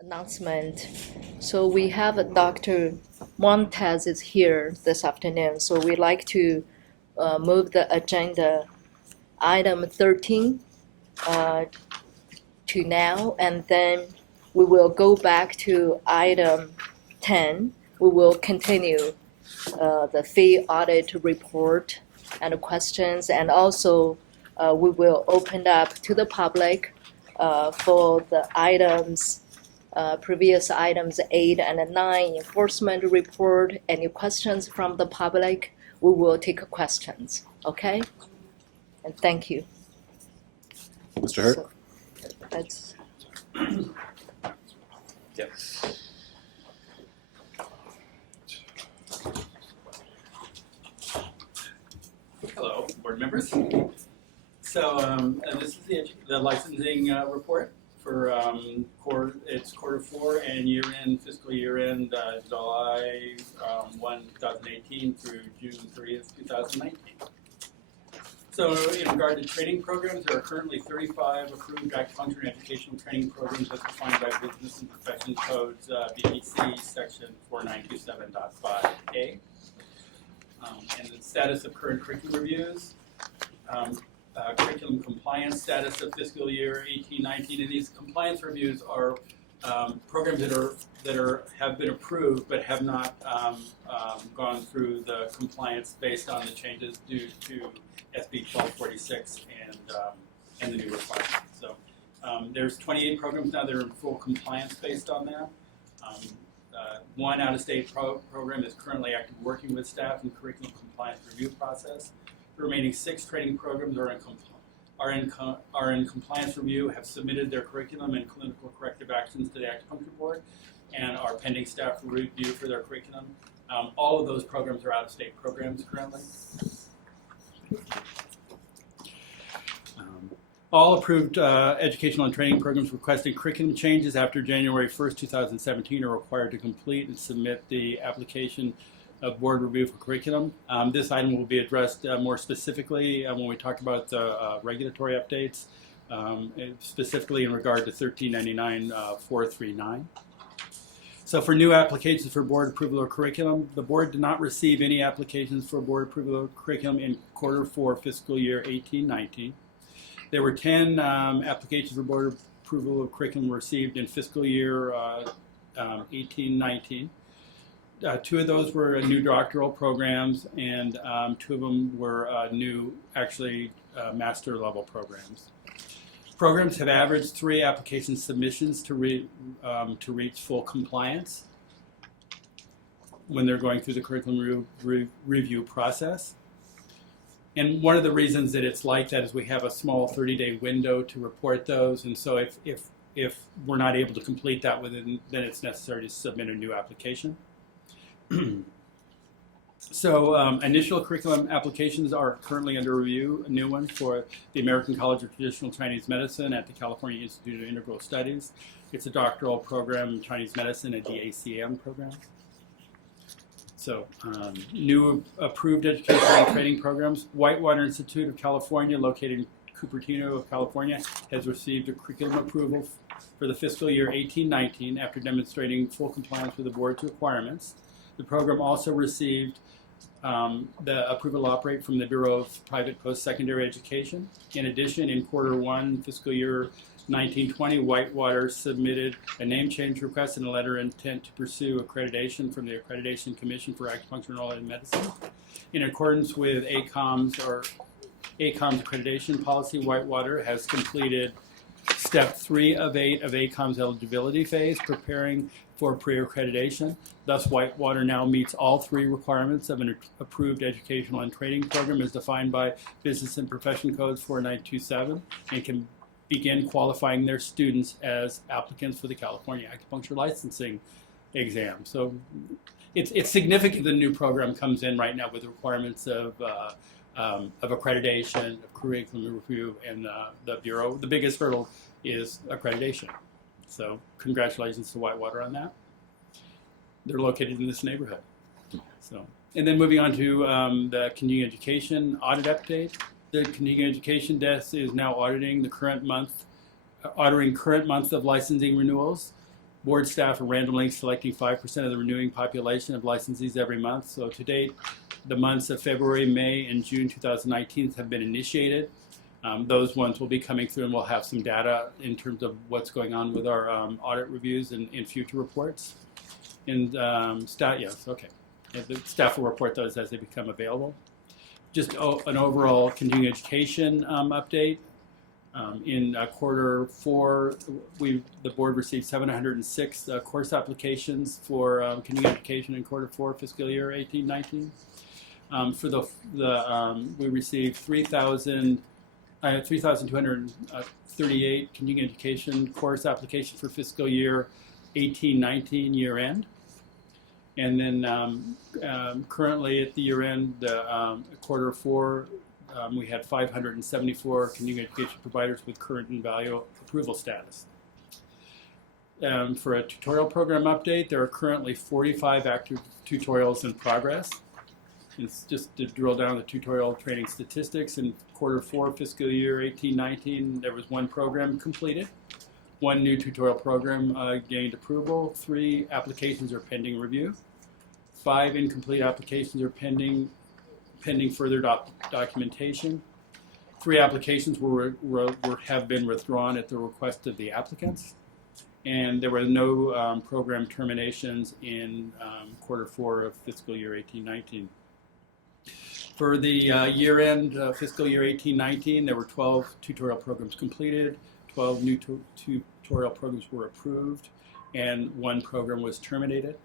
announcement. So we have a Dr. Montez is here this afternoon. So we'd like to move the agenda item 13 to now, and then we will go back to item 10. We will continue the fee audit report and questions, and also we will open up to the public for the items, previous items 8 and 9, enforcement report. Any questions from the public, we will take questions, okay? And thank you. Mr. Hurt? So, that's Yep. Hello, board members. So this is the licensing report for it's quarter 4 and year-end, fiscal year-end, July 1, 2018 through June 30th, 2019. So in regard to training programs, there are currently 35 approved acupuncture and educational training programs as defined by Business and Professions Codes, BPC section 4927.5A. And the status of current curriculum reviews, curriculum compliance status of fiscal year 18-19, and these compliance reviews are programs that have been approved but have not gone through the compliance based on the changes due to SB 1246 and the new requirements. So there's 28 programs now that are in full compliance based on that. One out-of-state program is currently actively working with staff in curriculum compliance review process. The remaining 6 training programs are in compliance review, have submitted their curriculum and clinical corrective actions to the Acupuncture Board, and are pending staff review for their curriculum. All of those programs are out-of-state programs currently. All approved educational and training programs requesting curriculum changes after January 1st, 2017 are required to complete and submit the application of board review for curriculum. This item will be addressed more specifically when we talk about the regulatory updates, specifically in regard to 1399-439. So for new applications for board approval of curriculum, the board did not receive any applications for board approval of curriculum in quarter 4 fiscal year 18-19. There were 10 applications for board approval of curriculum received in fiscal year 18-19. 2 of those were new doctoral programs, and 2 of them were new, actually, master level programs. Programs have averaged 3 application submissions to reach full compliance when they're going through the curriculum review process. And one of the reasons that it's like that is we have a small 30-day window to report those, and so if we're not able to complete that within, then it's necessary to submit a new application. So initial curriculum applications are currently under review. A new one for the American College of Traditional Chinese Medicine at the California Institute of Integral Studies. It's a doctoral program in Chinese medicine, a DACM program. So new approved education and training programs. Whitewater Institute of California, located in Cupertino, California, has received a curriculum approval for the fiscal year 18-19 after demonstrating full compliance with the board's requirements. The program also received the approval to operate from the Bureau of Private Post-Secondary Education. In addition, in quarter 1 fiscal year 1920, Whitewater submitted a name change request and a letter of intent to pursue accreditation from the Accreditation Commission for Acupuncture and Alternative Medicine. In accordance with ACOM's accreditation policy, Whitewater has completed step 3 of 8 of ACOM's eligibility phase, preparing for pre-accreditation. Thus, Whitewater now meets all 3 requirements of an approved educational and training program as defined by Business and Profession Codes 4927, and can begin qualifying their students as applicants for the California Acupuncture Licensing exam. So it's significant the new program comes in right now with requirements of accreditation, of curriculum review, and the Bureau. The biggest hurdle is accreditation. So congratulations to Whitewater on that. They're located in this neighborhood. So, and then moving on to the continuing education audit update. The continuing education desk is now auditing current month of licensing renewals. Board staff are randomly selecting 5% of the renewing population of licensees every month. So to date, the months of February, May, and June 2019 have been initiated. Those ones will be coming through, and we'll have some data in terms of what's going on with our audit reviews and in future reports. And the staff will report those as they become available. Just an overall continuing education update. In quarter 4, the board received 706 course applications for continuing education in quarter 4 fiscal year 18-19. We received 3,238 continuing education course applications for fiscal year 18-19 year end. And then currently at the year end, quarter 4, we had 574 continuing education providers with current and value approval status. For a tutorial program update, there are currently 45 active tutorials in progress. It's just to drill down the tutorial training statistics. In quarter 4 fiscal year 18-19, there was 1 program completed. 1 new tutorial program gained approval. 3 applications are pending review. 5 incomplete applications are pending further documentation. 3 applications have been withdrawn at the request of the applicants. And there were no program terminations in quarter 4 of fiscal year 18-19. For the year-end fiscal year 18-19, there were 12 tutorial programs completed, 12 new tutorial programs were approved, and 1 program was terminated.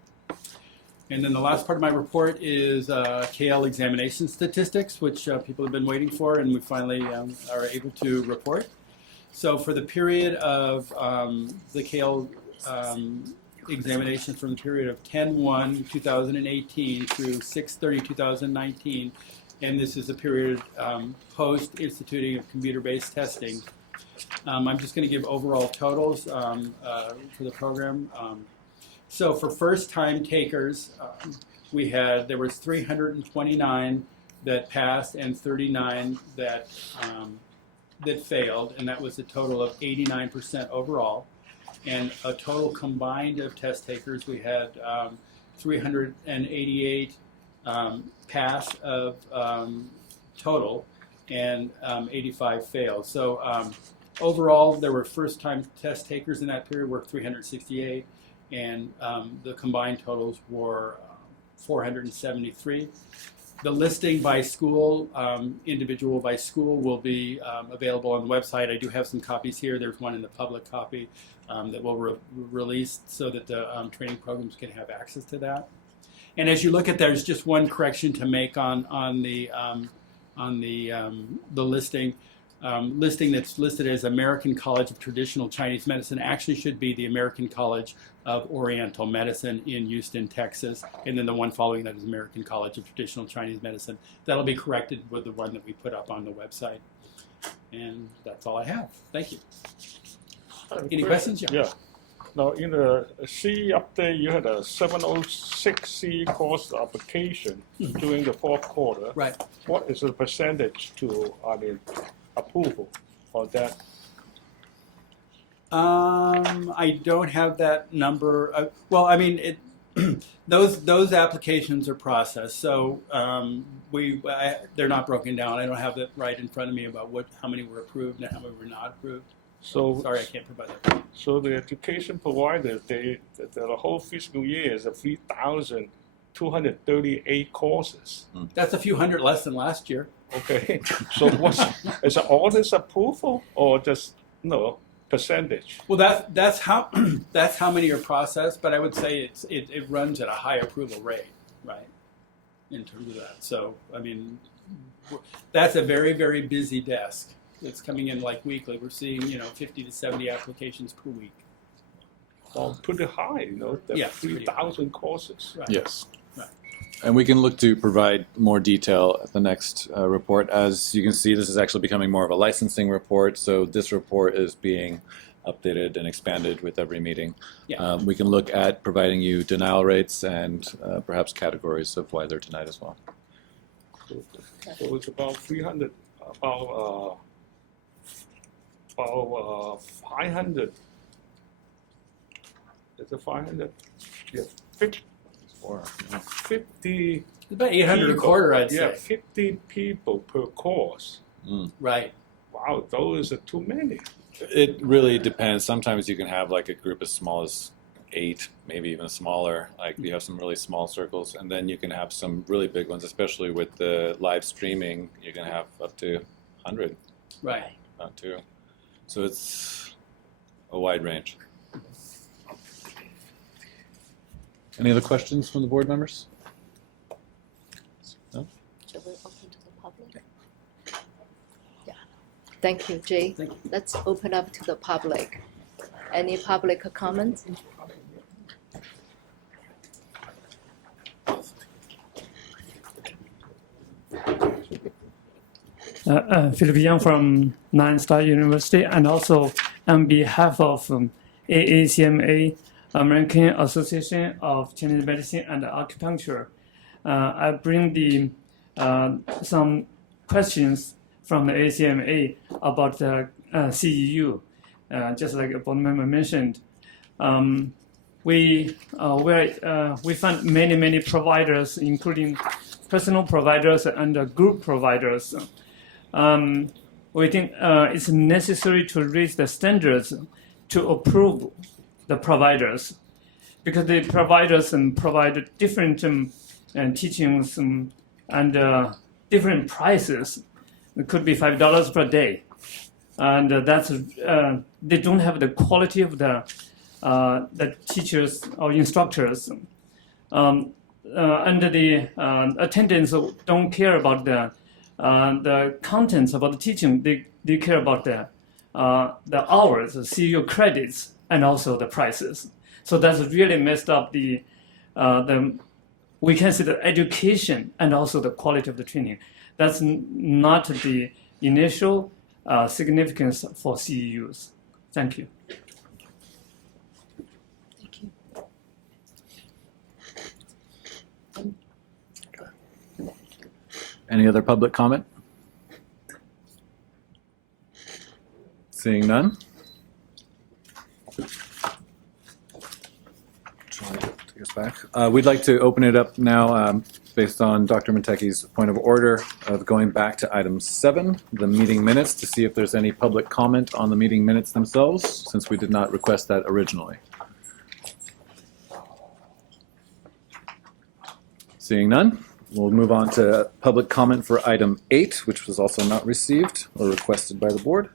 And then the last part of my report is KL examination statistics, which people have been waiting for, and we finally are able to report. So for the period of the KL examination from the period of 10/1/2018 through 6/30/2019, and this is the period post-instituting of computer-based testing. I'm just going to give overall totals for the program. So for first-time takers, there was 329 that passed and 39 that failed, and that was a total of 89% overall. And a total combined of test takers, we had 388 pass of total, and 85 failed. So overall, there were first-time test takers in that period were 368, and the combined totals were 473. The listing by school, individual by school, will be available on the website. I do have some copies here. There's one in the public copy that will release so that the training programs can have access to that. And as you look at, there's just one correction to make on the listing. Listing that's listed as American College of Traditional Chinese Medicine actually should be the American College of Oriental Medicine in Houston, Texas, and then the one following that is American College of Traditional Chinese Medicine. That'll be corrected with the one that we put up on the website. And that's all I have. Thank you. Any questions? Yeah. Now, in the C update, you had a 706C course application during the 4th quarter. Right. What is the percentage to, approval for that? I don't have that number. Those applications are processed, so they're not broken down. I don't have that right in front of me about how many were approved and how many were not approved. So sorry, I can't provide that. So the education providers, the whole fiscal year is 3,238 courses. That's a few hundred less than last year. Okay. So is it all this approval or just percentage? Well, that's how many are processed, but I would say it runs at a high approval rate, right? In terms of that. So that's a very, very busy desk. It's coming in like weekly. We're seeing 50 to 70 applications per week. Well, pretty high, 3,000 courses. Right. Yes. Right. And we can look to provide more detail at the next report. As you can see, this is actually becoming more of a licensing report, so this report is being updated and expanded with every meeting. Yeah. We can look at providing you denial rates and perhaps categories of why they're denied as well. So it's about 500 500 Is it 500? Yeah, 50 About 800 a people. quarter, I'd Yeah, say. 50 people per course. Right. Wow, those are too many. It really depends. Sometimes you can have like a group as small as 8, maybe even smaller. Like you have some really small circles, and then you can have some really big ones, especially with the live streaming. You can have up to 100, Right. not two. So it's a wide range. Any other questions from the board members? No? Shall we open to the public? Yeah. Thank you, Jay. Thank you. Let's open up to the public. Any public comments? Philip Young from Nine Star University, and also on behalf of AACMA, American Association of Chinese Medicine and Acupuncture, I bring the some questions from the AACMA about the CEU, just like a board member mentioned. We find many providers, including personal providers and group providers. We think it's necessary to raise the standards to approve the providers, because the providers provide different teachings and different prices. It could be $5 per day, and that's they don't have the quality of the teachers or instructors, and the attendants don't care about the contents about the teaching. They care about the hours, the CEU credits, and also the prices. So that's really messed up the we can say the education and also the quality of the training. That's not the initial significance for CEUs. Thank you. Thank you. Any other public comment? Seeing none. Take us back. We'd like to open it up now based on Dr. Montechi's point of order of going back to item 7, the meeting minutes, to see if there's any public comment on the meeting minutes themselves, since we did not request that originally. Seeing none, we'll move on to public comment for item 8, which was also not received or requested by the board,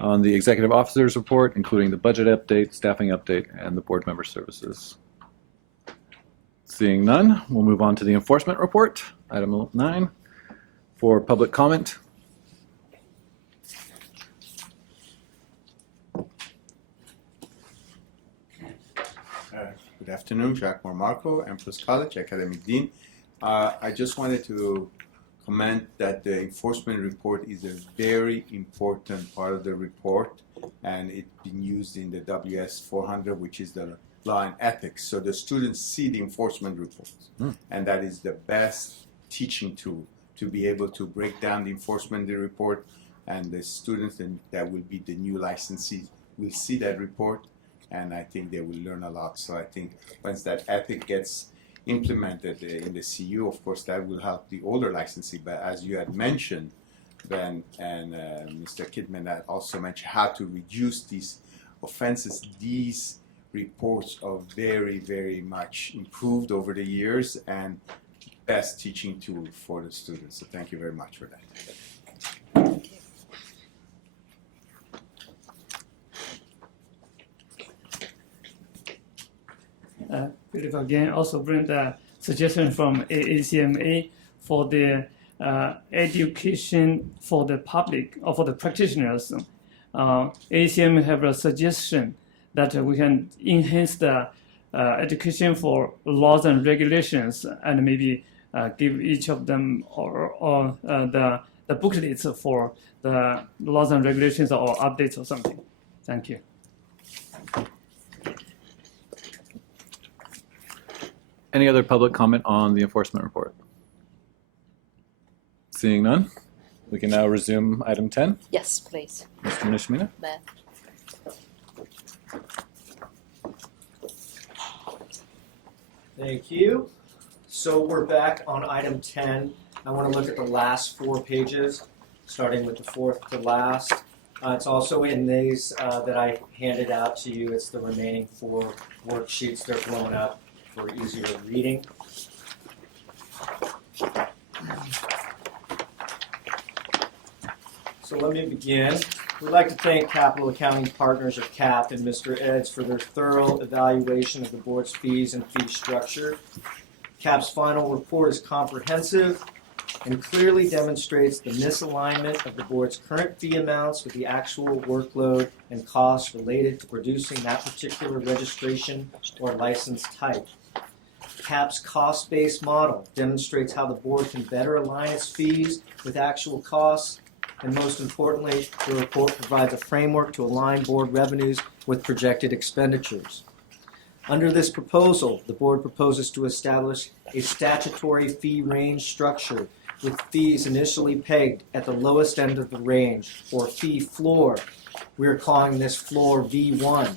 on the executive officer's report, including the budget update, staffing update, and the board member services. Seeing none, we'll move on to the enforcement report, item 9, for public comment. Good afternoon, Jack Marmarco, Empress College, Academic Dean. I just wanted to comment that the enforcement report is a very important part of the report, and it's been used in the WS 400, which is the law and ethics. So the students see the enforcement reports, and that is the best teaching tool to be able to break down the enforcement report, and the students that will be the new licensees will see that report, and I think they will learn a lot. So I think once that ethic gets implemented in the CU, of course, that will help the older licensee. But as you had mentioned, Ben and Mr. Kidman had also mentioned how to reduce these offenses. These reports are very much improved over the years and best teaching tool for the students. So thank you very much for that. Thank you. Philip again also bring the suggestion from AACMA for the education for the public or for the practitioners. AACMA have a suggestion that we can enhance the education for laws and regulations, and maybe give each of them or the booklets for the laws and regulations or updates or something. Thank you. Any other public comment on the enforcement report? Seeing none, we can now resume item 10. Yes, please. Mr. Nishimina? Matt. Thank you. So we're back on item 10. I want to look at the last 4 pages, starting with the fourth to last. It's also in these that I handed out to you. It's the remaining 4 worksheets. They're blown up for easier reading. So let me begin. We'd like to thank Capital Accounting Partners, or CAP, and Mr. Eds for their thorough evaluation of the board's fees and fee structure. CAP's final report is comprehensive and clearly demonstrates the misalignment of the board's current fee amounts with the actual workload and costs related to producing that particular registration or license type. CAP's cost-based model demonstrates how the board can better align its fees with actual costs, and most importantly, the report provides a framework to align board revenues with projected expenditures. Under this proposal, the board proposes to establish a statutory fee range structure with fees initially pegged at the lowest end of the range, or fee floor. We are calling this floor V1,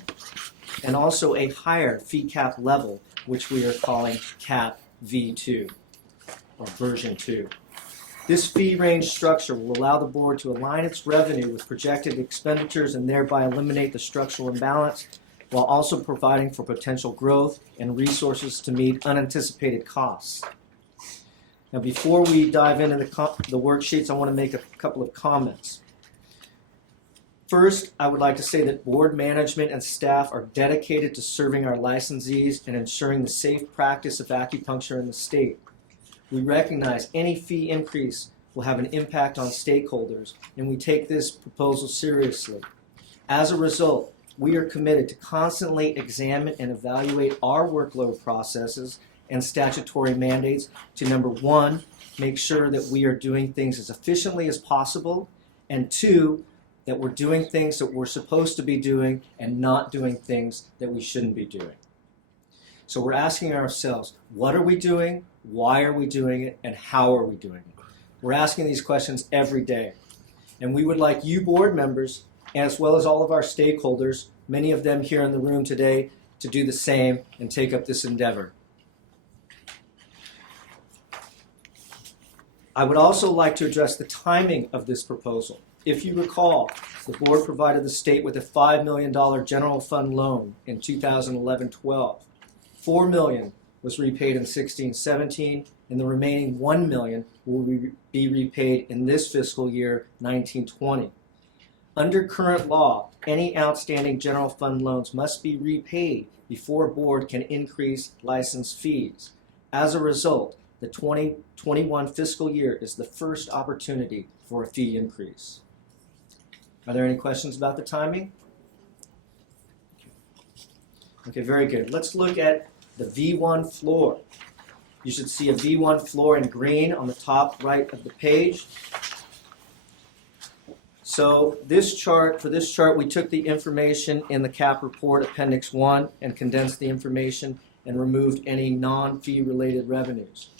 and also a higher fee cap level, which we are calling cap V2, or version 2. This fee range structure will allow the board to align its revenue with projected expenditures and thereby eliminate the structural imbalance, while also providing for potential growth and resources to meet unanticipated costs. Now, before we dive into the worksheets, I want to make a couple of comments. First, I would like to say that board management and staff are dedicated to serving our licensees and ensuring the safe practice of acupuncture in the state. We recognize any fee increase will have an impact on stakeholders, and we take this proposal seriously. As a result, we are committed to constantly examine and evaluate our workload processes and statutory mandates to, number 1, make sure that we are doing things as efficiently as possible, and 2, that we're doing things that we're supposed to be doing and not doing things that we shouldn't be doing. So we're asking ourselves, what are we doing, why are we doing it, and how are we doing it? We're asking these questions every day. And we would like you board members, as well as all of our stakeholders, many of them here in the room today, to do the same and take up this endeavor. I would also like to address the timing of this proposal. If you recall, the board provided the state with a $5 million general fund loan in 2011-12. $4 million was repaid in 16-17, and the remaining $1 million will be repaid in this fiscal year, 19-20. Under current law, any outstanding general fund loans must be repaid before a board can increase license fees. As a result, the 2021 fiscal year is the first opportunity for a fee increase. Are there any questions about the timing? Okay, very good. Let's look at the V1 floor. You should see a V1 floor in green on the top right of the page. So for this chart, we took the information in the CAP report, Appendix 1, and condensed the information and removed any non-fee related revenues.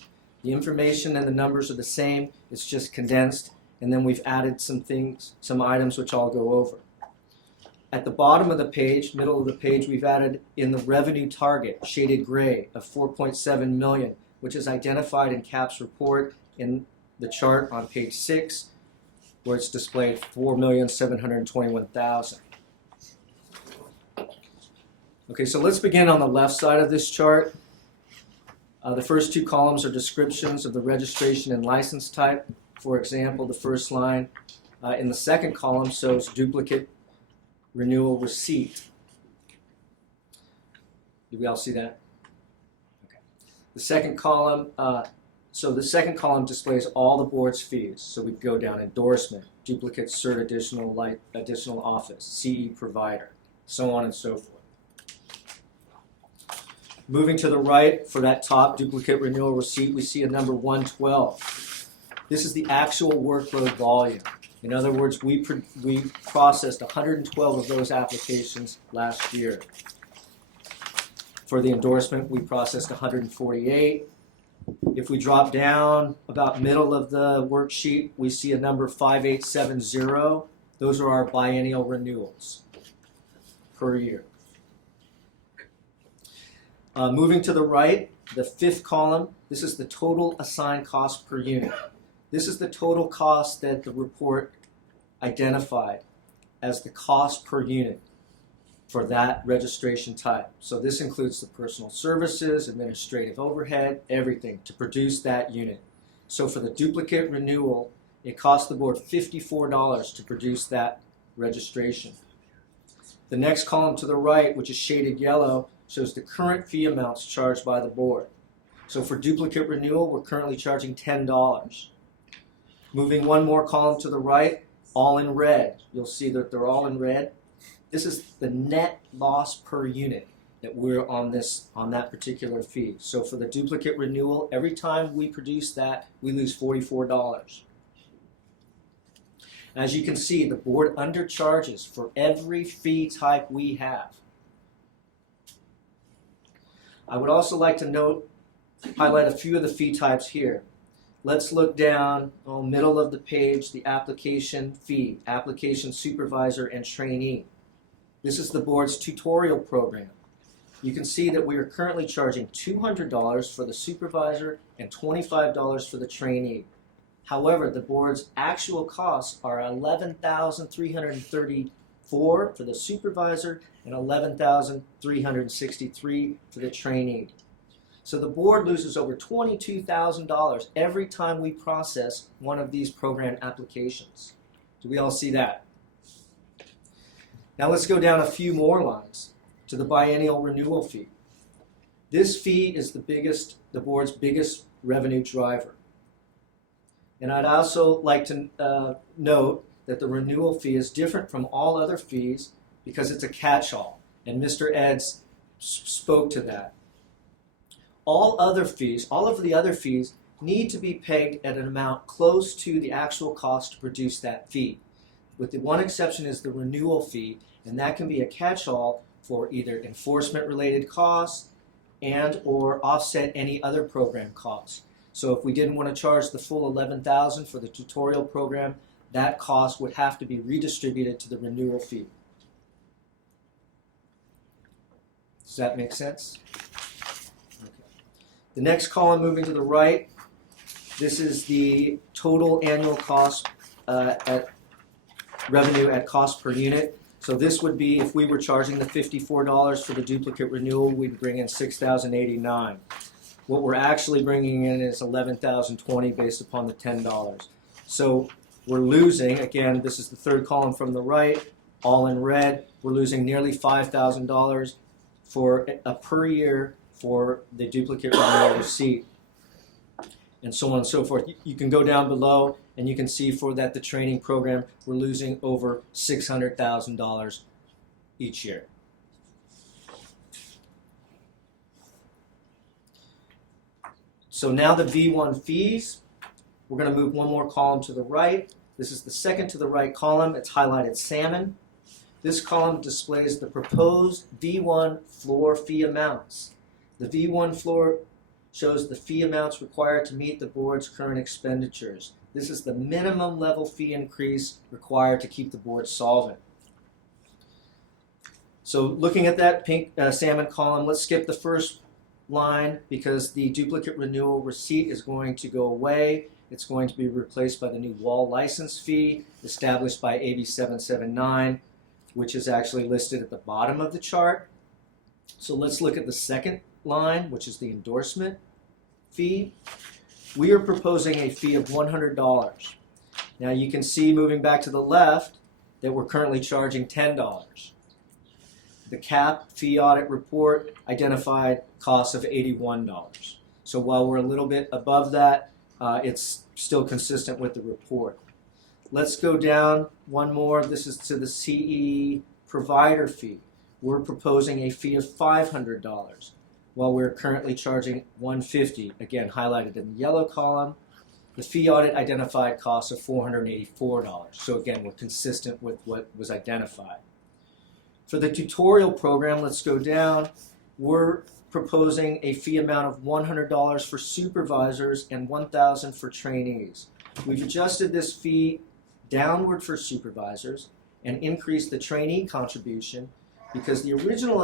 The information and the numbers are the same, it's just condensed, and then we've added some items which I'll go over. At the bottom of the page, middle of the page, we've added in the revenue target, shaded gray, of $4.7 million, which is identified in CAP's report in the chart on page 6, where it's displayed $4,721,000. Okay, so let's begin on the left side of this chart. The first 2 columns are descriptions of the registration and license type. For example, the first line in the second column shows duplicate renewal receipt. Do we all see that? Okay. The second column, the second column displays all the board's fees. So we go down endorsement, duplicate cert additional office, Cee Provider, so on and so forth. Moving to the right, for that top duplicate renewal receipt, we see a number 112. This is the actual workload volume. In other words, we processed 112 of those applications last year. For the endorsement, we processed 148. If we drop down about middle of the worksheet, we see a number 5870. Those are our biennial renewals per year. Moving to the right, The fifth column, this is the total assigned cost per unit. This is the total cost that the report identified as the cost per unit for that registration type. So this includes the personal services, administrative overhead, everything to produce that unit. So for the duplicate renewal, it cost the board $54 to produce that registration. The next column to the right, which is shaded yellow, shows the current fee amounts charged by the board. So for duplicate renewal, we're currently charging $10. Moving one more column to the right, all in red. You'll see that they're all in red. This is the net loss per unit that we're on that particular fee. So for the duplicate renewal, every time we produce that, we lose $44. As you can see, the board undercharges for every fee type we have. I would also like to highlight a few of the fee types here. Let's look down middle of the page, the application fee, application supervisor and trainee. This is the board's tutorial program. You can see that we are currently charging $200 for the supervisor and $25 for the trainee. However, the board's actual costs are $11,334 for the supervisor and $11,363 for the trainee. So the board loses over $22,000 every time we process one of these program applications. Do we all see that? Now let's go down a few more lines to the biennial renewal fee. This fee is the board's biggest revenue driver. And I'd also like to note that the renewal fee is different from all other fees because it's a catch-all, and Mr. Eds spoke to that. All of the other fees need to be pegged at an amount close to the actual cost to produce that fee. With the one exception is the renewal fee, and that can be a catch-all for either enforcement-related costs and or offset any other program costs. So if we didn't want to charge the full $11,000 for the tutorial program, that cost would have to be redistributed to the renewal fee. Does that make sense? Okay. The next column, moving to the right, this is the total annual cost revenue at cost per unit. So this would be, if we were charging the $54 for the duplicate renewal, we'd bring in $6,089. What we're actually bringing in is $11,020 based upon the $10. So we're losing, again, this is the third column from the right, all in red, we're losing nearly $5,000 for per year for the duplicate renewal receipt, and so on and so forth. You can go down below and you can see for the training program, we're losing over $600,000 each year. So now the V1 fees, we're going to move one more column to the right. This is the second to the right column. It's highlighted salmon. This column displays the proposed V1 floor fee amounts. The V1 floor shows the fee amounts required to meet the board's current expenditures. This is the minimum level fee increase required to keep the board solvent. So looking at that pink salmon column, let's skip the first line because the duplicate renewal receipt is going to go away. It's going to be replaced by the new wall license fee established by AB 779, which is actually listed at the bottom of the chart. So let's look at the second line, which is the endorsement fee. We are proposing a fee of $100. Now you can see, moving back to the left, that we're currently charging $10. The CAP fee audit report identified costs of $81. So while we're a little bit above that, it's still consistent with the report. Let's go down one more. This is to the Cee Provider Fee. We're proposing a fee of $500, while we're currently charging $150, again highlighted in the yellow column. The fee audit identified costs of $484. So again, we're consistent with what was identified. For the tutorial program, let's go down. We're proposing a fee amount of $100 for supervisors and $1,000 for trainees. We've adjusted this fee downward for supervisors and increased the trainee contribution because the original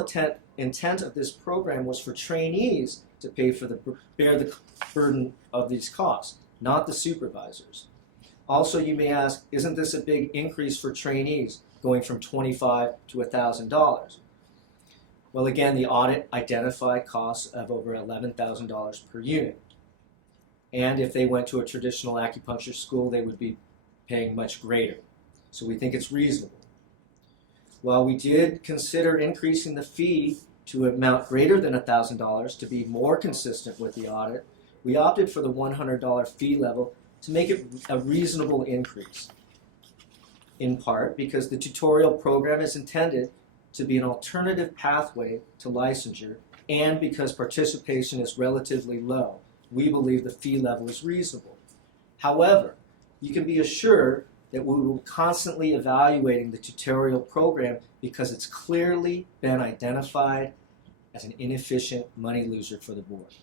intent of this program was for trainees to bear the burden of these costs, not the supervisors. Also, you may ask, isn't this a big increase for trainees, going from $25 to $1,000? Well, again, the audit identified costs of over $11,000 per unit. And if they went to a traditional acupuncture school, they would be paying much greater. So we think it's reasonable. While we did consider increasing the fee to an amount greater than $1,000 to be more consistent with the audit, we opted for the $100 fee level to make it a reasonable increase. In part because the tutorial program is intended to be an alternative pathway to licensure, and because participation is relatively low, we believe the fee level is reasonable. However, you can be assured that we will constantly evaluating the tutorial program because it's clearly been identified as an inefficient money loser for the board.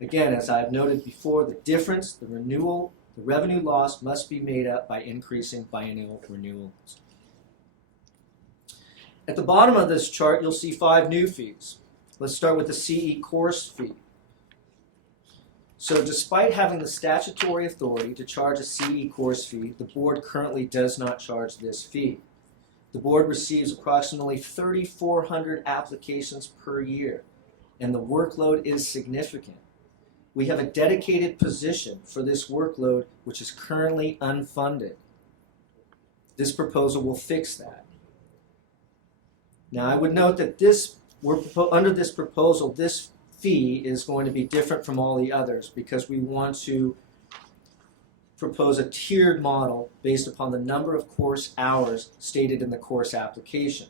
Again, as I've noted before, the difference, the revenue loss must be made up by increasing biennial renewals. At the bottom of this chart, you'll see 5 new fees. Let's start with the CE course fee. So despite having the statutory authority to charge a CE course fee, the board currently does not charge this fee. The board receives approximately 3,400 applications per year, and the workload is significant. We have a dedicated position for this workload, which is currently unfunded. This proposal will fix that. Now, I would note that under this proposal, this fee is going to be different from all the others because we want to propose a tiered model based upon the number of course hours stated in the course application.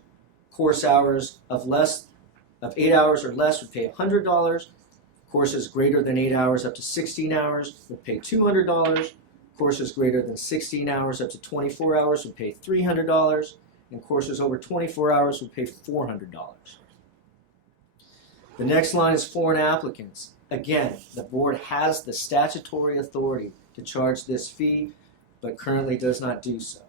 Course hours of 8 hours or less would pay $100. Courses greater than 8 hours up to 16 hours would pay $200. Courses greater than 16 hours up to 24 hours would pay $300. And courses over 24 hours would pay $400. The next line is foreign applicants. Again, the board has the statutory authority to charge this fee, but currently does not do so.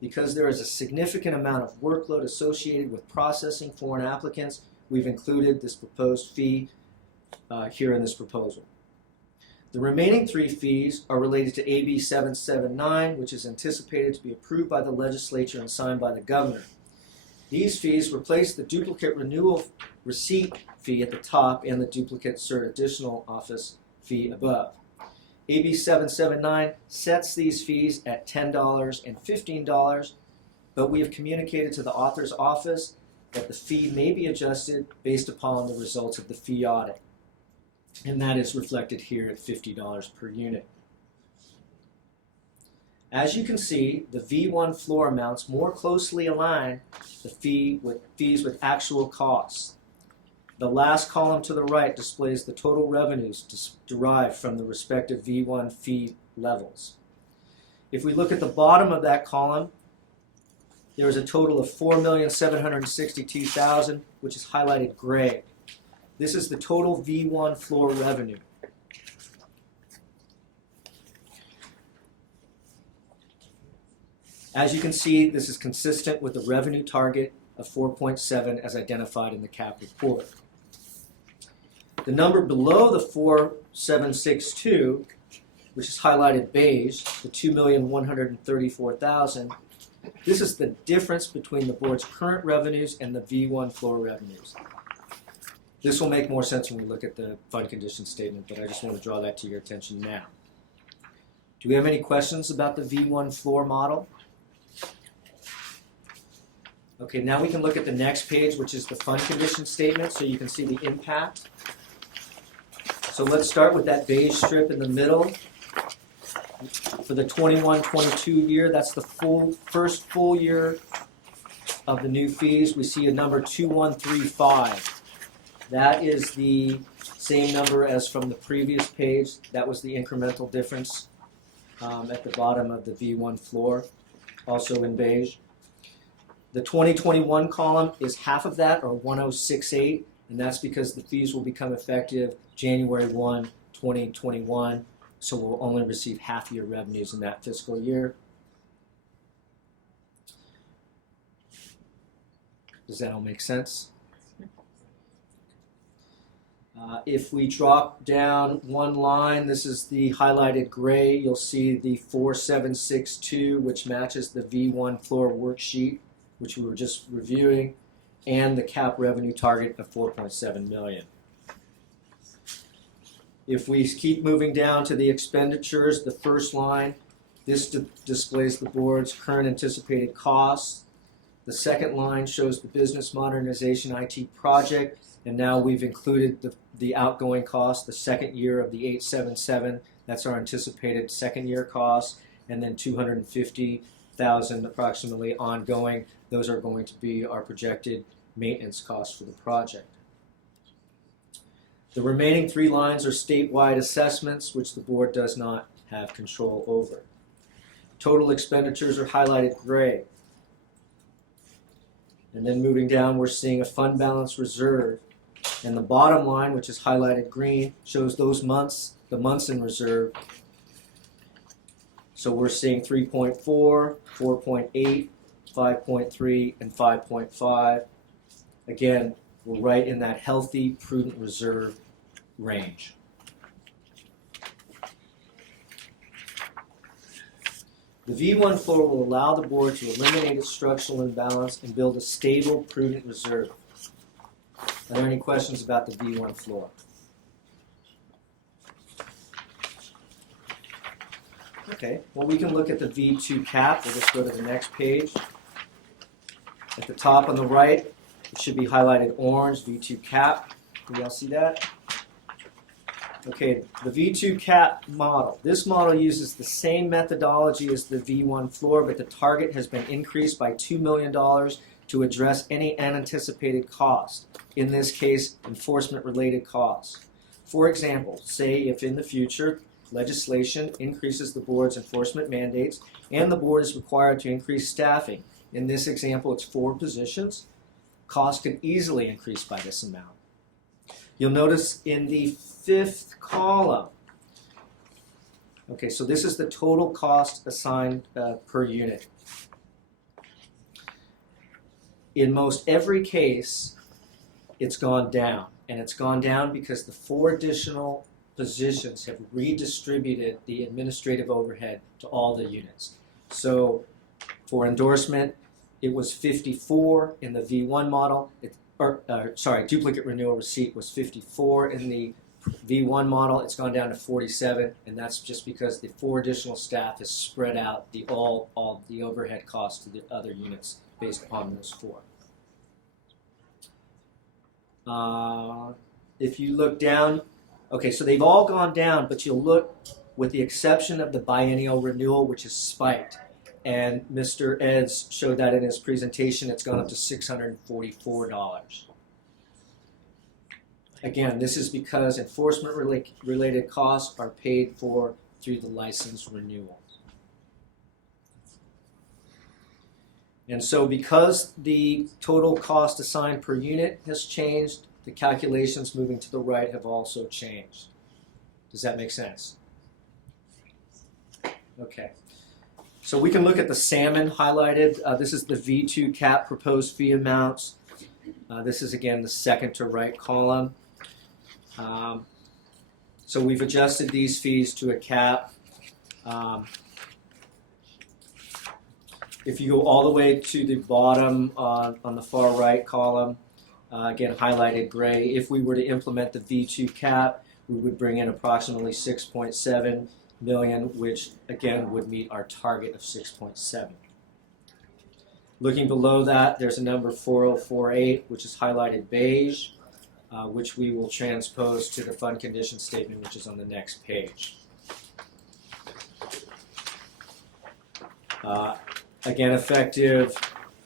Because there is a significant amount of workload associated with processing foreign applicants, we've included this proposed fee here in this proposal. The remaining 3 fees are related to AB 779, which is anticipated to be approved by the legislature and signed by the governor. These fees replace the duplicate renewal receipt fee at the top and the duplicate cert additional office fee above. AB 779 sets these fees at $10 and $15, but we have communicated to the author's office that the fee may be adjusted based upon the results of the fee audit. And that is reflected here at $50 per unit. As you can see, the V1 floor amounts more closely align the fees with actual costs. The last column to the right displays the total revenues derived from the respective V1 fee levels. If we look at the bottom of that column, there is a total of $4,762,000, which is highlighted gray. This is the total V1 floor revenue. As you can see, this is consistent with the revenue target of 4.7 as identified in the CAP report. The number below the 4,762, which is highlighted beige, the $2,134,000, this is the difference between the board's current revenues and the V1 floor revenues. This will make more sense when we look at the fund condition statement, but I just want to draw that to your attention now. Do we have any questions about the V1 floor model? Okay, now we can look at the next page, which is the fund condition statement, so you can see the impact. So let's start with that beige strip in the middle. For the 21-22 year, that's the first full year of the new fees. We see a number 2135. That is the same number as from the previous page. That was the incremental difference at the bottom of the V1 floor, also in beige. The 2021 column is half of that, or 1068, and that's because the fees will become effective January 1, 2021, so we'll only receive half year revenues in that fiscal year. Does that all make sense? If we drop down one line, this is the highlighted gray, you'll see the 4762, which matches the V1 floor worksheet, which we were just reviewing, and the cap revenue target of 4.7 million. If we keep moving down to the expenditures, the first line, this displays the board's current anticipated costs. The second line shows the business modernization IT project, and now we've included the outgoing cost, the second year of the 877. That's our anticipated second year cost, and then 250,000 approximately ongoing. Those are going to be our projected maintenance costs for the project. The remaining three lines are statewide assessments, which the board does not have control over. Total expenditures are highlighted gray. And then moving down, we're seeing a fund balance reserve. And the bottom line, which is highlighted green, shows those months, the months in reserve. So we're seeing 3.4, 4.8, 5.3, and 5.5. Again, we're right in that healthy, prudent reserve range. The V1 floor will allow the board to eliminate its structural imbalance and build a stable, prudent reserve. Are there any questions about the V1 floor? Okay, well, we can look at the V2 cap. We'll just go to the next page. At the top on the right, it should be highlighted orange, V2 cap. Can y'all see that? Okay, the V2 cap model. This model uses the same methodology as the V1 floor, but the target has been increased by $2 million to address any unanticipated cost. In this case, enforcement-related costs. For example, say if in the future legislation increases the board's enforcement mandates and the board is required to increase staffing. In this example, it's 4 positions. Cost could easily increase by this amount. You'll notice in the 5th column, okay, so this is the total cost assigned per unit. In most every case, it's gone down, and it's gone down because the 4 additional positions have redistributed the administrative overhead to all the units. So for endorsement, it was 54 in the V1 model, duplicate renewal receipt was 54 in the V1 model. It's gone down to 47, and that's just because the 4 additional staff has spread out all the overhead costs to the other units based upon those 4. If you look down, okay, so they've all gone down, but you'll look, with the exception of the biennial renewal, which is spiked. And Mr. Eds showed that in his presentation. It's gone up to $644. Again, this is because enforcement-related costs are paid for through the license renewal. And so because the total cost assigned per unit has changed, the calculations moving to the right have also changed. Does that make sense? Okay. So we can look at the salmon highlighted. This is the V2 cap proposed fee amounts. This is, again, the second to right column. So we've adjusted these fees to a cap. If you go all the way to the bottom on the far right column, again highlighted gray, if we were to implement the V2 cap, we would bring in approximately 6.7 million, which again would meet our target of 6.7. Looking below that, there's a number 4048, which is highlighted beige, which we will transpose to the fund condition statement, which is on the next page. Again, effective,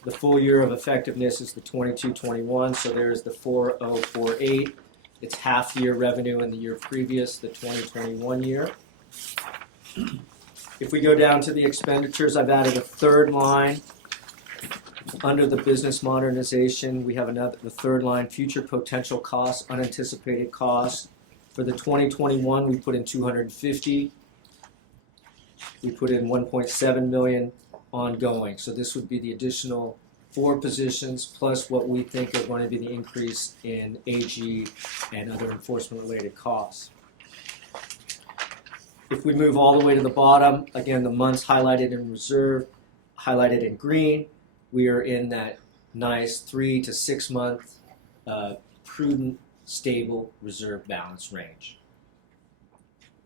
the full year of effectiveness is the 22-21, so there's the 4048. It's half year revenue in the year previous, the 2021 year. If we go down to the expenditures, I've added a third line. Under the business modernization, we have the third line, future potential costs, unanticipated costs. For the 2021, we put in 250. We put in 1.7 million ongoing. So this would be the additional 4 positions, plus what we think are going to be the increase in AG and other enforcement-related costs. If we move all the way to the bottom, again, the months highlighted in reserve, highlighted in green, we are in that nice 3 to 6 month prudent, stable reserve balance range.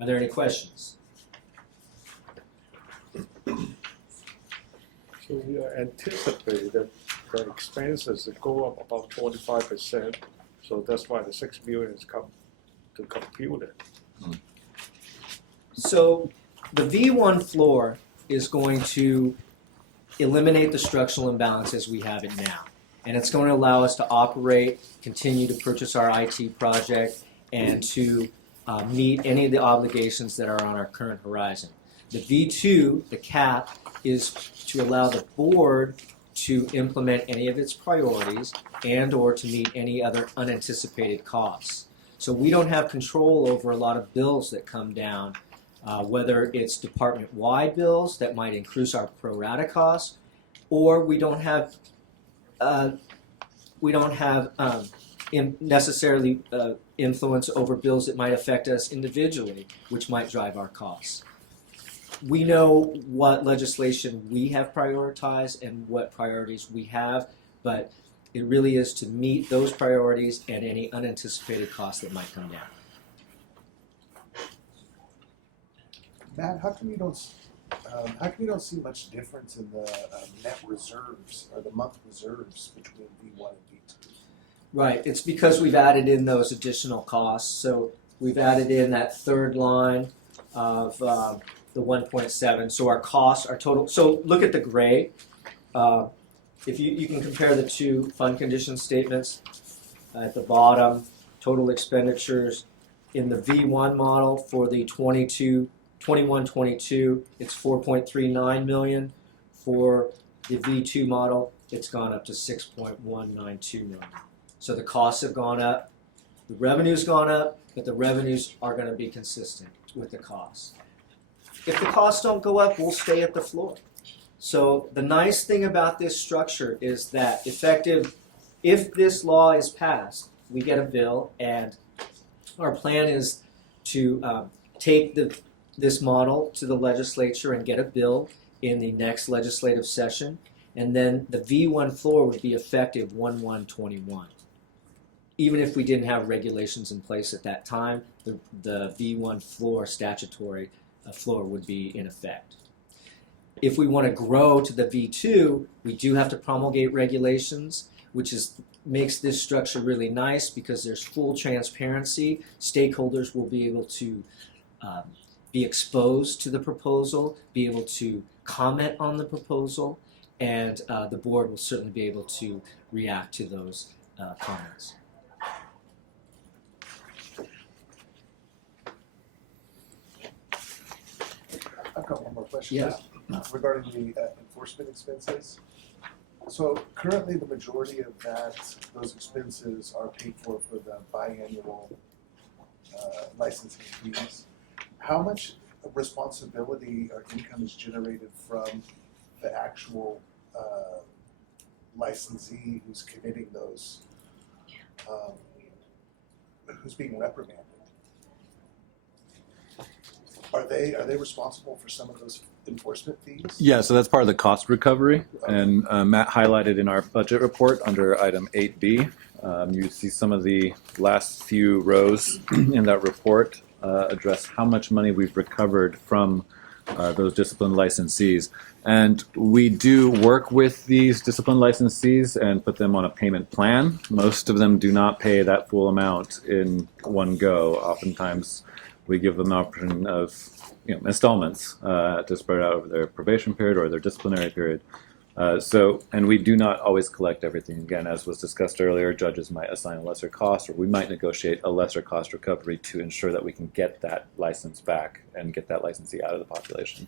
Are there any questions? So we anticipate that the expenses go up about 25%. So that's why the 6 million is come to compute it. So the V1 floor is going to eliminate the structural imbalance as we have it now. And it's going to allow us to operate, continue to purchase our IT project, and to meet any of the obligations that are on our current horizon. The V2, the cap, is to allow the board to implement any of its priorities and or to meet any other unanticipated costs. So we don't have control over a lot of bills that come down, whether it's department-wide bills that might increase our pro rata costs, or we don't have necessarily influence over bills that might affect us individually, which might drive our costs. We know what legislation we have prioritized and what priorities we have, but it really is to meet those priorities and any unanticipated costs that might come down. Matt, how come you don't see much difference in the net reserves or the month reserves between V1 and V2? Right, it's because we've added in those additional costs. So we've added in that third line of the 1.7. So our costs, our total. So look at the gray. If you can compare the two fund condition statements at the bottom, total expenditures in the V1 model for the 21-22, it's 4.39 million. For the V2 model, it's gone up to 6.192 million. So the costs have gone up, the revenue's gone up, but the revenues are going to be consistent with the costs. If the costs don't go up, we'll stay at the floor. So the nice thing about this structure is that effective, if this law is passed, we get a bill, and our plan is to take this model to the legislature and get a bill in the next legislative session, and then the V1 floor would be effective 1/1/21. Even if we didn't have regulations in place at that time, the V1 floor, statutory floor, would be in effect. If we want to grow to the V2, we do have to promulgate regulations, which makes this structure really nice because there's full transparency. Stakeholders will be able to be exposed to the proposal, be able to comment on the proposal, and the board will certainly be able to react to those comments. I've got one more question. Yeah. Regarding the enforcement expenses. So currently, the majority of those expenses are paid for the biannual licensing fees. How much responsibility or income is generated from the actual licensee who's committing those, who's being reprimanded? Are they responsible for some of those enforcement fees? Yeah, so that's part of the cost recovery, and Matt highlighted in our budget report under item 8B. You see some of the last few rows in that report address how much money we've recovered from those disciplined licensees. And we do work with these disciplined licensees and put them on a payment plan. Most of them do not pay that full amount in one go. Oftentimes, we give them an option of installments to spread out over their probation period or their disciplinary period. And we do not always collect everything. Again, as was discussed earlier, judges might assign a lesser cost, or we might negotiate a lesser cost recovery to ensure that we can get that license back and get that licensee out of the population.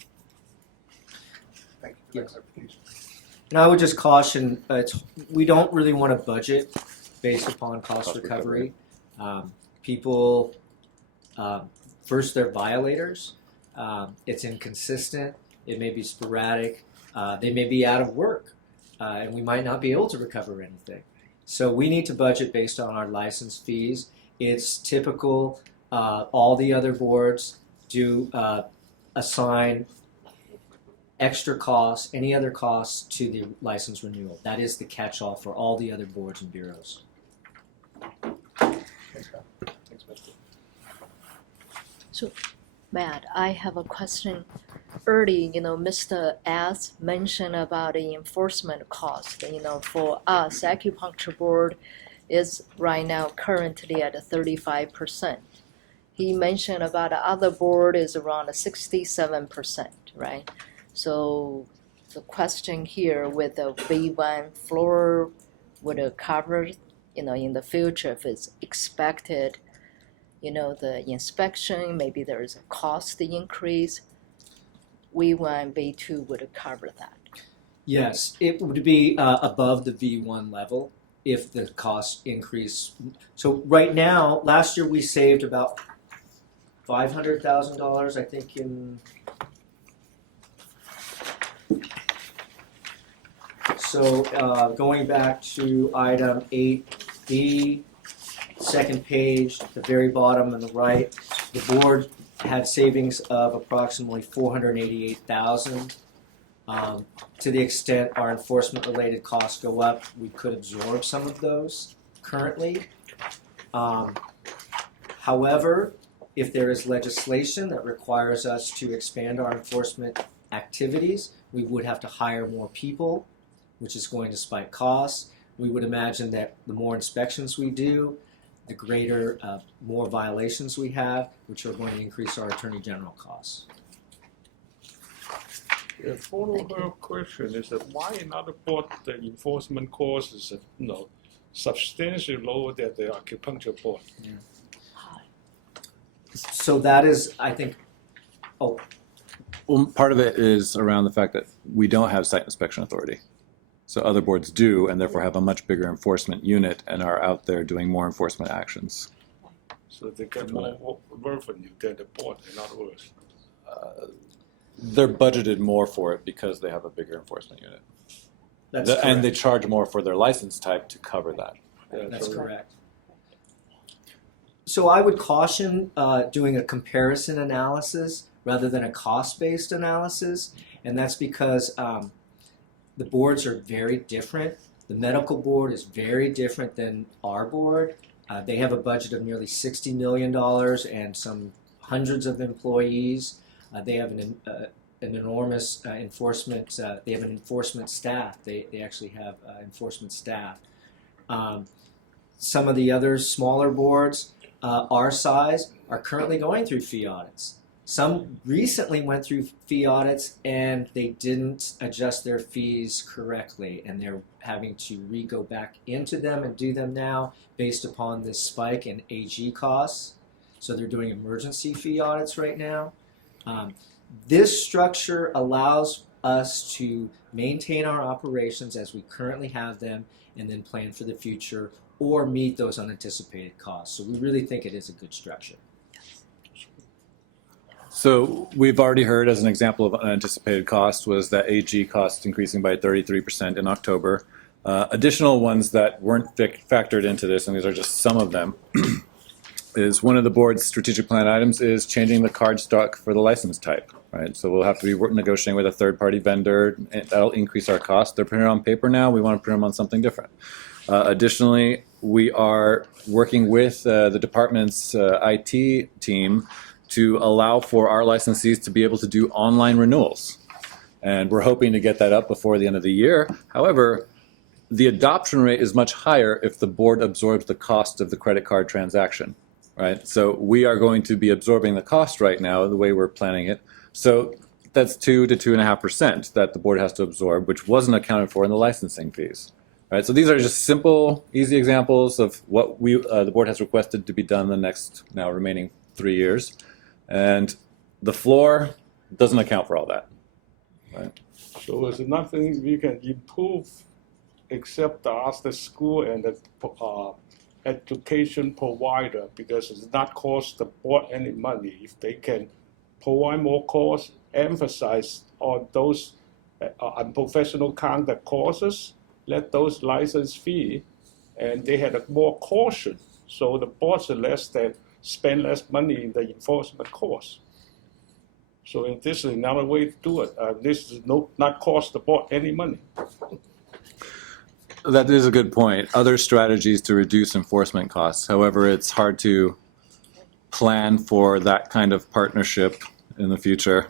Thank you for that clarification. And I would just caution, we don't really want to budget based upon cost recovery. People, first, they're violators. It's inconsistent. It may be sporadic. They may be out of work. and we might not be able to recover anything. So we need to budget based on our license fees. It's typical. All the other boards do assign extra costs, any other costs to the license renewal. That is the catch-all for all the other boards and bureaus. Thanks, Matt. Thanks, Matt. Matt, I have a question. Early, Mr. S mentioned about the enforcement cost. For us, Acupuncture Board is right now currently at 35%. He mentioned about the other board is around 67%, right? So the question here with the V1 floor would it cover, in the future if it's expected, the inspection, maybe there is a cost increase, V1, V2 would cover that. Yes, it would be above the V1 level if the cost increase. So right now, last year we saved about $500,000, I think, in. So going back to item 8B, second page, the very bottom on the right, the board had savings of approximately $488,000. To the extent our enforcement-related costs go up, we could absorb some of those currently. However, if there is legislation that requires us to expand our enforcement activities, we would have to hire more people, which is going to spike costs. We would imagine that the more inspections we do, the greater, more violations we have, which are going to increase our Attorney General costs. A follow-up question is that why in other board the enforcement cost is substantially lower than the acupuncture board? So that is, I think, Well, part of it is around the fact that we don't have site inspection authority. So other boards do, and therefore have a much bigger enforcement unit and are out there doing more enforcement actions. So they get more revenue than the board, in other words. They're budgeted more for it because they have a bigger enforcement unit. that's correct. And they charge more for their license type to cover that. That's correct. So I would caution doing a comparison analysis rather than a cost-based analysis, and that's because the boards are very different. The medical board is very different than our board. They have a budget of nearly $60 million and some hundreds of employees. They have an enormous enforcement. They have an enforcement staff. They actually have enforcement staff. Some of the other smaller boards, our size, are currently going through fee audits. Some recently went through fee audits and they didn't adjust their fees correctly, and they're having to go back into them and do them now based upon this spike in AG costs. So they're doing emergency fee audits right now. This structure allows us to maintain our operations as we currently have them and then plan for the future or meet those unanticipated costs. So we really think it is a good structure. So we've already heard as an example of unanticipated cost was that AG costs increasing by 33% in October. Additional ones that weren't factored into this, and these are just some of them, is one of the board's strategic plan items is changing the card stock for the license type, right? So we'll have to be negotiating with a third-party vendor, and that'll increase our cost. They're printed on paper now. We want to print them on something different. Additionally, we are working with the department's IT team to allow for our licensees to be able to do online renewals. And we're hoping to get that up before the end of the year. However, the adoption rate is much higher if the board absorbs the cost of the credit card transaction, right? So we are going to be absorbing the cost right now, the way we're planning it. So that's 2 to 2.5% that the board has to absorb, which wasn't accounted for in the licensing fees. Right, so these are just simple, easy examples of what the board has requested to be done in the next now remaining 3 years. And the floor doesn't account for all that. Right? So there's nothing we can improve except the after school and the education provider, because it's not cost the board any money. If they can provide more course, emphasize on those unprofessional conduct causes, let those license fee, and they had a more caution. So the boards are less that spend less money in the enforcement cost. So this is another way to do it. This is not cost the board any money. That is a good point. Other strategies to reduce enforcement costs. However, it's hard to plan for that kind of partnership in the future,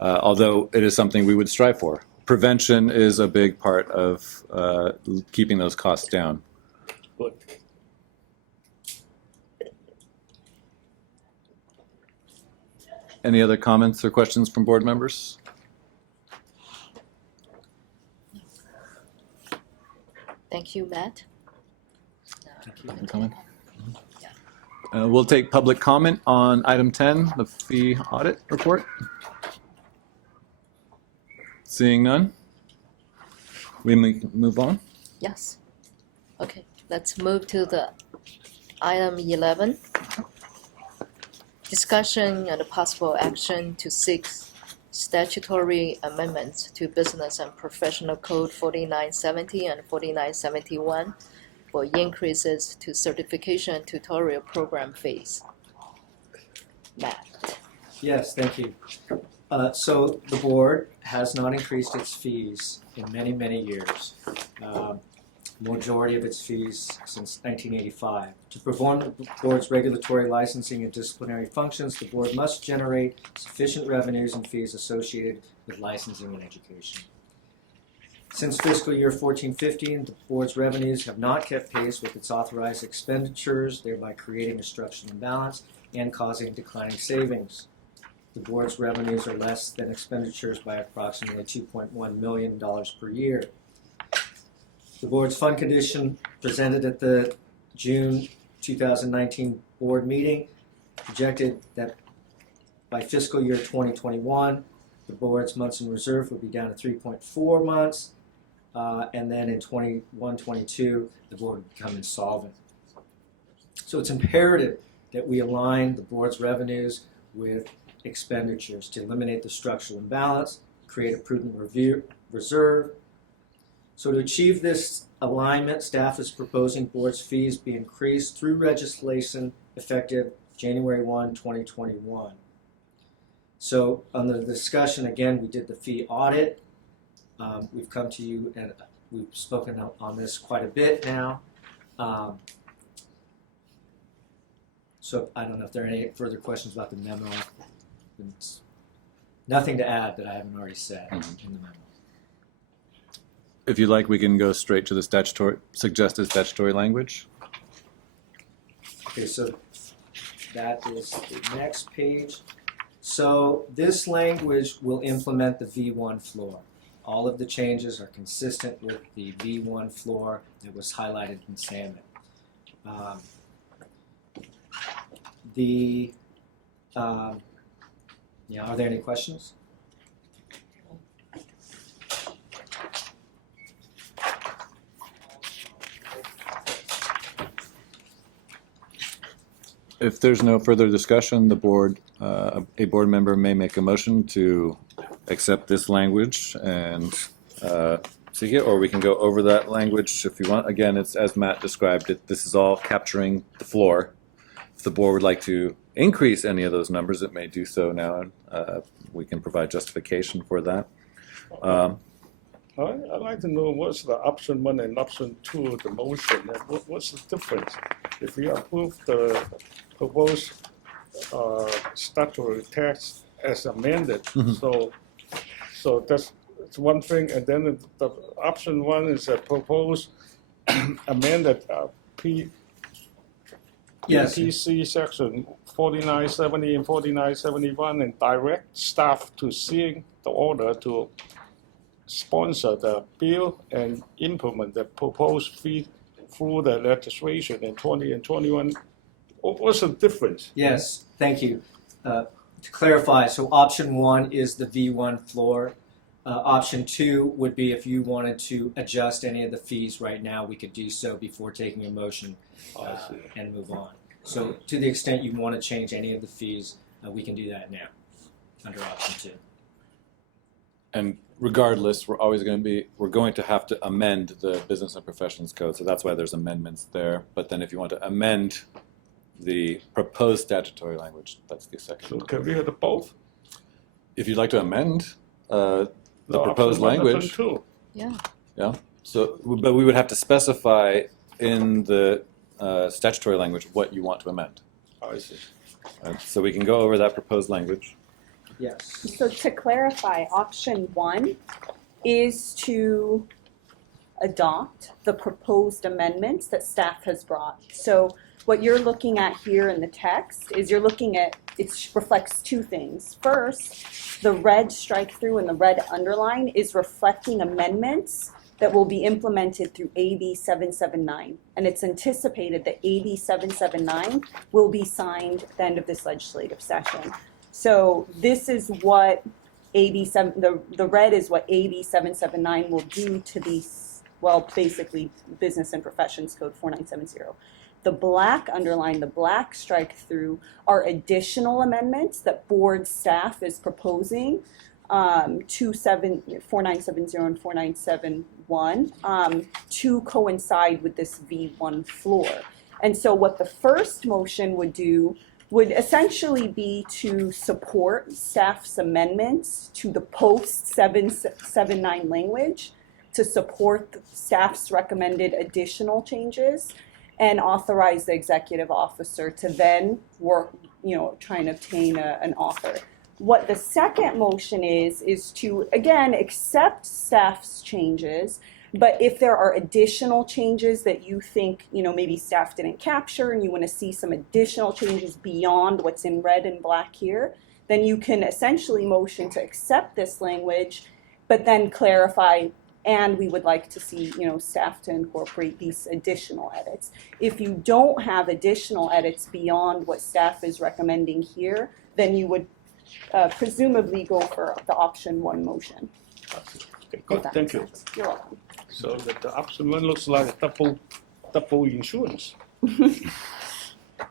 although it is something we would strive for. Prevention is a big part of keeping those costs down. Good. Any other comments or questions from board members? Thank you, Matt. Any comment? We'll take public comment on item 10, the fee audit report. Seeing none, we may move on. Yes. Okay, let's move to the item 11. Discussion and possible action to seek statutory amendments to Business and Professional Code 4970 and 4971 for increases to certification tutorial program fees. Matt. Yes, thank you. So the board has not increased its fees in many, many years. Majority of its fees since 1985. To perform the board's regulatory licensing and disciplinary functions, the board must generate sufficient revenues and fees associated with licensing and education. Since fiscal year 14-15, the board's revenues have not kept pace with its authorized expenditures, thereby creating a structural imbalance and causing declining savings. The board's revenues are less than expenditures by approximately $2.1 million per year. The board's fund condition presented at the June 2019 board meeting projected that by fiscal year 2021, the board's months in reserve would be down to 3.4 months, and then in 21-22, the board would become insolvent. So it's imperative that we align the board's revenues with expenditures to eliminate the structural imbalance, create a prudent reserve. So to achieve this alignment, staff is proposing board's fees be increased through legislation effective January 1, 2021. So on the discussion, again, we did the fee audit. We've come to you and we've spoken on this quite a bit now. So I don't know if there are any further questions about the memo. It's nothing to add that I haven't already said in the memo. If you'd like, we can go straight to the suggested statutory language. Okay, so that is the next page. So this language will implement the V1 floor. All of the changes are consistent with the V1 floor that was highlighted in salmon. Are there any questions? If there's no further discussion, the board, a board member may make a motion to accept this language and seek it, or we can go over that language if you want. Again, it's as Matt described it. This is all capturing the floor. If the board would like to increase any of those numbers, it may do so now. We can provide justification for that. I'd like to know what's the option 1 and option 2 of the motion. What's the difference? If we approve the proposed statutory tax as amended, so that's one thing, and then the option 1 is a proposed amended Yes. PTC section 4970 and 4971 and direct staff to seeing the order to sponsor the bill and implement the proposed fee through the legislation in 20 and 21. What's the difference? Yes, thank you. To clarify, so option 1 is the V1 floor. Option 2 would be if you wanted to adjust any of the fees right now, we could do so before taking a motion and move on. So to the extent you want to change any of the fees, we can do that now under option 2. And regardless, we're going to have to amend the Business and Professions Code, so that's why there's amendments there. But then if you want to amend the proposed statutory language, that's the So second. can we have both? If you'd like to amend the proposed option 1 and language, 2. Yeah. so, but we would have to specify in the statutory language what you want to amend. I see. So we can go over that proposed language. Yes. So to clarify, option 1 is to adopt the proposed amendments that staff has brought. So what you're looking at here in the text is you're looking at, it reflects 2 things. First, the red strike through and the red underline is reflecting amendments that will be implemented through AB 779. And it's anticipated that AB 779 will be signed at the end of this legislative session. So this is what the red is what AB 779 will do to these, well, basically Business and Professions Code 4970. The black underline, the black strike through are additional amendments that board staff is proposing to 4970 and 4971 to coincide with this V1 floor. And so what the first motion would do would essentially be to support staff's amendments to the post 779 language, to support the staff's recommended additional changes, and authorize the executive officer to then work, try and obtain an author. What the second motion is to, again, accept staff's changes, but if there are additional changes that you think, maybe staff didn't capture and you want to see some additional changes beyond what's in red and black here, then you can essentially motion to accept this language, but then clarify, and we would like to see, staff to incorporate these additional edits. If you don't have additional edits beyond what staff is recommending here, then you would presumably go for the option 1 motion. Okay, good, thank you. You're welcome. So the option 1 looks like double insurance.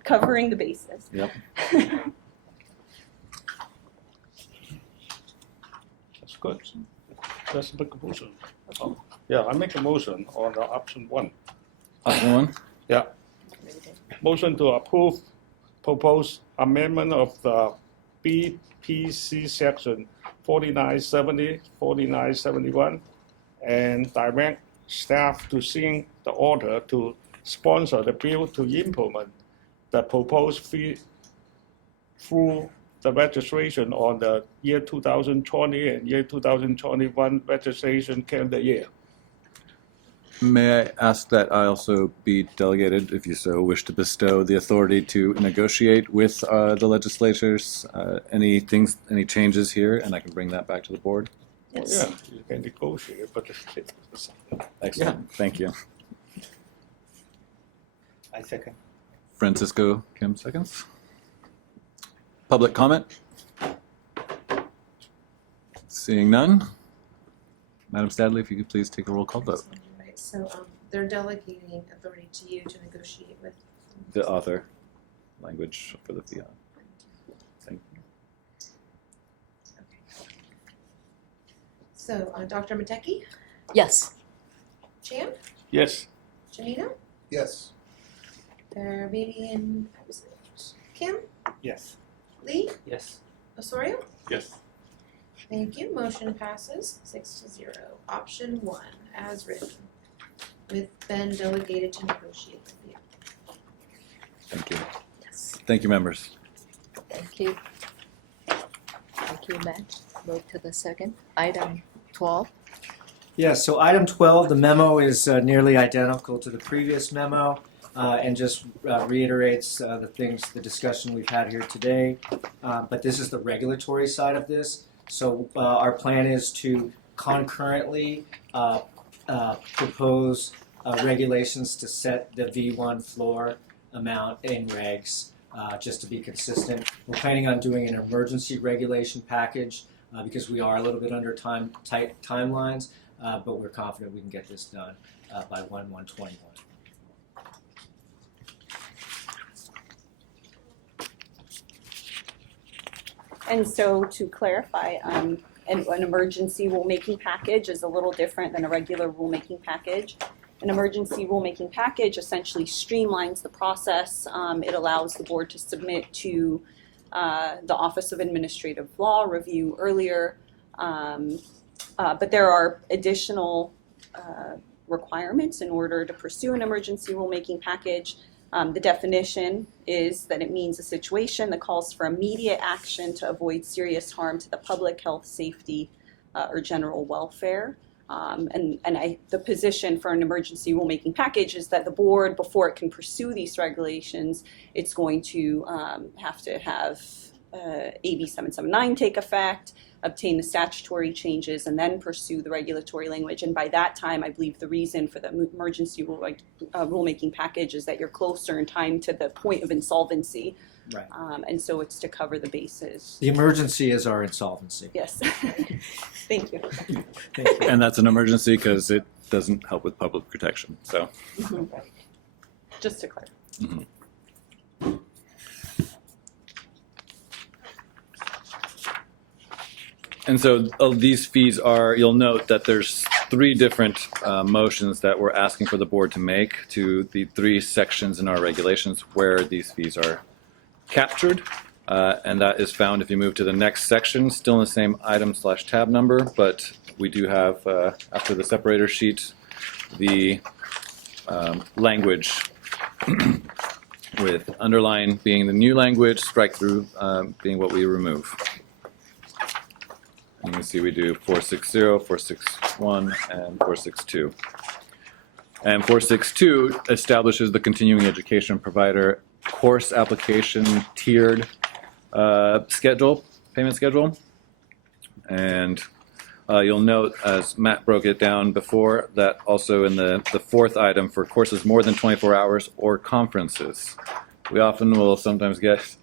Covering the bases. Yep. That's good. Let's make a motion. Yeah, I make a motion on the option 1. Option 1? Yeah. Motion to approve proposed amendment of the BPC section 4970, 4971, and direct staff to send the order to sponsor the bill to implement the proposed fee through the registration on the year 2020 and year 2021 registration calendar year. May I ask that I also be delegated, if you so wish to bestow the authority to negotiate with the legislators, any changes here, and I can bring that back to the board? Yes. Yeah, you can negotiate, but Excellent, thank you. I second. Francisco Kim seconds. Public comment? Seeing none. Madam Stadley, if you could please take a roll call vote. Right, so they're delegating authority to you to negotiate with. The author language for the fee. Thank you. Okay. So Dr. Mateki, Yes. Chan, yes. Janina, Yes. Barbadian, Kim, Yes. Lee, Yes. Osorio. Yes. Thank you. Motion passes 6-0. Option 1, as written, with Ben delegated to negotiate with you. Thank you. Yes. Thank you, members. Thank you. Thank you, Matt. Move to the second. Item 12. Yes, so item 12, the memo is nearly identical to the previous memo and just reiterates the discussion we've had here today. But this is the regulatory side of this. So our plan is to concurrently propose regulations to set the V1 floor amount in regs, just to be consistent. We're planning on doing an emergency regulation package because we are a little bit under tight timelines, but we're confident we can get this done by 1/1/21. And so to clarify, an emergency rulemaking package is a little different than a regular rulemaking package. An emergency rulemaking package essentially streamlines the process. It allows the board to submit to the Office of Administrative Law review earlier, but there are additional requirements in order to pursue an emergency rulemaking package. The definition is that it means a situation that calls for immediate action to avoid serious harm to the public health, safety, or general welfare. The position for an emergency rulemaking package is that the board, before it can pursue these regulations, it's going to have to have AB 779 take effect, obtain the statutory changes, and then pursue the regulatory language. And by that time, I believe the reason for the emergency rulemaking package is that you're closer in time to the point of insolvency. Right. And so it's to cover the bases. The emergency is our insolvency. Yes. Thank you. Thank you. And that's an emergency because it doesn't help with public protection. So, Right. Just to clarify. and so these fees are, you'll note that there's 3 different motions that we're asking for the board to make to the 3 sections in our regulations where these fees are captured. And that is found if you move to the next section, still in the same item/tab number, but we do have, after the separator sheet, the language with underline being the new language, strike through being what we remove. And you can see we do 460, 461, and 462. And 462 establishes the continuing education provider course application tiered payment schedule. And you'll note, as Matt broke it down before, that also in the 4th item for courses more than 24 hours or conferences, we often will sometimes get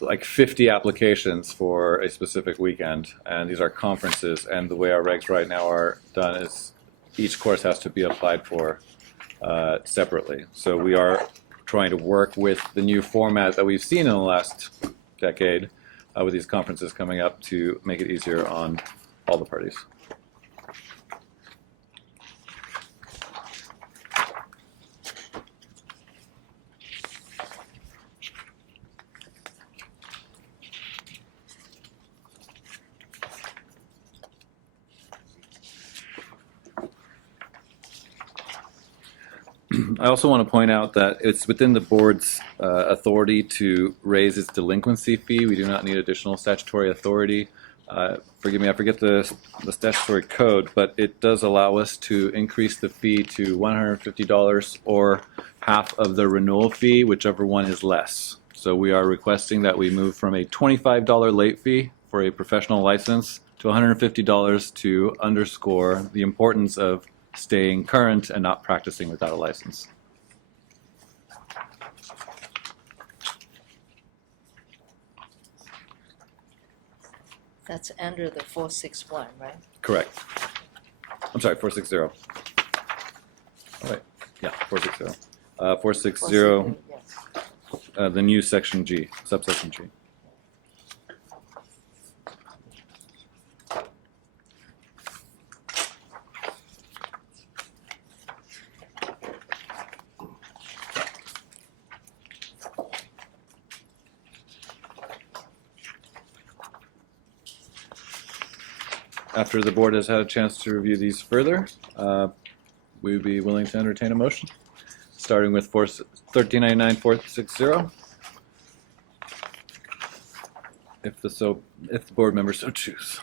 like 50 applications for a specific weekend, and these are conferences, and the way our regs right now are done is each course has to be applied for separately. So we are trying to work with the new format that we've seen in the last decade with these conferences coming up to make it easier on all the parties. I also want to point out that it's within the board's authority to raise its delinquency fee. We do not need additional statutory authority. Forgive me, I forget the statutory code, but it does allow us to increase the fee to $150 or half of the renewal fee, whichever one is less. So we are requesting that we move from a $25 late fee for a professional license to $150 to underscore the importance of staying current and not practicing without a license. That's under the 461, right? Correct. I'm sorry, 460. Oh, wait. Yeah, 460. 460, Yes. the new section G, subsection G. After the board has had a chance to review these further, we would be willing to entertain a motion, starting with 1399 460, if the board members so choose.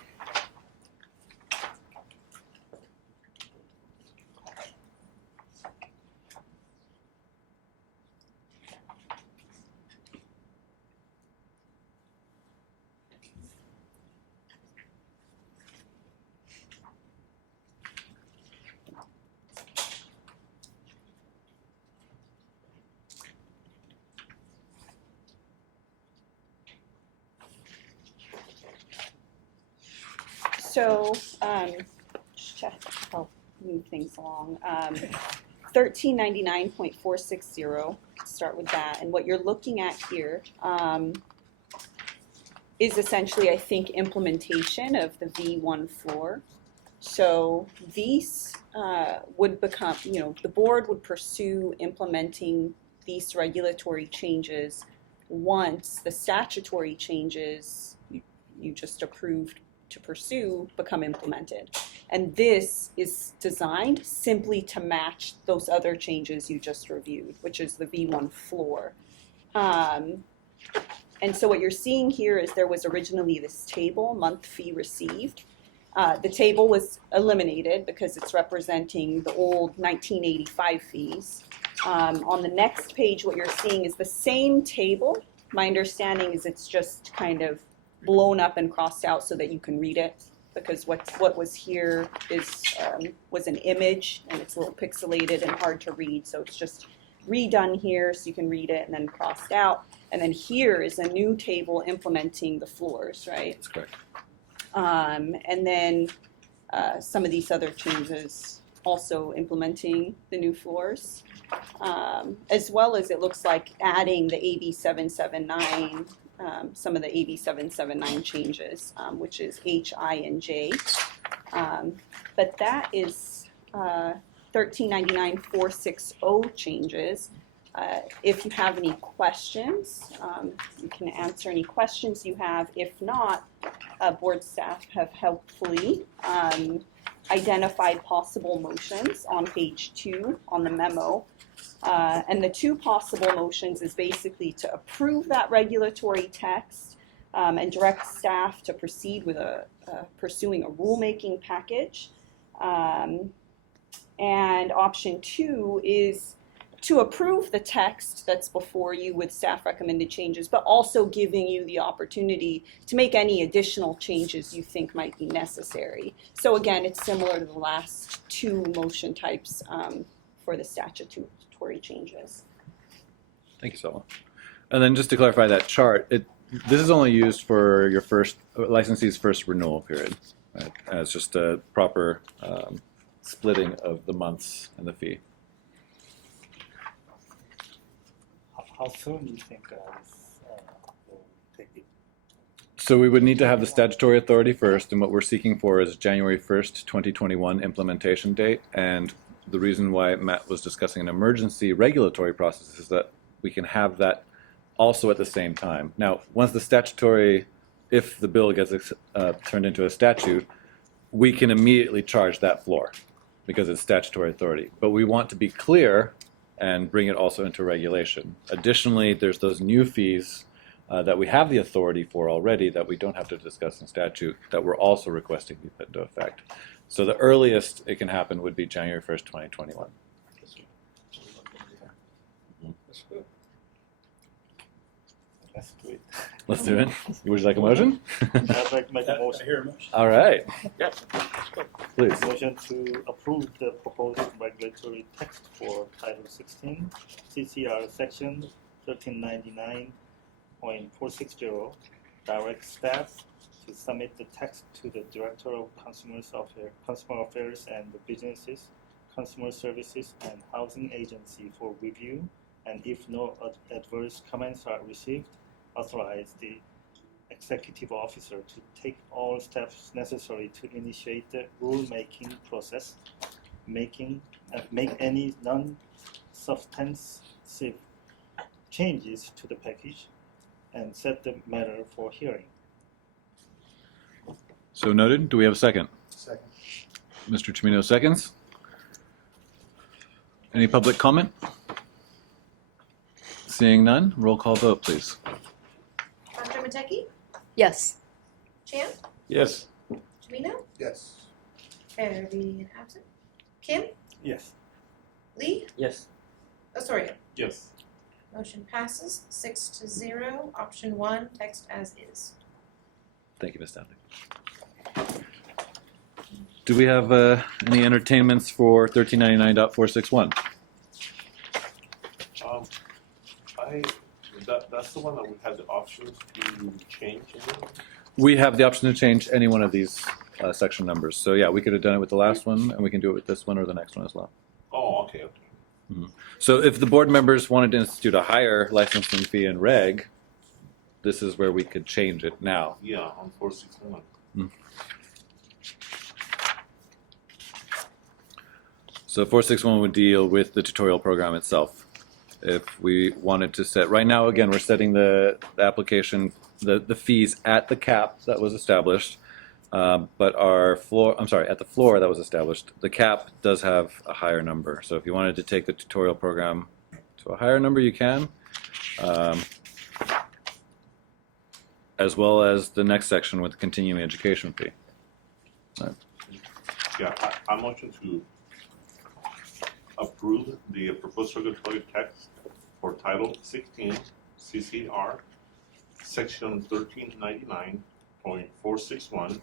So, just check, help move things along. 1399.460, start with that. And what you're looking at here is essentially, I think, implementation of the V1 floor. So these would become, the board would pursue implementing these regulatory changes once the statutory changes you just approved to pursue become implemented. And this is designed simply to match those other changes you just reviewed, which is the V1 floor. And so what you're seeing here is there was originally this table, month fee received. The table was eliminated because it's representing the old 1985 fees. On the next page, what you're seeing is the same table. My understanding is it's just kind of blown up and crossed out so that you can read it, because what was here was an image, and it's a little pixelated and hard to read, so it's just redone here so you can read it and then crossed out. And then here is a new table implementing the floors, right? That's correct. And then some of these other changes also implementing the new floors, as well as it looks like adding the AB 779, some of the AB 779 changes, which is H, I, and J. But that is 1399-460 changes. If you have any questions, you can answer any questions you have. If not, board staff have helpfully identified possible motions on page 2 on the memo. And the 2 possible motions is basically to approve that regulatory text and direct staff to proceed with pursuing a rulemaking package. And option 2 is to approve the text that's before you with staff recommended changes, but also giving you the opportunity to make any additional changes you think might be necessary. So again, it's similar to the last 2 motion types for the statutory changes. Thank you, Selma. And then just to clarify that chart, this is only used for your licensee's first renewal period, right? It's just a proper splitting of the months and the fee. How soon do you think will take it? So we would need to have the statutory authority first, and what we're seeking for is January 1st, 2021 implementation date. And the reason why Matt was discussing an emergency regulatory process is that we can have that also at the same time. Now, once the statutory, if the bill gets turned into a statute, we can immediately charge that floor because it's statutory authority. But we want to be clear and bring it also into regulation. Additionally, there's those new fees that we have the authority for already that we don't have to discuss in statute that we're also requesting be put into effect. So the earliest it can happen would be January 1st, 2021. That's good. Let's do it. Let's do it. Would you like a motion? I'd like to make a I motion. hear a motion. All right, Yeah. please. Motion to approve the proposed regulatory text for Title 16, CCR Section 1399.460, direct staff to submit the text to the Director of Consumer Affairs and the Businesses, Consumer Services, and Housing Agency for review, and if no adverse comments are received, authorize the executive officer to take all steps necessary to initiate the rulemaking process, make any non-substantive changes to the package, and set the matter for hearing. So noted. Do we have a second? Second. Mr. Chimino seconds. Any public comment? Seeing none, roll call vote, please. Dr. Matecki? Yes. Chan? Yes. Chimino? Yes. Fairby absent. Kim? Yes. Lee? Yes. Osorio? Yes. Motion passes 6-0. Option 1, text as is. Thank you, Ms. Stanley. Do we have any entertainments for 1399.461? That's the one that we had the options to change. We have the option to change any one of these section numbers. So yeah, we could have done it with the last one, and we can do it with this one or the next one as well. Oh, okay. So if the board members wanted to institute a higher licensing fee in reg, this is where we could change it now. Yeah, on 461. So 461 would deal with the tutorial program itself. If we wanted to set, right now, again, we're setting the application, the fees at the cap that was established, but our floor, I'm sorry, at the floor that was established, the cap does have a higher number. So if you wanted to take the tutorial program to a higher number, you can, as well as the next section with the continuing education fee. Yeah, I motion to approve the proposed regulatory text for Title 16 CCR, Section 1399.461,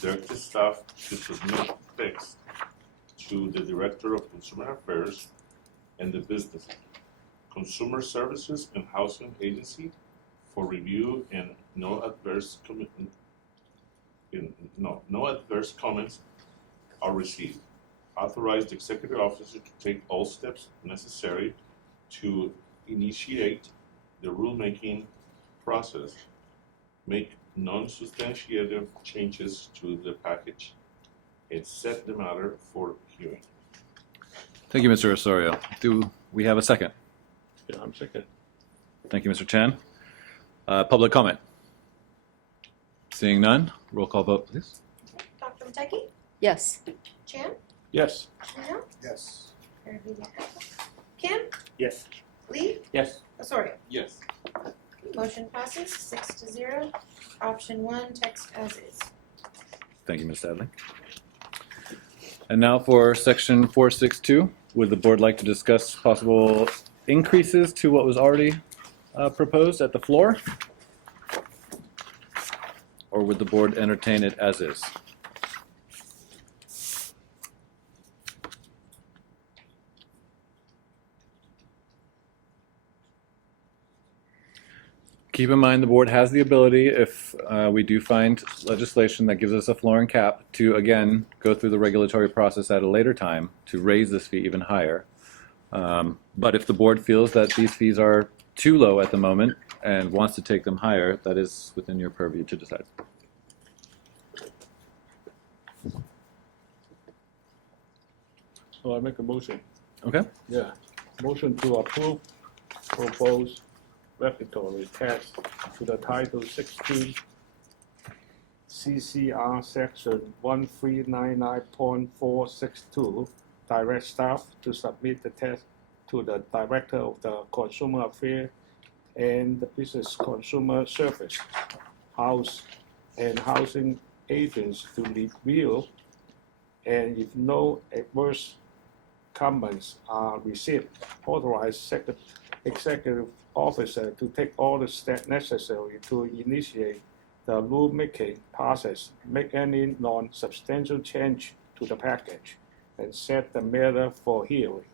directed staff to submit text to the Director of Consumer Affairs and the Business Consumer Services and Housing Agency for review and no adverse comments are received. Authorize the executive officer to take all steps necessary to initiate the rulemaking process, make non-substantiative changes to the package, and set the matter for hearing. Thank you, Mr. Osorio. Do we have a second? Yeah, I'm second. Thank you, Mr. Chan. Public comment? Seeing none, roll call vote, please. Dr. Mateki? Yes. Chan? Yes. Chino? Yes. Kim? Yes. Lee? Yes. Osorio? Yes. Motion passes 6-0. Option 1, text as is. Thank you, Ms. Sadley. And now for section 462, would the board like to discuss possible increases to what was already proposed at the floor? Or would the board entertain it as is? Keep in mind the board has the ability, if we do find legislation that gives us a floor and cap, to again go through the regulatory process at a later time to raise this fee even higher. But if the board feels that these fees are too low at the moment and wants to take them higher, that is within your purview to decide. So I make a motion. Okay. Yeah. Motion to approve proposed regulatory tax to the Title 16 CCR Section 1399.462. Direct staff to submit the text to the Director of the Consumer Affairs and the Business Consumer Service and Housing Agents to review, and if no adverse comments are received, authorize executive officer to take all the steps necessary to initiate the rulemaking process, make any non-substantial change to the package, and set the matter for hearing.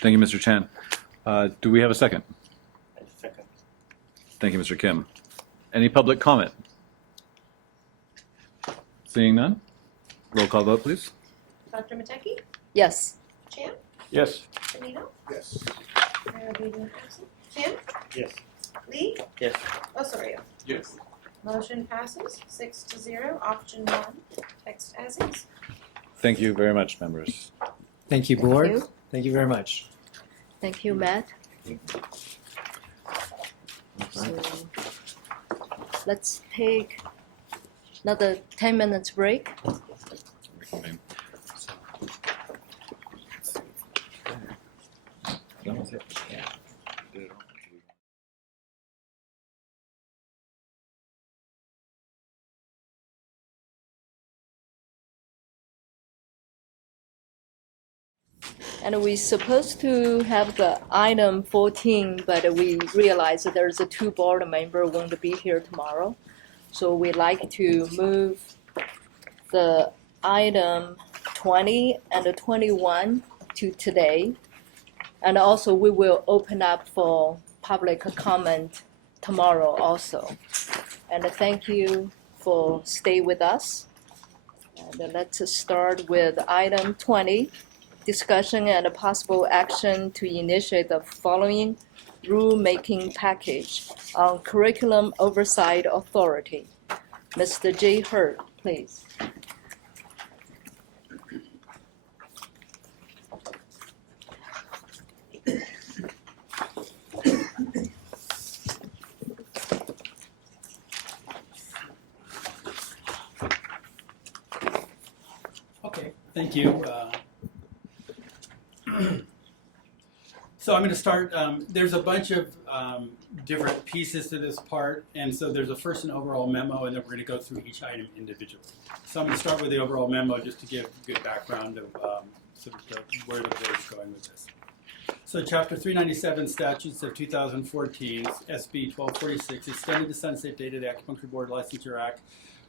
Thank you, Mr. Chan. Do we have a second? Second. Thank you, Mr. Kim. Any public comment? Seeing none, roll call vote, please. Dr. Mateki? Yes. Chan? Yes. Chino? Yes. Absent. Kim? Yes. Lee? Yes. Osorio? Yes. Motion passes 6-0. Option 1, text as is. Thank you very much, members. Thank you, board. you. Thank you very much. Thank you, Matt. So let's take another 10 minutes break. And we're supposed to have the item 14, but we realized that there's a 2 board member won't be here tomorrow. So we'd like to move the item 20 and 21 to today. And also we will open up for public comment tomorrow also. And thank you for staying with us. And let's start with item 20. Discussion and possible action to initiate the following rulemaking package on Curriculum Oversight Authority. Mr. J. Hurd, please. Okay, thank you. So I'm going to start. There's a bunch of different pieces to this part, and so there's a first and overall memo, and then we're going to go through each item individually. So I'm going to start with the overall memo just to give a good background of sort of where the board is going with this. So Chapter 397 Statutes of 2014, SB 1246, extended the sunset date of the Acupuncture Board Licensure Act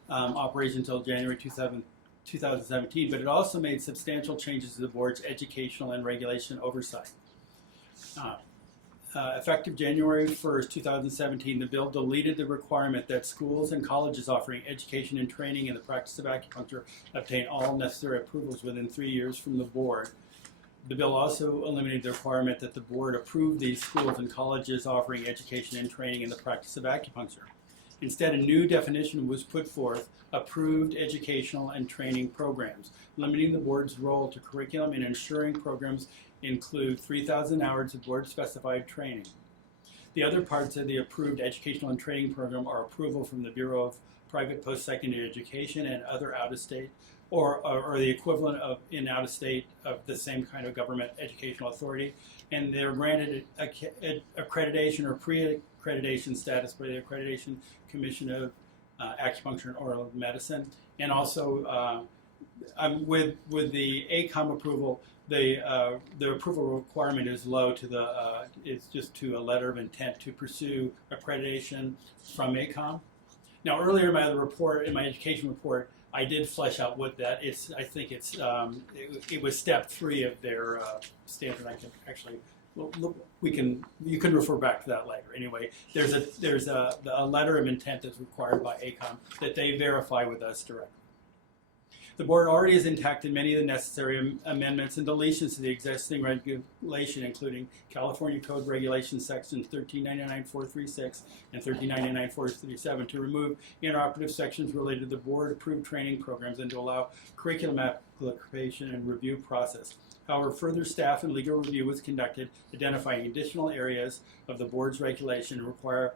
operation until January 2017, but it also made substantial changes to the board's educational and regulation oversight. Effective January 1st, 2017, the bill deleted the requirement that schools and colleges offering education and training in the practice of acupuncture obtain all necessary approvals within 3 years from the board. The bill also eliminated the requirement that the board approve these schools and colleges offering education and training in the practice of acupuncture. Instead, a new definition was put forth: approved educational and training programs, limiting the board's role to curriculum and ensuring programs include 3,000 hours of board-specified training. The other parts of the approved educational and training program are approval from the Bureau of Private Post-Secondary Education and other out-of-state or the equivalent of in out-of-state of the same kind of government educational authority, and they're granted accreditation or pre-accreditation status by the Accreditation Commission of Acupuncture and Oral Medicine, and also with the ACOM approval, the approval requirement is low to the it's just to a letter of intent to pursue accreditation from ACOM. Now, earlier in my other report, in my education report, I did flesh out what that is. I think it was step 3 of their standard. I can actually, you can refer back to that later. Anyway, there's a letter of intent that's required by ACOM that they verify with us directly. The board already has enacted many of the necessary amendments and deletions to the existing regulation, including California Code Regulations Sections 1399-436 and 1399-437, to remove inoperative sections related to the board-approved training programs and to allow curriculum application and review process. However, further staff and legal review was conducted, identifying additional areas of the board's regulation and require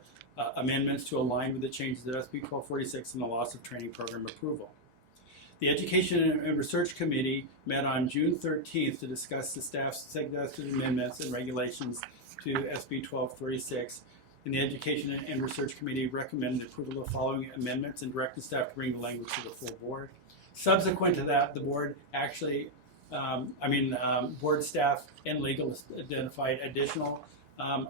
amendments to align with the changes of SB 1246 and the loss of training program approval. The Education and Research Committee met on June 13th to discuss the staff's suggested amendments and regulations to SB 1246. And the Education and Research Committee recommended approval of the following amendments and directed staff to bring the language to the full board. Subsequent to that, the board actually, board staff and legal identified additional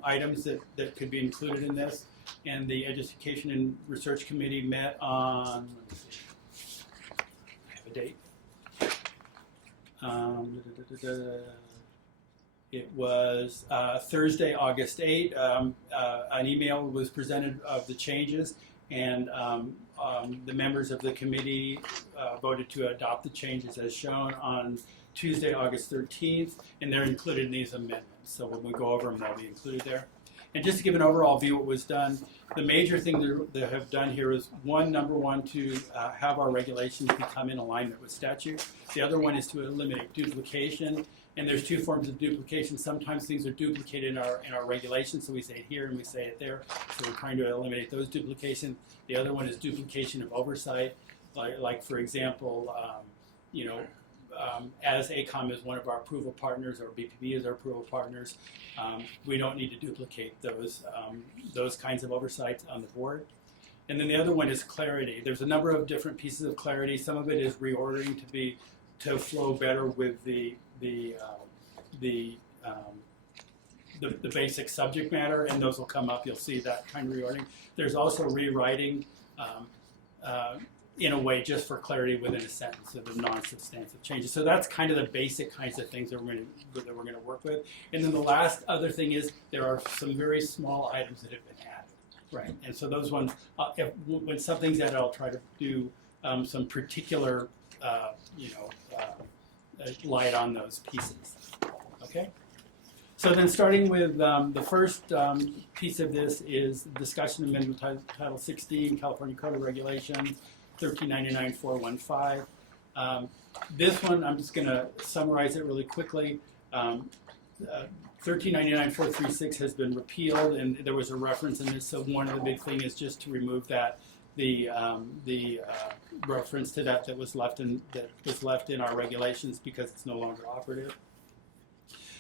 items that could be included in this. And the Education and Research Committee met on, date. It was Thursday, August 8. An email was presented of the changes, and the members of the committee voted to adopt the changes as shown on Tuesday, August 13th, and they're included in these amendments. So when we go over them, they'll be included there. And just to give an overall view of what was done, the major thing they have done here is number one, to have our regulations become in alignment with statute. The other one is to eliminate duplication. And there's 2 forms of duplication. Sometimes things are duplicated in our regulations, so we say it here and we say it there. So we're trying to eliminate those duplications. The other one is duplication of oversight. Like for example, as ACOM is one of our approval partners, or BPB is our approval partners, we don't need to duplicate those kinds of oversights on the board. And then the other one is clarity. There's a number of different pieces of clarity. Some of it is reordering to flow better with the basic subject matter, and those will come up. You'll see that kind of reordering. There's also rewriting in a way just for clarity within a sentence of the non-substantive changes. So that's kind of the basic kinds of things that we're going to work with. And then the last other thing is there are some very small items that have been added, right? And so those ones, when something's added, I'll try to do some particular, light on those pieces. Okay. So then starting with the first piece of this is the discussion amendment Title 16, California Code of Regulations, 1399-415. This one, I'm just going to summarize it really quickly. 1399-436 has been repealed, and there was a reference in this. So one of the big thing is just to remove that the reference to that was left in our regulations because it's no longer operative.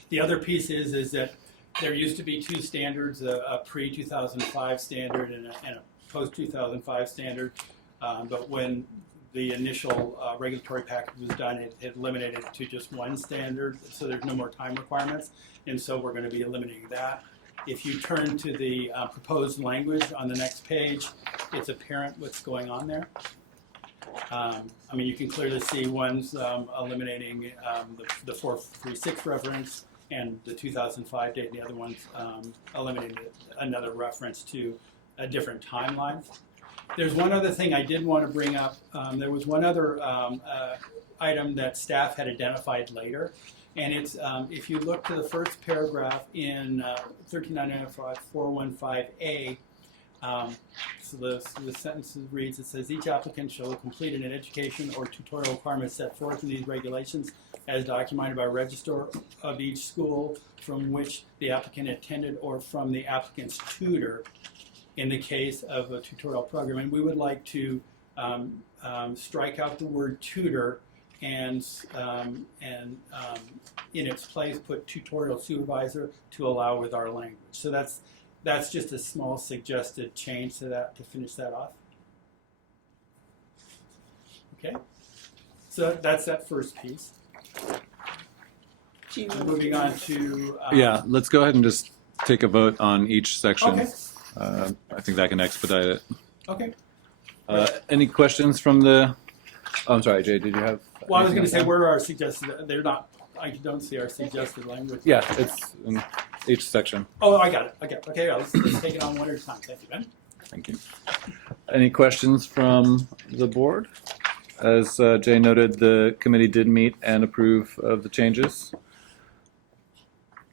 The other piece is that there used to be two standards: a pre-2005 standard and a post-2005 standard. But when the initial regulatory package was done, it eliminated it to just one standard, so there's no more time requirements, and so we're going to be eliminating that. If you turn to the proposed language on the next page, it's apparent what's going on there. I mean, you can clearly see one's eliminating the 436 reference and the 2005 date, and the other one's eliminating another reference to a different timeline. There's one other thing I did want to bring up. There was one other item that staff had identified later, and it's if you look to the first paragraph in 1399-415A, so the sentence reads, it says, each applicant shall have completed an education or tutorial requirements set forth in these regulations as documented by registrar of each school from which the applicant attended or from the applicant's tutor in the case of a tutorial program. And we would like to strike out the word tutor and in its place put tutorial supervisor to allow with our language. So that's just a small suggested change to that to finish that off. Okay, so that's that first piece. Moving on to Yeah, let's go ahead and just take a vote on each section. Okay. I think that can expedite it. Okay. Any questions from the? Oh, I'm sorry, Jay. Did you have? Well, I was going to anything say else? where are our suggested? They're not. I don't see our suggested language. Yeah, it's in each section. Oh, I got it. Okay, yeah, let's take it on one at a time. Thank you, Ben. Thank you. Any questions from the board? As Jay noted, the committee did meet and approve of the changes.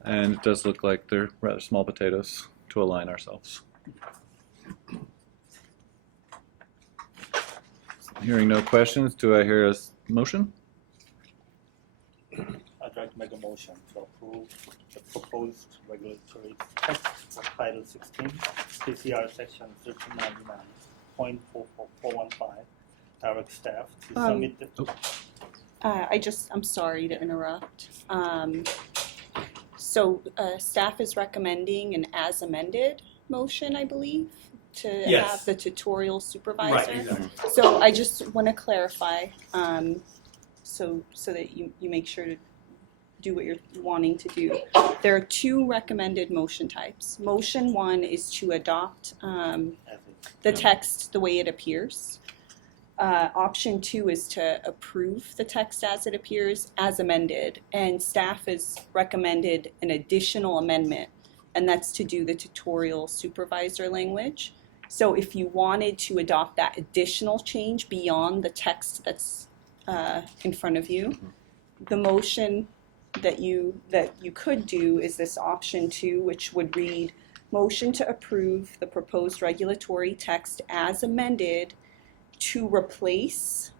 And it does look like they're rather small potatoes to align ourselves. Hearing no questions, do I hear a motion? I'd like to make a motion to approve the proposed regulatory text of Title 16, CCR Section 1399.415, direct staff to submit the... I'm sorry to interrupt. So staff is recommending an as amended motion, I believe, to Yes. have the tutorial supervisor. Right, exactly. So I just want to clarify, so that you make sure to do what you're wanting to do. There are two recommended motion types. Motion one is to adopt the text the way it appears. Option two is to approve the text as it appears, as amended, and staff has recommended an additional amendment, and that's to do the tutorial supervisor language. So if you wanted to adopt that additional change beyond the text that's in front of you, the motion that you could do is this option two, which would read, motion to approve the proposed regulatory text as amended to replace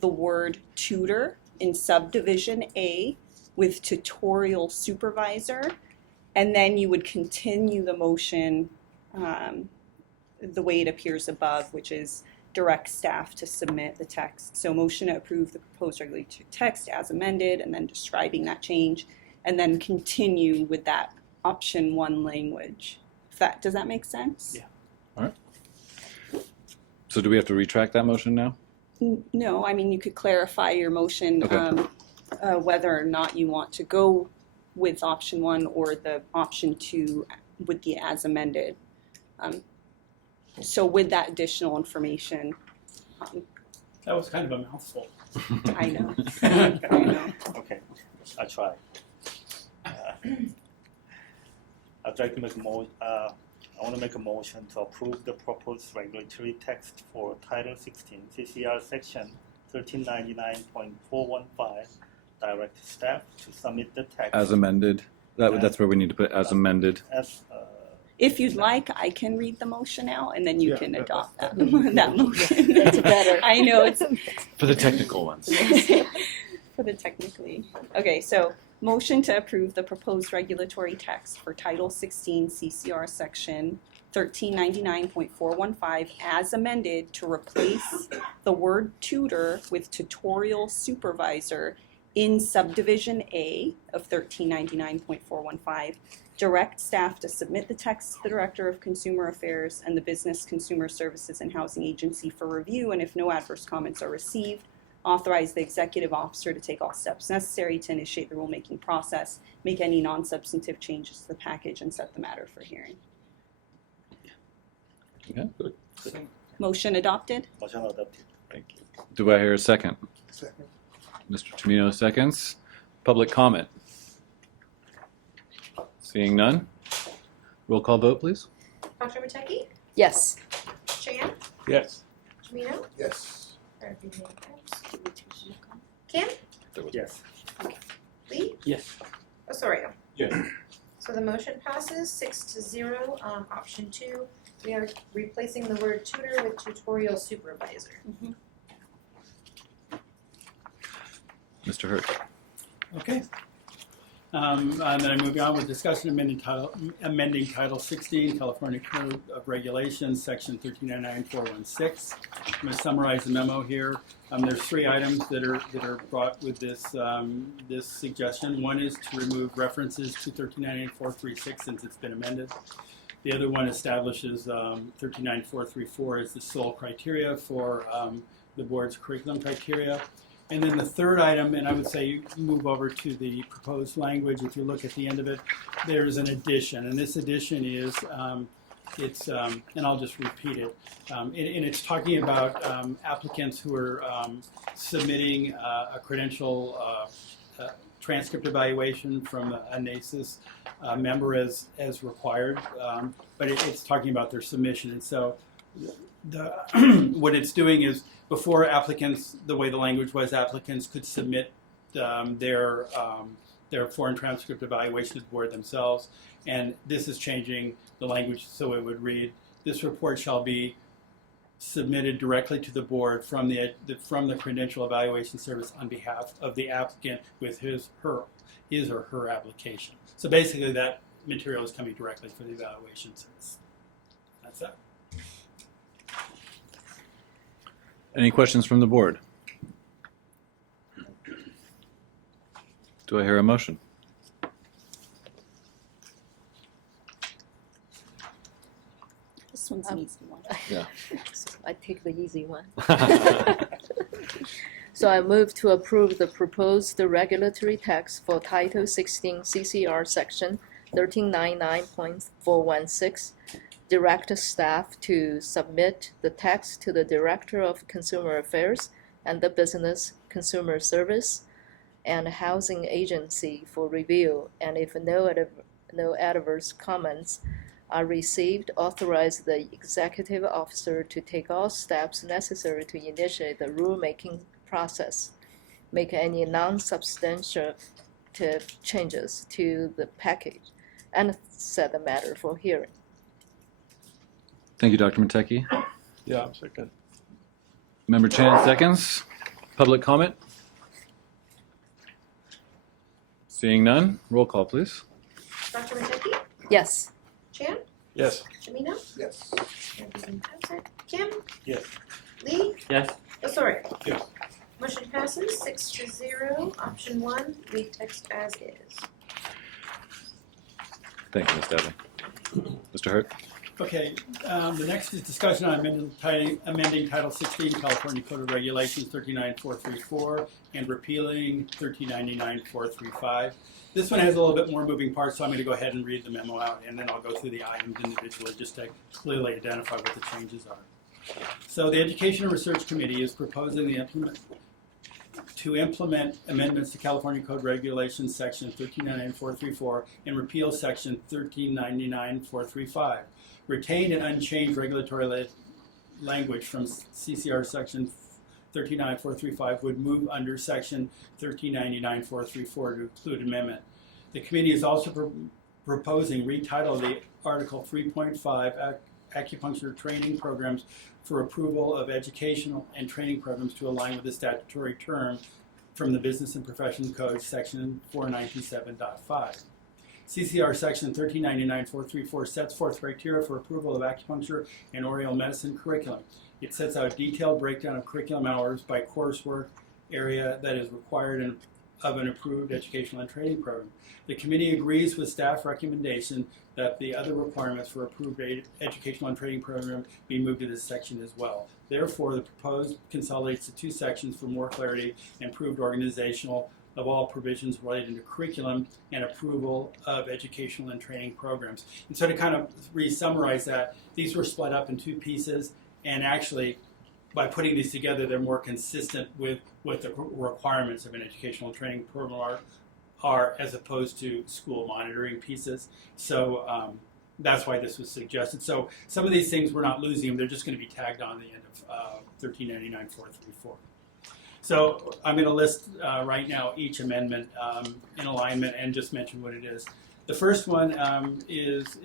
the word tutor in subdivision A with tutorial supervisor, and then you would continue the motion the way it appears above, which is direct staff to submit the text. So motion to approve the proposed regulatory text as amended, and then describing that change, and then continue with that option one language. Does that make sense? Yeah. All right. So do we have to retract that motion now? No, I mean, you could clarify your motion, Okay. Whether or not you want to go with option one or the option two with the as amended. So with that additional information, That was kind of a mouthful. I know. I know. Okay, I'll try. I'd like to make I want to make a motion to approve the proposed regulatory text for Title 16, CCR Section 1399.415, direct staff to submit the text As amended. That's where we need to put as amended. As If you'd like, I can read the motion out and then you Yeah, can that- adopt that, that's- that motion. That's better. I know it's For the technical ones. for the technically. Okay, so motion to approve the proposed regulatory text for Title 16 CCR Section 1399.415 as amended to replace the word tutor with tutorial supervisor in subdivision A of 1399.415. Direct staff to submit the text to the Director of Consumer Affairs and the Business Consumer Services and Housing Agency for review, and if no adverse comments are received, authorize the executive officer to take all steps necessary to initiate the rulemaking process, make any non-substantive changes to the package, and set the matter for hearing. Yeah, good. Motion adopted? motion adopted. Thank you. Do I hear a second? Second. Mr. Tomino seconds. Public comment. Seeing none. Roll call vote, please. Dr. Mateki? Yes. Chan? Yes. Tomino? Yes. Kim? Yes. Lee? Yes. Osorio? Yes. So the motion passes 6-0. Option 2, we are replacing the word tutor with tutorial supervisor. Mr. Hurt. Okay. And then I'm moving on with discussion amending Title 16, California Code of Regulations, Section 1399-416. I'm going to summarize the memo here. There's 3 items that are brought with this this suggestion. One is to remove references to 1399-436 since it's been amended. The other one establishes 1399-434 as the sole criteria for the board's curriculum criteria. And then the third item, and I would say you move over to the proposed language. If you look at the end of it, there's an addition, and this addition is and I'll just repeat it. And it's talking about applicants who are submitting a credential transcript evaluation from a NACIS member as required, but it's talking about their submission. And so what it's doing is, before applicants, the way the language was, applicants could submit their foreign transcript evaluation to the board themselves, and this is changing the language so it would read, this report shall be submitted directly to the board from the Credential Evaluation Service on behalf of the applicant with his or her application. So basically that material is coming directly from the evaluation service. That's that. Any questions from the board? Do I hear a motion? This one's an easy one. Yeah. I take the easy one. So I move to approve the proposed regulatory text for Title 16 CCR Section 1399.416. Direct staff to submit the text to the Director of Consumer Affairs and the Business Consumer Service and Housing Agency for review, and if no adverse comments are received, authorize the executive officer to take all steps necessary to initiate the rulemaking process, make any non-substantive changes to the package, and set the matter for hearing. Thank you, Dr. Mateki. Yeah, second. Member Chan seconds. Public comment? Seeing none, roll call, please. Dr. Mateki? Yes. Chan? Yes. Tomino? Yes. Kim? Yes. Lee? Yes. Osorio? Yes. Motion passes 6-0. Option 1, leave text as is. Thank you, Ms. Devlin. Mr. Hurt? Okay, the next is discussion on amending Title 16 California Code of Regulations 139434 and repealing 1399-435. This one has a little bit more moving parts, so I'm going to go ahead and read the memo out, and then I'll go through the items individually just to clearly identify what the changes are. So the Education and Research Committee is proposing to implement amendments to California Code Regulations Section 1399-434 and repeal Section 1399-435. Retain an unchanged regulatory language from CCR Section 1399-435 would move under Section 1399-434 to include amendment. The committee is also proposing retitle the Article 3.5 Acupuncture Training Programs for approval of educational and training programs to align with the statutory term from the Business and Professions Code, Section 4927.5. CCR Section 1399-434 sets forth criteria for approval of acupuncture and Oriental medicine curriculum. It sets out a detailed breakdown of curriculum hours by coursework area that is required of an approved educational and training program. The committee agrees with staff recommendation that the other requirements for approved educational and training program be moved to this section as well. Therefore, the proposed consolidates the two sections for more clarity and improved organizational of all provisions related to curriculum and approval of educational and training programs. And so to kind of re-summarize that, these were split up in two pieces, and actually by putting these together, they're more consistent with what the requirements of an educational training program are as opposed to school monitoring pieces. So that's why this was suggested. So some of these things we're not losing them, they're just going to be tagged on the end of 1399-434. So I'm going to list right now each amendment in alignment and just mention what it is. The first one is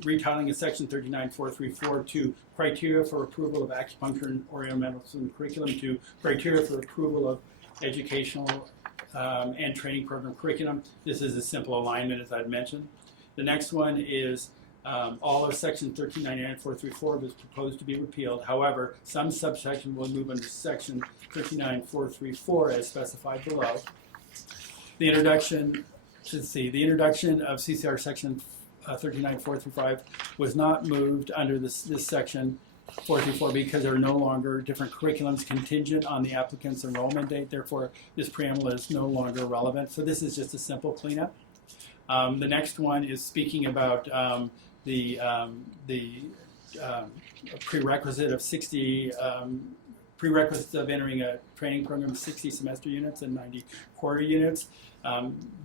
retitling in Section 39-434 to criteria for approval of acupuncture and Oriental medicine curriculum to criteria for approval of educational and training program curriculum. This is a simple alignment, as I've mentioned. The next one is all of Section 1399-434 is proposed to be repealed. However, some subsection will move under Section 39-434 as specified below. The introduction of CCR Section 39-435 was not moved under this section 434 because there are no longer different curriculums contingent on the applicant's enrollment date. Therefore, this preamble is no longer relevant. So this is just a simple cleanup. The next one is speaking about the prerequisite of 60 prerequisites of entering a training program, 60 semester units and 90 quarter units.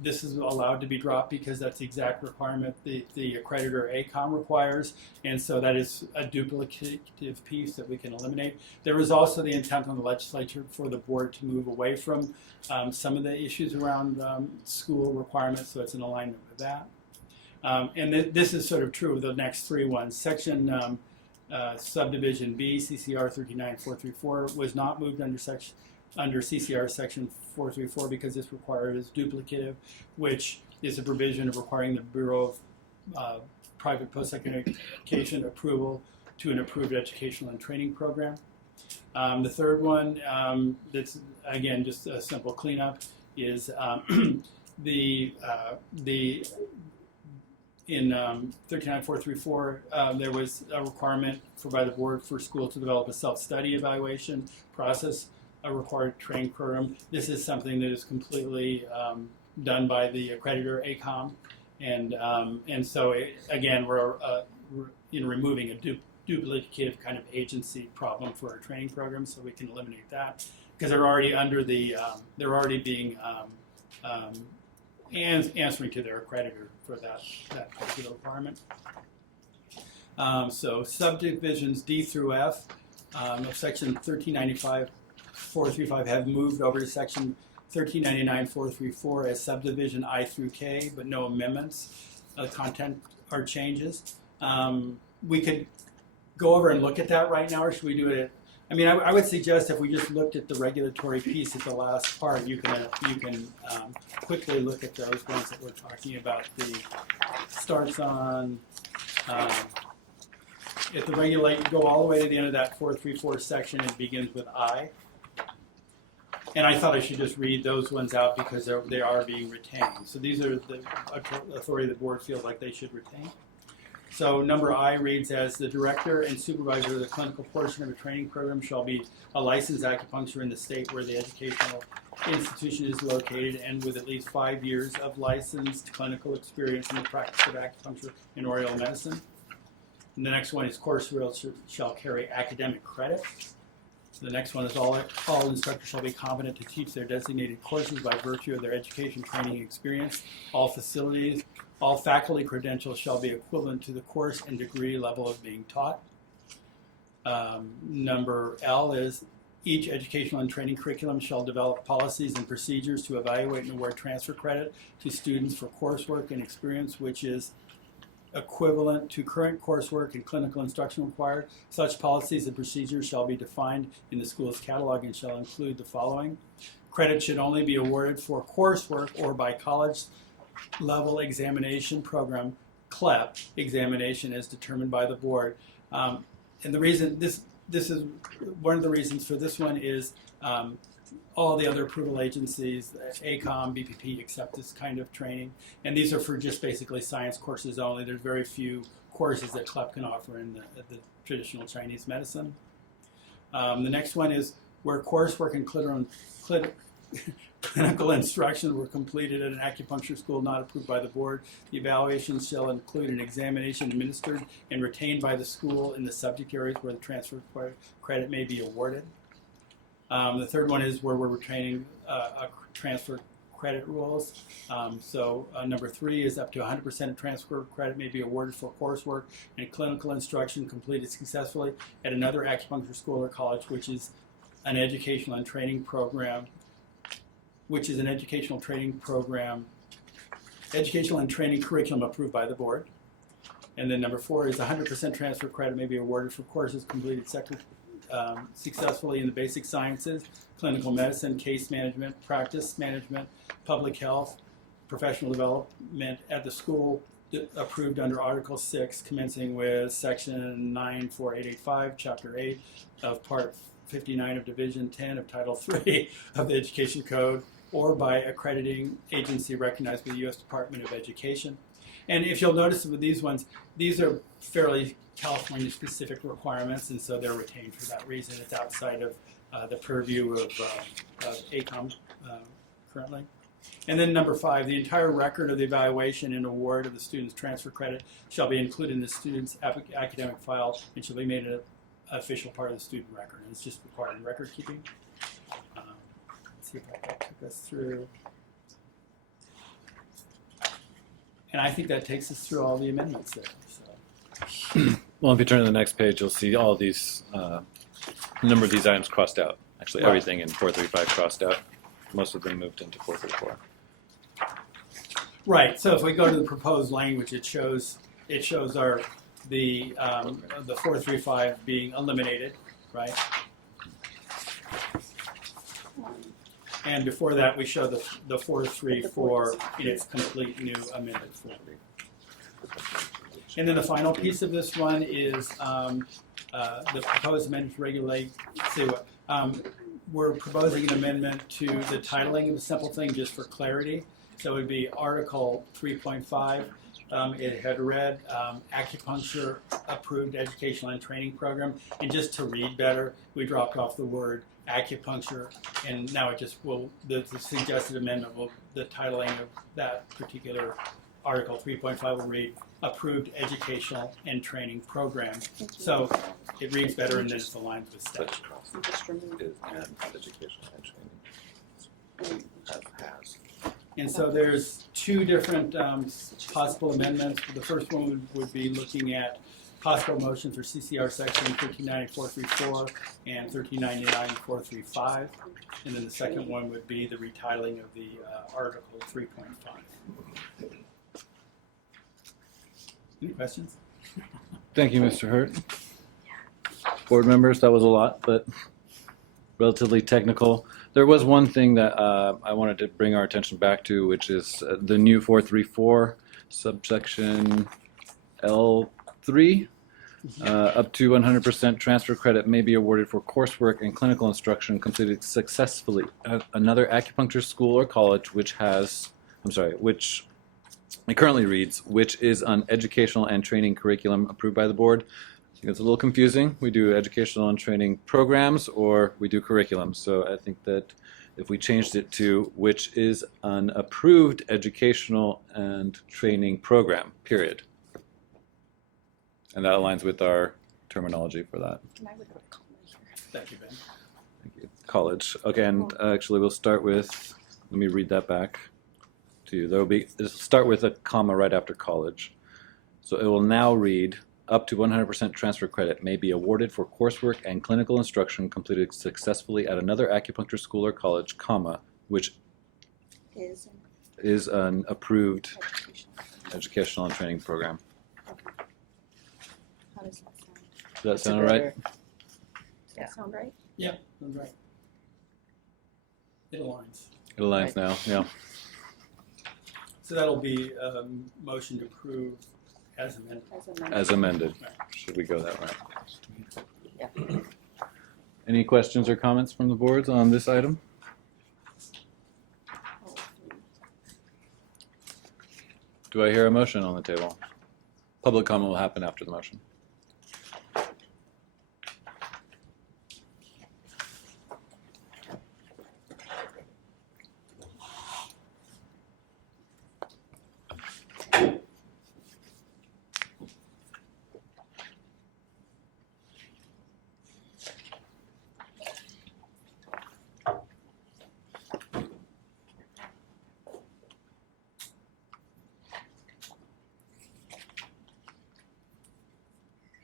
This is allowed to be dropped because that's the exact requirement the accreditor ACOM requires, and so that is a duplicative piece that we can eliminate. There is also the intent on the legislature for the board to move away from some of the issues around school requirements, so it's in alignment with that. And this is sort of true of the next three ones. Section Subdivision B, CCR 39-434, was not moved under CCR Section 434 because this requires duplicative, which is a provision of requiring the Bureau of Private Post-Secondary Education approval to an approved educational and training program. The third one, that's again just a simple cleanup, is in 39-434, there was a requirement by the board for schools to develop a self-study evaluation process, a required training program. This is something that is completely done by the accreditor ACOM, and so again we're removing a duplicative kind of agency problem for our training program, so we can eliminate that because they're already under the they're already being and answering to their accreditor for that particular requirement. So subdivisions D through F of Section 1395-435 have moved over to Section 1399-434 as subdivision I through K, but no amendments. Content or changes. We could go over and look at that right now, or should we do it? I mean, I would suggest if we just looked at the regulatory piece at the last part, you can quickly look at those ones that we're talking about. The starts on if the regulate go all the way to the end of that 434 section, it begins with I. And I thought I should just read those ones out because they are being retained. So these are the authority the board feels like they should retain. So number I reads as the director and supervisor of the clinical portion of a training program shall be a licensed acupuncturist in the state where the educational institution is located and with at least 5 years of licensed clinical experience in the practice of acupuncture and Oriental medicine. And the next one is course rails shall carry academic credit. So the next one is all instructors shall be competent to teach their designated courses by virtue of their education, training, experience. All facilities, all faculty credentials shall be equivalent to the course and degree level of being taught. Number L is Each educational and training curriculum shall develop policies and procedures to evaluate and award transfer credit to students for coursework and experience which is equivalent to current coursework and clinical instruction required. Such policies and procedures shall be defined in the school's catalog and shall include the following. Credit should only be awarded for coursework or by college level examination program, CLEP examination as determined by the board. And the reason this is one of the reasons for this one is all the other approval agencies, ACOM, BPP, accept this kind of training. And these are for just basically science courses only. There's very few courses that CLEP can offer in the traditional Chinese medicine. The next one is where coursework and clinical instruction were completed at an acupuncture school not approved by the board. The evaluation shall include an examination administered and retained by the school in the subject areas where the transfer credit may be awarded. The third one is where we're retaining transfer credit rules. Number 3 is up to 100% transfer credit may be awarded for coursework and clinical instruction completed successfully at another acupuncture school or college, which is an educational and training program, educational and training curriculum approved by the board. And then number 4 is 100% transfer credit may be awarded for courses completed successfully in the basic sciences, clinical medicine, case management, practice management, public health, professional development at the school approved under Article 6, commencing with Section 94885, Chapter 8 of Part 59 of Division 10 of Title 3 of the Education Code, or by accrediting agency recognized by the U.S. Department of Education. And if you'll notice with these ones, these are fairly California-specific requirements, and so they're retained for that reason. It's outside of the purview of ACOM currently. And then number 5, the entire record of the evaluation and award of the student's transfer credit shall be included in the student's academic file and shall be made an official part of the student record. And it's just required in record keeping. Let's see if that took us through. And I think that takes us through all the amendments there. So. Well, if you turn to the next page, you'll see all these, a number of these items crossed out. Actually, everything in 435 crossed out. Most of them moved into 434. Right. So if we go to the proposed language, it shows the 435 being eliminated, right? And before that, we show the 434 in its complete new amended form. And then the final piece of this one is the proposed amendment to regulate. We're proposing an amendment to the titling of the simple thing just for clarity. So it would be Article 3.5. It had read Acupuncture Approved Educational and Training Program. And just to read better, we dropped off the word acupuncture, and now it just will, the suggested amendment will, the titling of that particular Article 3.5 will read Approved Educational and Training Program. So it reads better and then it's aligned with statute. And so there's 2 different possible amendments. The first one would be looking at possible motion for CCR section 1390.434 and 1399.435. And then the second one would be the retitling of the Article 3.5. Any questions? Thank you, Mr. Hurt. Board members, that was a lot, but relatively technical. There was one thing that I wanted to bring our attention back to, which is the new 434, subsection L3. Up to 100% transfer credit may be awarded for coursework and clinical instruction completed successfully at another acupuncture school or college which it currently reads, which is an educational and training curriculum approved by the board. I think it's a little confusing. We do educational and training programs or we do curriculum. So I think that if we changed it to which is an approved educational and training program, period. And that aligns with our terminology for that. Thank you, Ben. Thank you. College. Okay, and actually we'll start with, let me read that back to you. It'll start with a comma right after college. So it will now read, up to 100% transfer credit may be awarded for coursework and clinical instruction completed successfully at another acupuncture school or college, comma, which is an approved educational and training program. How does that sound? Does that sound all right? Does that sound right? Yeah, that's right. It aligns. It aligns now, yeah. So that'll be motion to approve as amended. As amended. Should we go that way? Yeah. Any questions or comments from the boards on this item? Do I hear a motion on the table? Public comment will happen after the motion.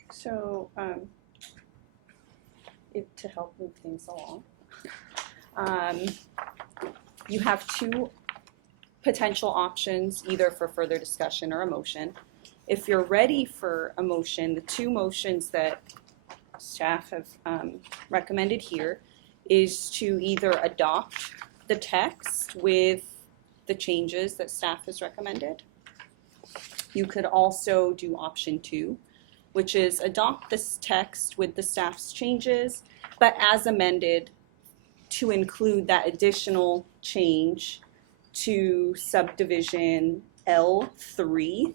So, to help move things along, you have two potential options, either for further discussion or a motion. If you're ready for a motion, the two motions that staff have recommended here is to either adopt the text with the changes that staff has recommended. You could also do option 2, which is adopt this text with the staff's changes, but as amended to include that additional change to subdivision L3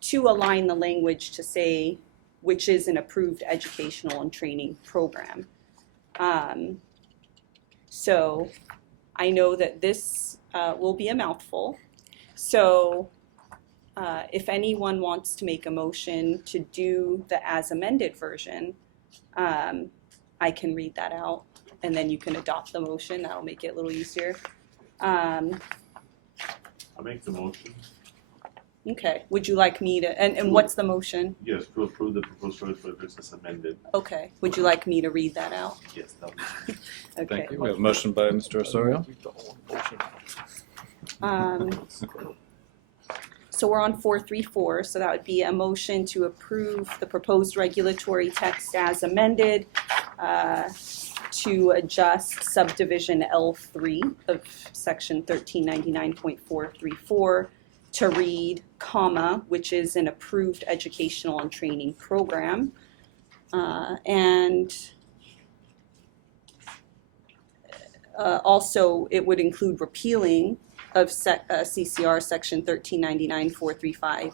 to align the language to say which is an approved educational and training program. So I know that this will be a mouthful. So if anyone wants to make a motion to do the as amended version, I can read that out and then you can adopt the motion. That'll make it a little easier. I make the motion. Okay, would you like me to, and what's the motion? Yes, to approve the proposed resolution as amended. Okay, would you like me to read that out? Yes, that was. Okay. Thank you. We have a motion by Mr. Osorio. So we're on 434, so that would be a motion to approve the proposed regulatory text as amended to adjust subdivision L3 of section 1399.434 to read, comma, which is an approved educational and training program. Also, it would include repealing of CCR section 1399.435,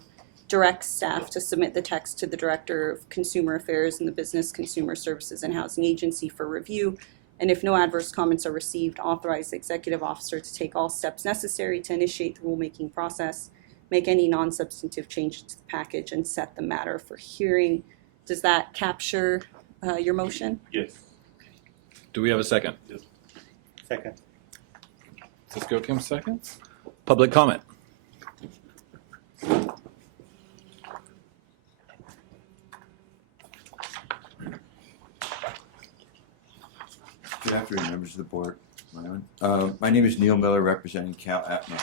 directs staff to submit the text to the Director of Consumer Affairs and the Business Consumer Services and Housing Agency for review, and if no adverse comments are received, authorize the executive officer to take all steps necessary to initiate the rulemaking process, make any non-substantive changes to the package, and set the matter for hearing. Does that capture your motion? Yes. Do we have a second? Yes. Second. Cisco Kim seconds. Public comment. Good afternoon, members of the board. My name is Neil Miller, representing Cal APMA.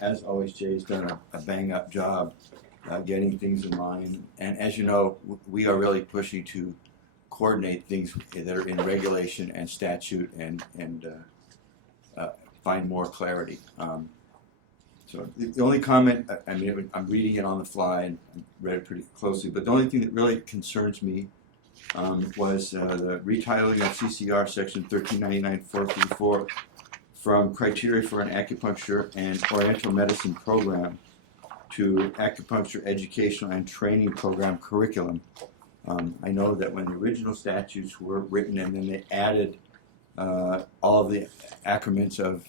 As always, Jay's done a bang-up job getting things in line. And as you know, we are really pushing to coordinate things that are in regulation and statute and find more clarity. So the only comment, I mean, I'm reading it on the fly and read it pretty closely, but the only thing that really concerns me was the retitling of CCR section 1399.434 from criteria for an acupuncture and oriental medicine program to acupuncture educational and training program curriculum. I know that when the original statutes were written and then they added all of the acronyms of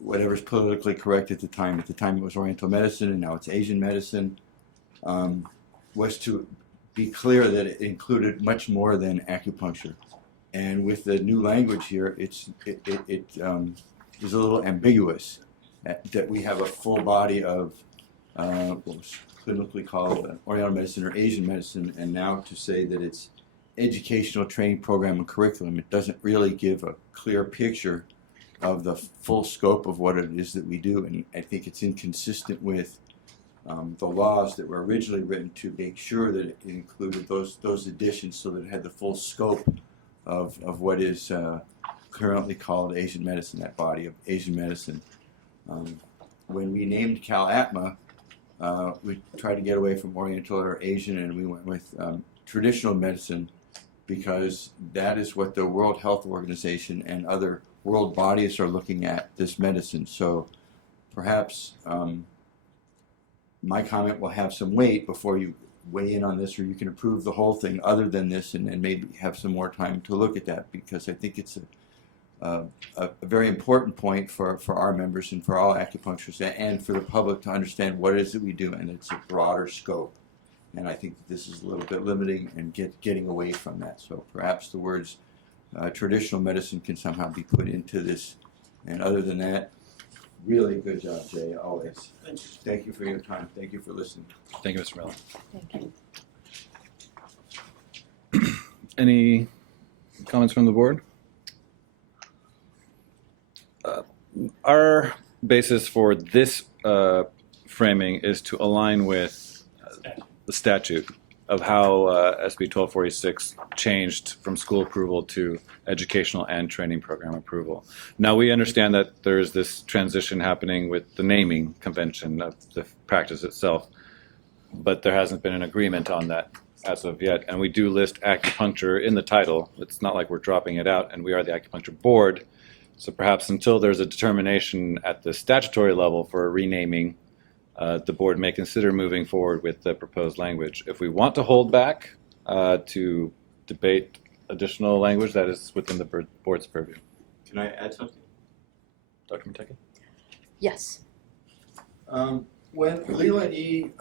whatever's politically correct at the time. At the time it was Oriental medicine and now it's Asian medicine, was to be clear that it included much more than acupuncture. And with the new language here, it is a little ambiguous that we have a full body of what was clinically called Oriental medicine or Asian medicine, and now to say that it's educational training program and curriculum, it doesn't really give a clear picture of the full scope of what it is that we do, and I think it's inconsistent with the laws that were originally written to make sure that it included those additions so that it had the full scope of what is currently called Asian medicine, that body of Asian medicine. When we named CalAtma, we tried to get away from Oriental or Asian, and we went with traditional medicine because that is what the World Health Organization and other world bodies are looking at this medicine. So perhaps my comment will have some weight before you weigh in on this, or you can approve the whole thing other than this and maybe have some more time to look at that, because I think it's a very important point for our members and for all acupuncturists and for the public to understand what it is that we do, and it's a broader scope. And I think that this is a little bit limiting and getting away from that. So perhaps the words traditional medicine can somehow be put into this. And other than that, really good job, Jay, always. Thank you for your time. Thank you for listening. Thank you, Mr. Mellon. Thank you. Any comments from the board? Our basis for this framing is to align with the statute of how SB 1246 changed from school approval to educational and training program approval. Now, we understand that there's this transition happening with the naming convention of the practice itself, but there hasn't been an agreement on that as of yet. And we do list acupuncture in the title. It's not like we're dropping it out, and we are the acupuncture board. So perhaps until there's a determination at the statutory level for a renaming, the board may consider moving forward with the proposed language. If we want to hold back to debate additional language, that is within the board's purview. Can I add something? Dr. Mateki? Yes. When Leela and E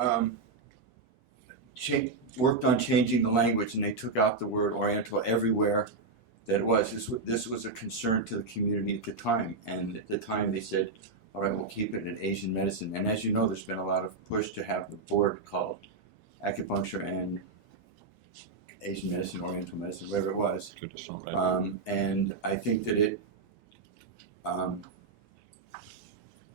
worked on changing the language and they took out the word Oriental everywhere that it was, this was a concern to the community at the time. And at the time they said, all right, we'll keep it in Asian medicine. And as you know, there's been a lot of push to have the board called acupuncture and Asian medicine, Oriental medicine, whatever it was. Traditional, right? And I think that it,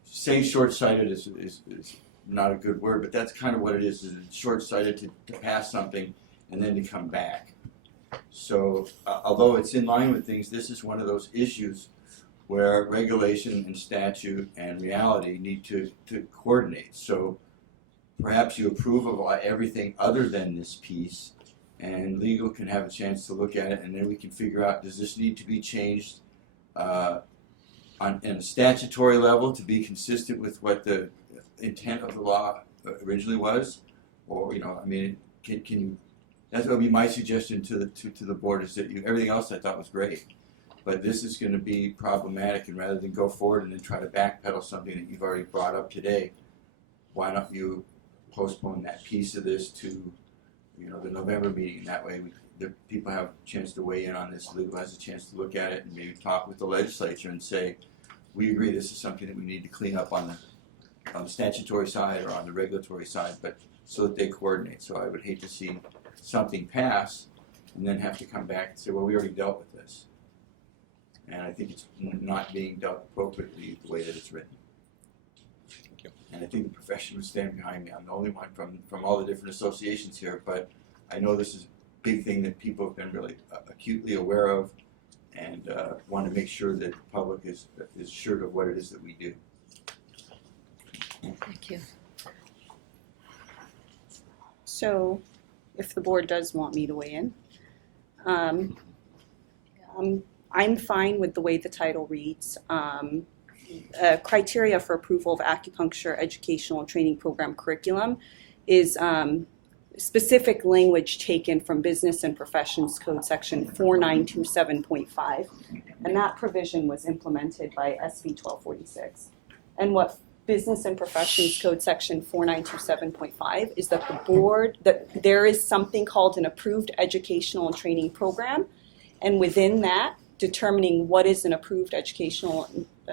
saying short-sighted is not a good word, but that's kind of what it is it's short-sighted to pass something and then to come back. So although it's in line with things, this is one of those issues where regulation and statute and reality need to coordinate. So perhaps you approve of everything other than this piece, and legal can have a chance to look at it, and then we can figure out, does this need to be changed in a statutory level to be consistent with what the intent of the law originally was? Or, I mean, can you, that would be my suggestion to the board, is that everything else I thought was great. But this is going to be problematic, and rather than go forward and then try to backpedal something that you've already brought up today, why don't you postpone that piece of this to, the November meeting? And that way, the people have a chance to weigh in on this. Legal has a chance to look at it and maybe talk with the legislature and say, we agree this is something that we need to clean up on the statutory side or on the regulatory side, but so that they coordinate. So I would hate to see something pass and then have to come back and say, well, we already dealt with this. And I think it's not being dealt appropriately the way that it's written. Thank you. And I think the profession would stand behind me. I'm the only one from all the different associations here, but I know this is a big thing that people have been really acutely aware of, and want to make sure that the public is assured of what it is that we do. Thank you. So, if the board does want me to weigh in, I'm fine with the way the title reads. Criteria for approval of acupuncture educational and training program curriculum is specific language taken from Business and Professions Code section 4927.5, and that provision was implemented by SB 1246. And what Business and Professions Code section 4927.5 is that that there is something called an approved educational and training program, and within that, determining what is an approved educational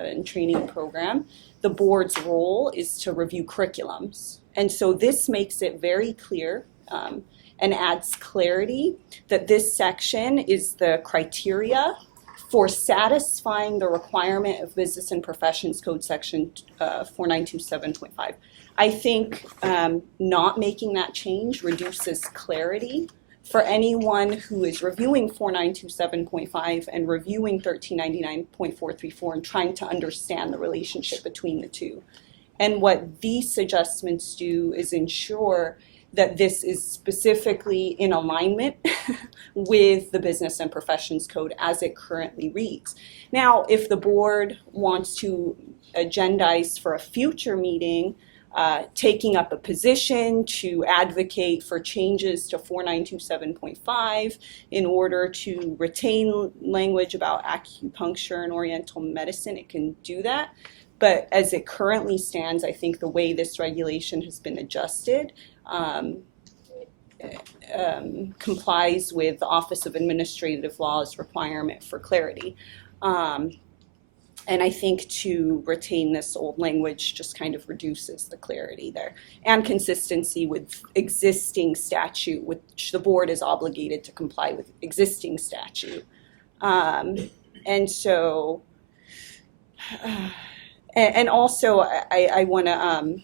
and Training Program, the board's role is to review curriculums. And so this makes it very clear and adds clarity that this section is the criteria for satisfying the requirement of Business and Professions Code section 4927.5. I think not making that change reduces clarity for anyone who is reviewing 4927.5 and reviewing 1399.434 and trying to understand the relationship between the two. And what these adjustments do is ensure that this is specifically in alignment with the Business and Professions Code as it currently reads. Now, if the board wants to agendize for a future meeting, taking up a position to advocate for changes to 4927.5 in order to retain language about acupuncture and oriental medicine, it can do that. But as it currently stands, I think the way this regulation has been adjusted complies with the Office of Administrative Law's requirement for clarity. And I think to retain this old language just kind of reduces the clarity there and consistency with existing statute, which the board is obligated to comply with existing statute. And so, and also I want to,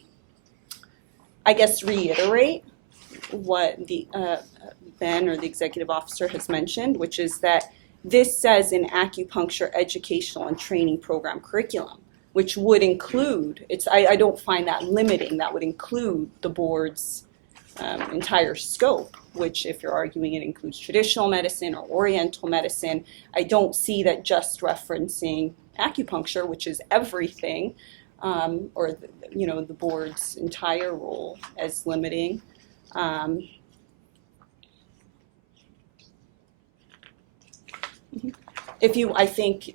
I guess, reiterate what the Ben or the executive officer has mentioned, which is that this says in acupuncture educational and training program curriculum, which would include, I don't find that limiting, that would include the board's entire scope, which if you're arguing it includes traditional medicine or oriental medicine, I don't see that just referencing acupuncture, which is everything, or the board's entire role as limiting. I think,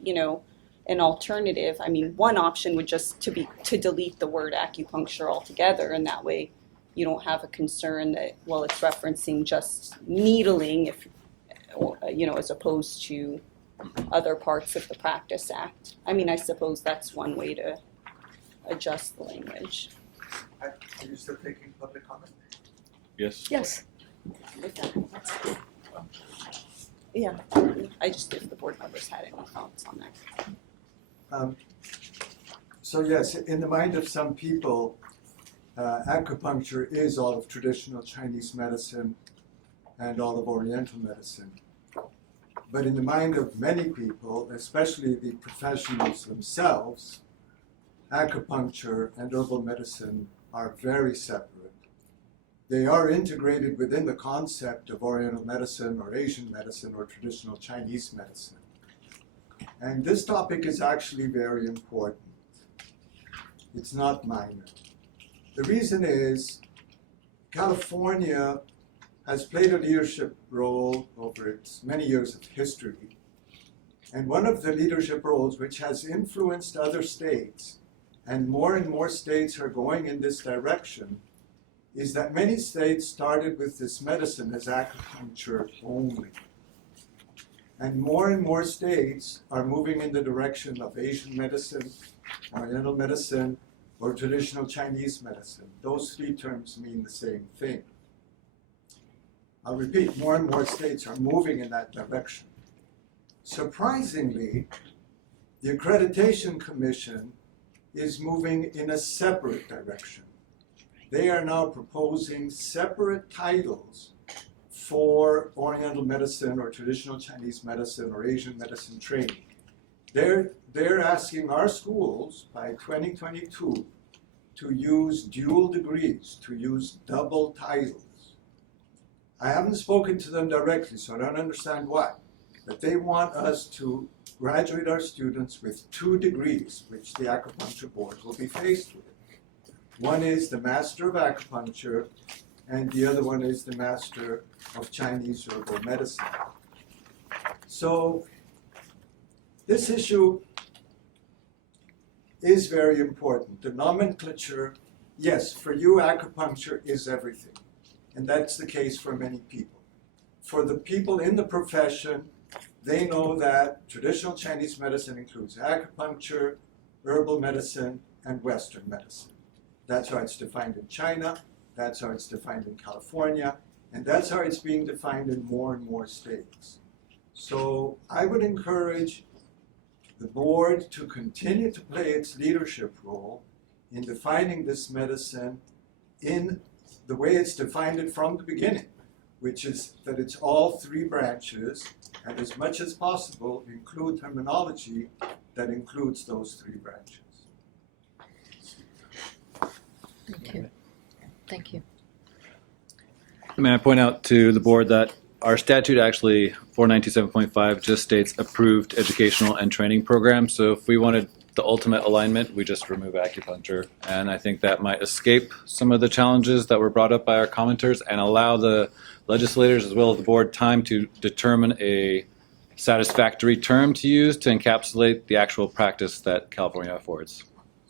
an alternative, one option would just to delete the word acupuncture altogether, and that way you don't have a concern that, well, it's referencing just needling, as opposed to other parts of the Practice Act. I suppose that's one way to adjust the language. Are you still taking public comment? Yes. Yes. Yeah, if the board members had any thoughts on that. So yes, in the mind of some people, acupuncture is all of traditional Chinese medicine and all of Oriental medicine. But in the mind of many people, especially the professionals themselves, acupuncture and herbal medicine are very separate. They are integrated within the concept of Oriental medicine or Asian medicine or traditional Chinese medicine. And this topic is actually very important. It's not minor. The reason is California has played a leadership role over its many years of history. And one of the leadership roles which has influenced other states, and more states are going in this direction, is that many states started with this medicine as acupuncture only. And more states are moving in the direction of Asian medicine, Oriental medicine, or traditional Chinese medicine. Those three terms mean the same thing. I'll repeat, more and more states are moving in that direction. Surprisingly, the Accreditation Commission is moving in a separate direction. They are now proposing separate titles for Oriental medicine or traditional Chinese medicine or Asian medicine training. They're asking our schools by 2022 to use dual degrees, to use double titles. I haven't spoken to them directly, so I don't understand why. But they want us to graduate our students with 2 degrees, which the Acupuncture Board will be faced with. One is the Master of Acupuncture, and the other one is the Master of Chinese Herbal Medicine. So this issue is very important. The nomenclature, yes, for you acupuncture is everything. And that's the case for many people. For the people in the profession, they know that traditional Chinese medicine includes acupuncture, herbal medicine, and Western medicine. That's how it's defined in China, that's how it's defined in California, and that's how it's being defined in more and more states. So I would encourage the board to continue to play its leadership role in defining this medicine in the way it's defined it from the beginning, which is that it's all three branches, and as much as possible include terminology that includes those three branches. Thank you. Thank you. May I point out to the board that our statute actually, 497.5, just states approved educational and training programs. So if we wanted the ultimate alignment, we just remove acupuncture. And I think that might escape some of the challenges that were brought up by our commenters and allow the legislators as well as the board time to determine a satisfactory term to use to encapsulate the actual practice that California affords.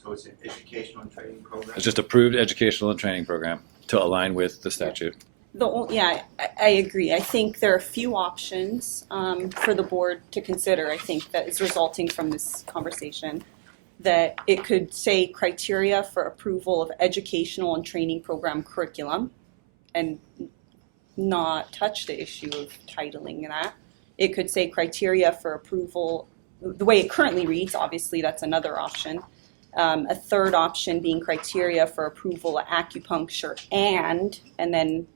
So it's an educational and training program? It's just approved educational and training program to align with the statute. I agree. I think there are a few options for the board to consider, I think, that is resulting from this conversation. That it could say criteria for approval of educational and training program curriculum and not touch the issue of titling that. It could say criteria for approval, the way it currently reads, obviously that's another option. A third option being criteria for approval of acupuncture and then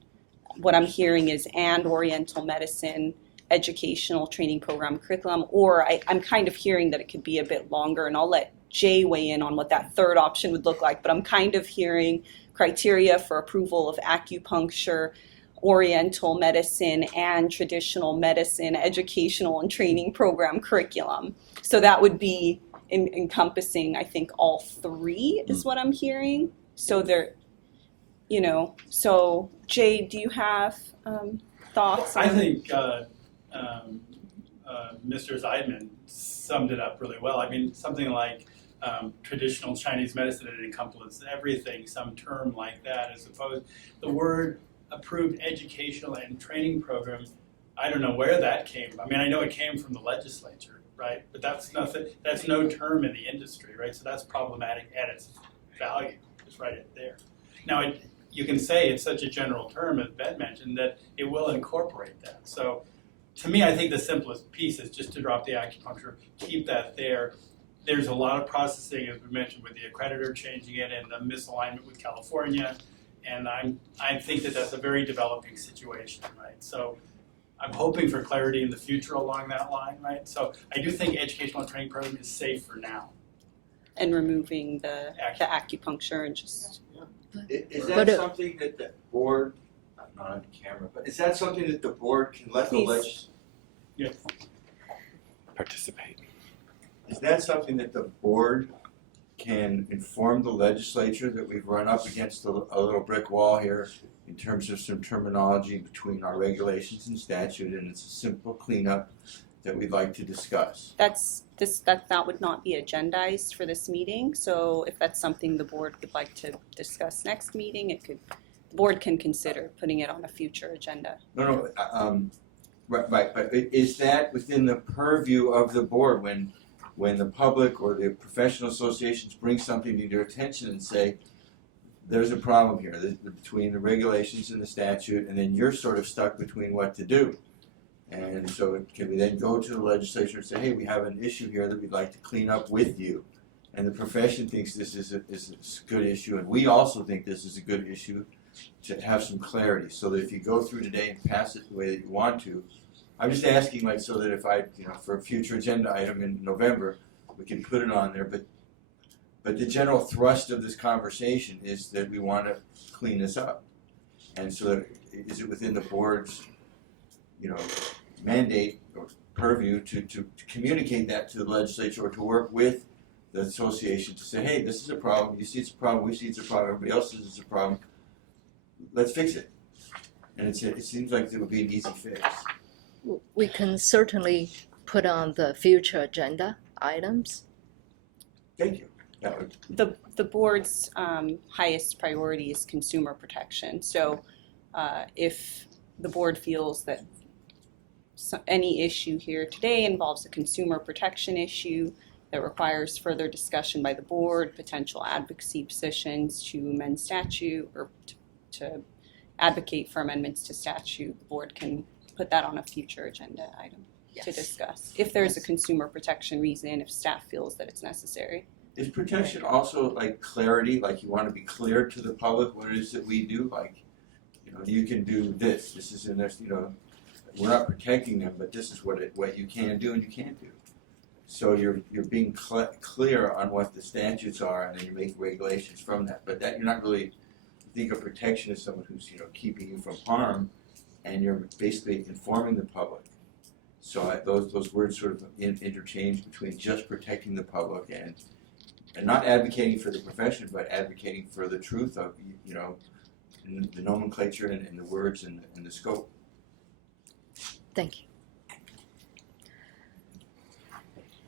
what I'm hearing is and Oriental medicine educational training program curriculum, or I'm kind of hearing that it could be a bit longer, and I'll let Jay weigh in on what that third option would look like, but I'm kind of hearing criteria for approval of acupuncture, Oriental medicine, and traditional medicine educational and training program curriculum. So that would be encompassing, I think, all three is what I'm hearing. So there, so Jay, do you have thoughts? I think Mr. Zeidman summed it up really well. I mean, something like traditional Chinese medicine, it encompasses everything, some term like that, as opposed the word approved educational and training program, I don't know where that came. I mean, I know it came from the legislature, right? But that's nothing. That's no term in the industry, right? So that's problematic at its value. Just write it there. Now, you can say it's such a general term, as Ben mentioned, that it will incorporate that. So to me, I think the simplest piece is just to drop the acupuncture, keep that there. There's a lot of processing, as we mentioned, with the accreditor changing it and the misalignment with California. And I think that that's a very developing situation, right? So I'm hoping for clarity in the future along that line, right? So I do think educational and training program is safe for now. And removing the acupuncture and just... Is that something that the board, I'm not on camera, but is that something that the board can let the legislature? Yes. Participate. Is that something that the board can inform the legislature that we've run up against a little brick wall here in terms of some terminology between our regulations and statute, and it's a simple cleanup that we'd like to discuss? That would not be agendized for this meeting, so if that's something the board would like to discuss next meeting, the board can consider putting it on a future agenda. No, right, but is that within the purview of the board when the public or the professional associations bring something to your attention and say, there's a problem here between the regulations and the statute, and then you're sort of stuck between what to do? And so can we then go to the legislature and say, hey, we have an issue here that we'd like to clean up with you. And the profession thinks this is a good issue, and we also think this is a good issue, to have some clarity. So that if you go through today and pass it the way that you want to, I'm just asking so that if for a future agenda item in November, we can put it on there. But the general thrust of this conversation is that we want to clean this up. And so is it within the board's mandate or purview to communicate that to the legislature or to work with the association to say, hey, this is a problem, you see it's a problem, we see it's a problem, everybody else says it's a problem, let's fix it. And it seems like it would be an easy fix. We can certainly put on the future agenda items. Thank you. The board's highest priority is consumer protection. So if the board feels that any issue here today involves a consumer protection issue, that requires further discussion by the board, potential advocacy positions to amend statute or to advocate for amendments to statute, the board can put that on a future agenda item to discuss. If there's a consumer protection reason, if staff feels that it's necessary. Is protection also like clarity, like you want to be clear to the public what it is that we do? Like, you know, you can do this. This is in this, you know, we're not protecting them, but this is what you can do and you can't do. So you're being clear on what the statutes are, and then you make regulations from that. But that you're not really think of protection as someone who's, you know, keeping you from harm, and you're basically informing the public. So those words sort of interchange between just protecting the public and not advocating for the profession, but advocating for the truth of, you know, the nomenclature and the words and the scope. Thank you.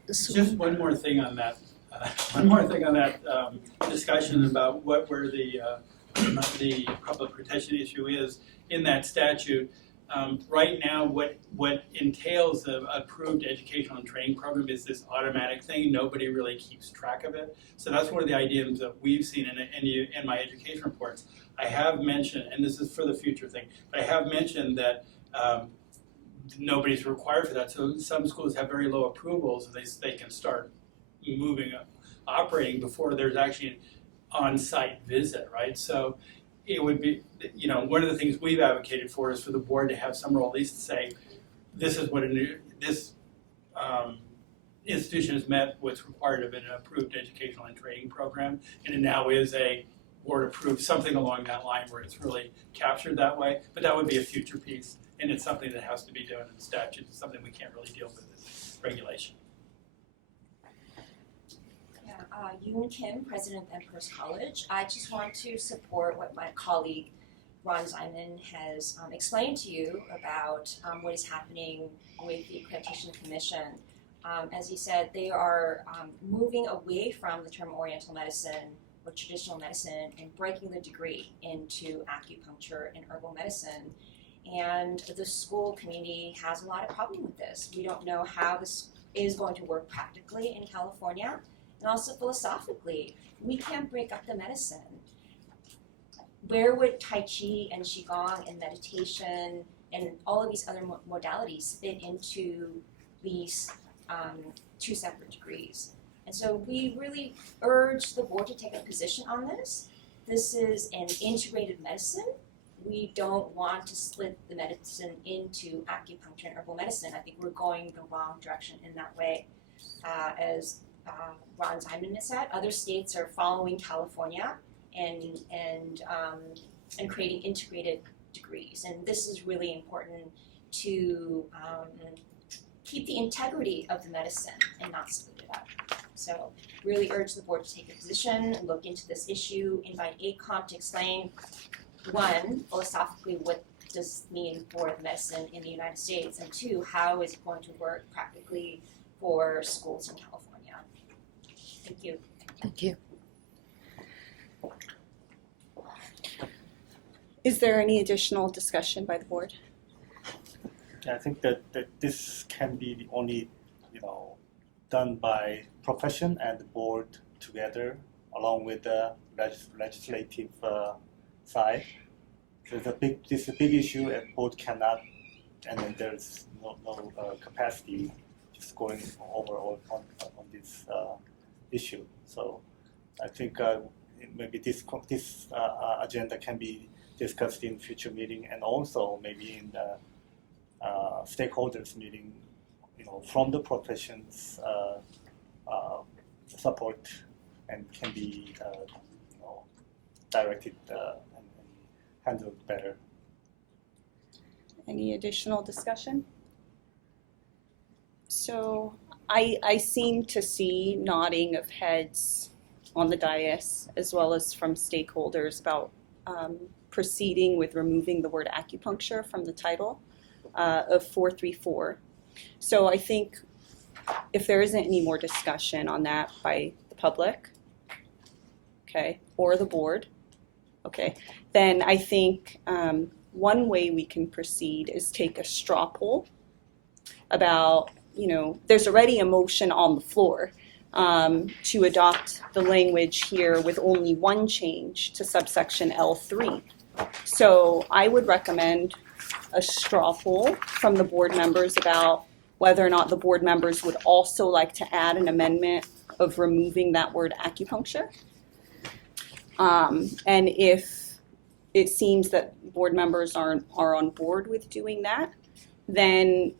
Just one more thing on that. Discussion about where the public protection issue is in that statute. Right now, what entails the approved educational and training program is this automatic thing. Nobody really keeps track of it. So that's one of the items that we've seen in my education reports. I have mentioned, and this is for the future thing, but I have mentioned that nobody's required for that. So some schools have very low approvals, and they can start operating before there's actually an on-site visit, right? So it would be, you know, one of the things we've advocated for is for the board to have some role, at least to say, this is what this institution has met what's required of an approved educational and training program, and it now is a board approved, something along that line where it's really captured that way. But that would be a future piece, and it's something that has to be done in statute. It's something we can't really deal with in regulation. Yoon Kim, President of Empress College. I just want to support what my colleague Ron Ziman has explained to you about what is happening with the Accreditation Commission. As he said, they are moving away from the term Oriental medicine or traditional medicine and breaking the degree into acupuncture and herbal medicine. And the school community has a lot of problem with this. We don't know how this is going to work practically in California. And also philosophically, we can't break up the medicine. Where would Tai Chi and Qigong and meditation and all of these other modalities fit into these two separate degrees? And so we really urge the board to take a position on this. This is an integrated medicine. We don't want to split the medicine into acupuncture and herbal medicine. I think we're going the wrong direction in that way. As Ron Ziman has said, other states are following California and creating integrated degrees, and this is really important to keep the integrity of the medicine and not split it up. So really urge the board to take a position, look into this issue, invite ACOM to explain, one, philosophically what does it mean for medicine in the United States, and two, how is it going to work practically for schools in California. Thank you. Thank you. Is there any additional discussion by the board? I think that this can be the only, done by profession and the board together, along with the legislative side. So this is a big issue, and board cannot, and then there's no capacity just going over on this issue. So I think maybe this agenda can be discussed in future meeting, and also maybe in the stakeholders meeting, from the professions support, and can be directed and handled better. Any additional discussion? So I seem to see nodding of heads on the dais, as well as from stakeholders, about proceeding with removing the word acupuncture from the title of 434. So I think if there isn't any more discussion on that by the public, okay, or the board, okay, then I think one way we can proceed is take a straw poll about, there's already a motion on the floor to adopt the language here with only one change to subsection L3. So I would recommend a straw poll from the board members about whether or not the board members would also like to add an amendment of removing that word acupuncture. And if it seems that board members are on board with doing that, then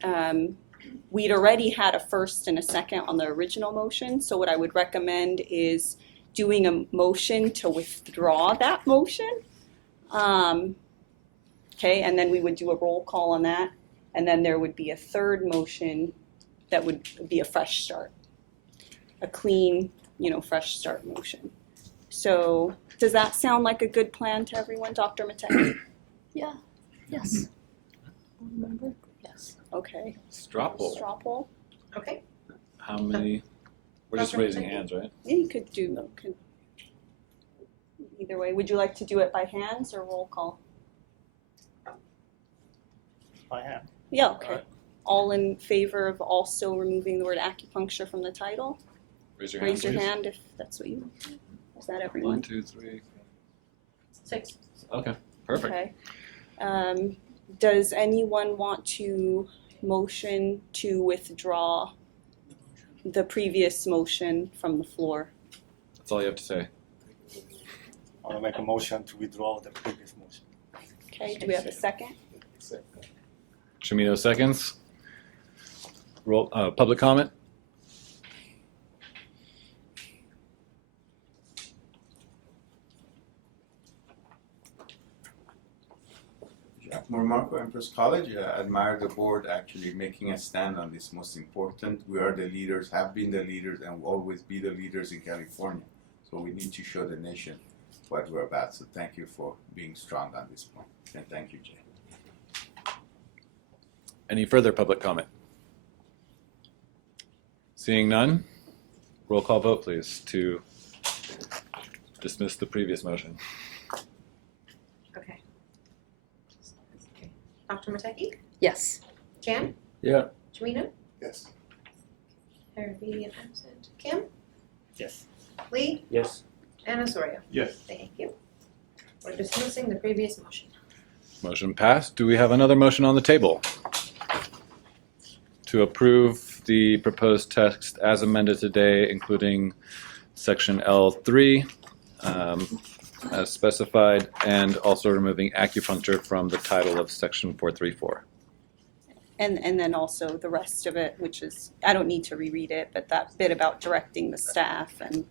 we'd already had a first and a second on the original motion. So what I would recommend is doing a motion to withdraw that motion. Okay, and then we would do a roll call on that. And then there would be a third motion that would be a fresh start, a clean, fresh start motion. So does that sound like a good plan to everyone, Dr. Mateki? Yeah. Yes. Remember? Yes. Okay. Straw poll. Straw poll? Okay. How many? We're just raising hands, right? Yeah, you could do either way. Would you like to do it by hands or roll call? By hand. Yeah, okay. All in favor of also removing the word acupuncture from the title? Raise your hand, Raise your please. hand if that's what you want. Is that everyone? 1, 2, 3. 6. Okay, perfect. Okay. Does anyone want to motion to withdraw the previous motion from the floor? That's all you have to say. I'll make a motion to withdraw the previous motion. Okay, do we have a second? Chimino seconds. Roll. Public comment. Marco Empress College, I admire the board actually making a stand on this most important. We are the leaders, have been the leaders, and will always be the leaders in California. So we need to show the nation what we're about. So thank you for being strong on this point. And thank you, Jay. Any further public comment? Seeing none, roll call vote, please, to dismiss the previous motion. Okay. Dr. Mateki? Yes. Jan? Yeah. Chimino? Yes. Harvey absent. Kim? Yes. Lee? Yes. And Osorio? Yes. Thank you. We're dismissing the previous motion. Motion passed. Do we have another motion on the table? To approve the proposed text as amended today, including section L3 as specified, and also removing acupuncture from the title of section 434. And then also the rest of it, which is, I don't need to reread it, but that bit about directing the staff and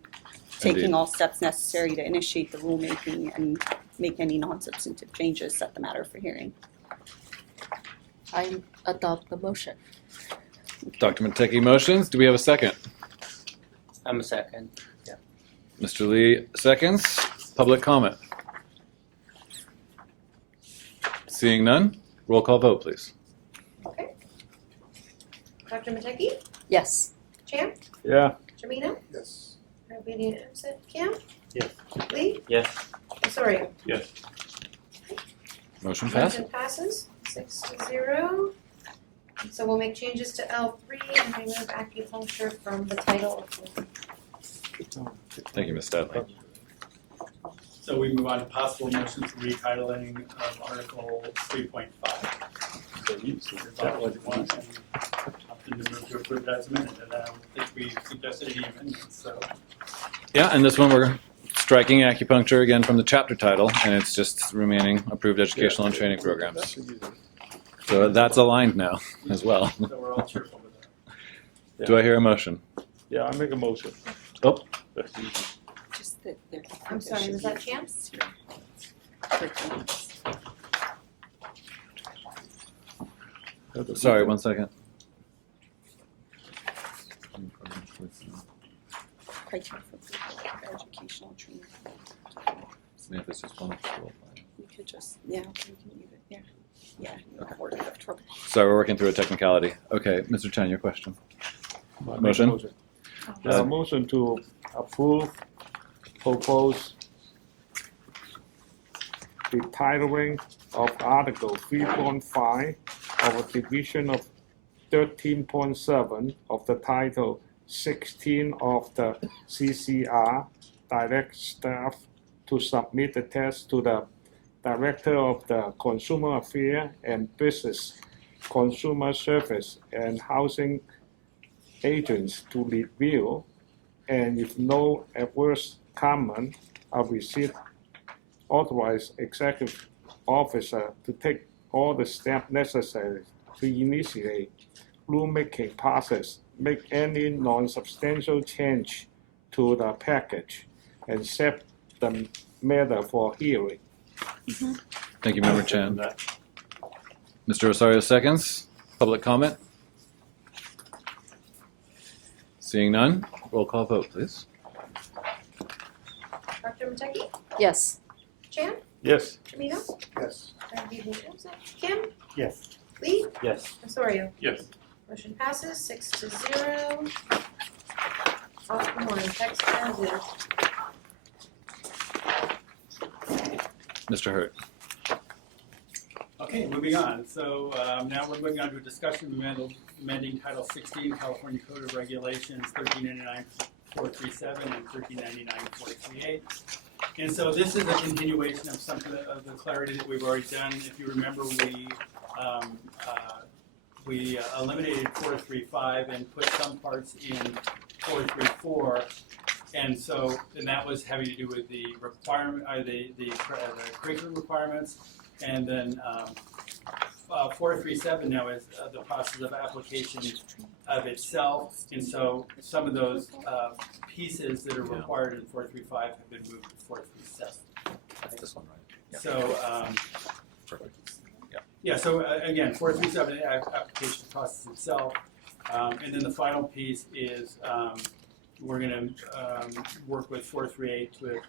taking Indeed. all steps necessary to initiate the rulemaking and make any non-substantive changes, set the matter for hearing. I adopt the motion. Dr. Mateki motions. Do we have a second? I'm a second. Yeah. Mr. Lee seconds. Public comment. Seeing none, roll call vote, please. Okay. Dr. Mateki? Yes. Chan? Yeah. Chimino? Yes. Harvey absent. Kim? Yes. Lee? Yes. Osorio? Yes. Motion passed. Motion passes 6-0. So we'll make changes to L3 and remove acupuncture from the title of the Thank you, Ms. Stadley. So we move on to possible motions for retitling of Article 3.5. So you, that was one, and option to move to approve it as amended, and I don't think we suggested any amendments, so. Yeah, and this one we're striking acupuncture again from the chapter title, and it's just remaining approved educational and training programs. So that's aligned now as well. So we're all cheerful with that. Do I hear a motion? Yeah, I make a motion. Oh. Just that there. I'm sorry, was that Chance? Sorry, 1 second. Criteria for educational training. Yeah, this is one. We could just, we can leave it, yeah. Yeah, order of trouble. Sorry, we're working through a technicality. Okay, Mr. Chen, your question. I make a Motion? Yeah, motion to approve proposed retitling of Article 3.5 of a division of 13.7 of the title 16 of the CCR direct staff to submit the test to the Director of the Consumer Affairs and Business, Consumer Service, and Housing agents to review, and if no adverse comment are received, authorize executive officer to take all the steps necessary to initiate rulemaking process, make any non-substantial change to the package, and set the matter for hearing. Thank you, Member Chan. Mr. Rosario seconds. Public comment? Seeing none, roll call vote, please. Dr. Mateki? Yes. Chan? Yes. Camino? Yes. Kim? Yes. Lee? Yes. Osorio? Yes. Motion passes 6-0. Option 1, text as is. Mr. Hurt. Okay, moving on. So now we're moving on to a discussion of amending Title 16 California Code of Regulations 1399-437 and 1399-438. And so this is a continuation of some of the clarity that we've already done. If you remember, we eliminated 435 and put some parts in 434. And that was having to do with the requirement, the curriculum requirements, and then 437 now is the process of application of itself, and so some of those pieces that are required in 435 have been moved to 437. That's this one, right? Yeah. So, Perfect. yeah. So again, 437 application process itself, and then the final piece is. We're going to work with 438 to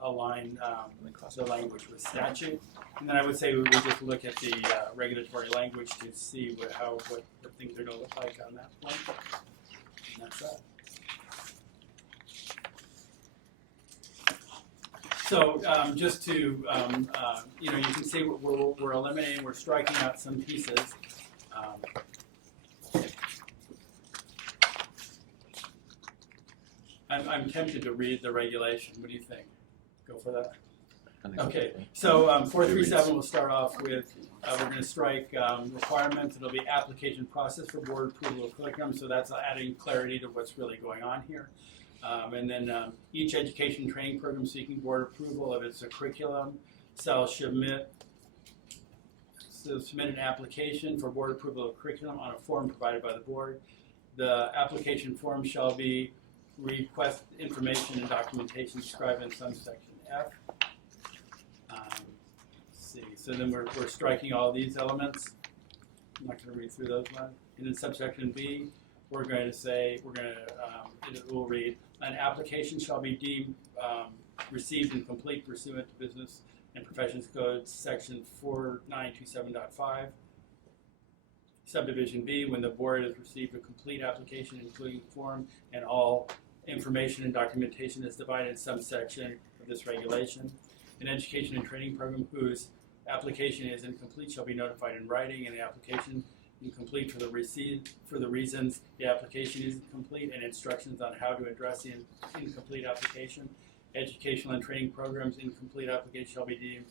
align the language with statute. And then I would say we would just look at the regulatory language to see what things are going to look like on that point. And that's that. So just to, you can see we're eliminating, we're striking out some pieces. I'm tempted to read the regulation. What do you think? Go for that? Okay, so 437 will start off with, we're going to strike requirements. It'll be application process for board approval of curriculum, so that's adding clarity to what's really going on here. And then each education and training program seeking board approval of its curriculum shall submit an application for board approval of curriculum on a form provided by the board. The application form shall be request information and documentation described in subsection F. Let's see. So then we're striking all these elements. I'm not going to read through those ones. And in subsection B, we're going to say it will read: an application shall be deemed received and complete pursuant to Business and Professions Code section 4927.5. Subdivision B, when the board has received a complete application including form and all information and documentation is divided in subsection of this regulation. An education and training program whose application is incomplete shall be notified in writing, and the application incomplete for the reasons the application is incomplete, and instructions on how to address the incomplete application. Educational and training programs incomplete application shall be deemed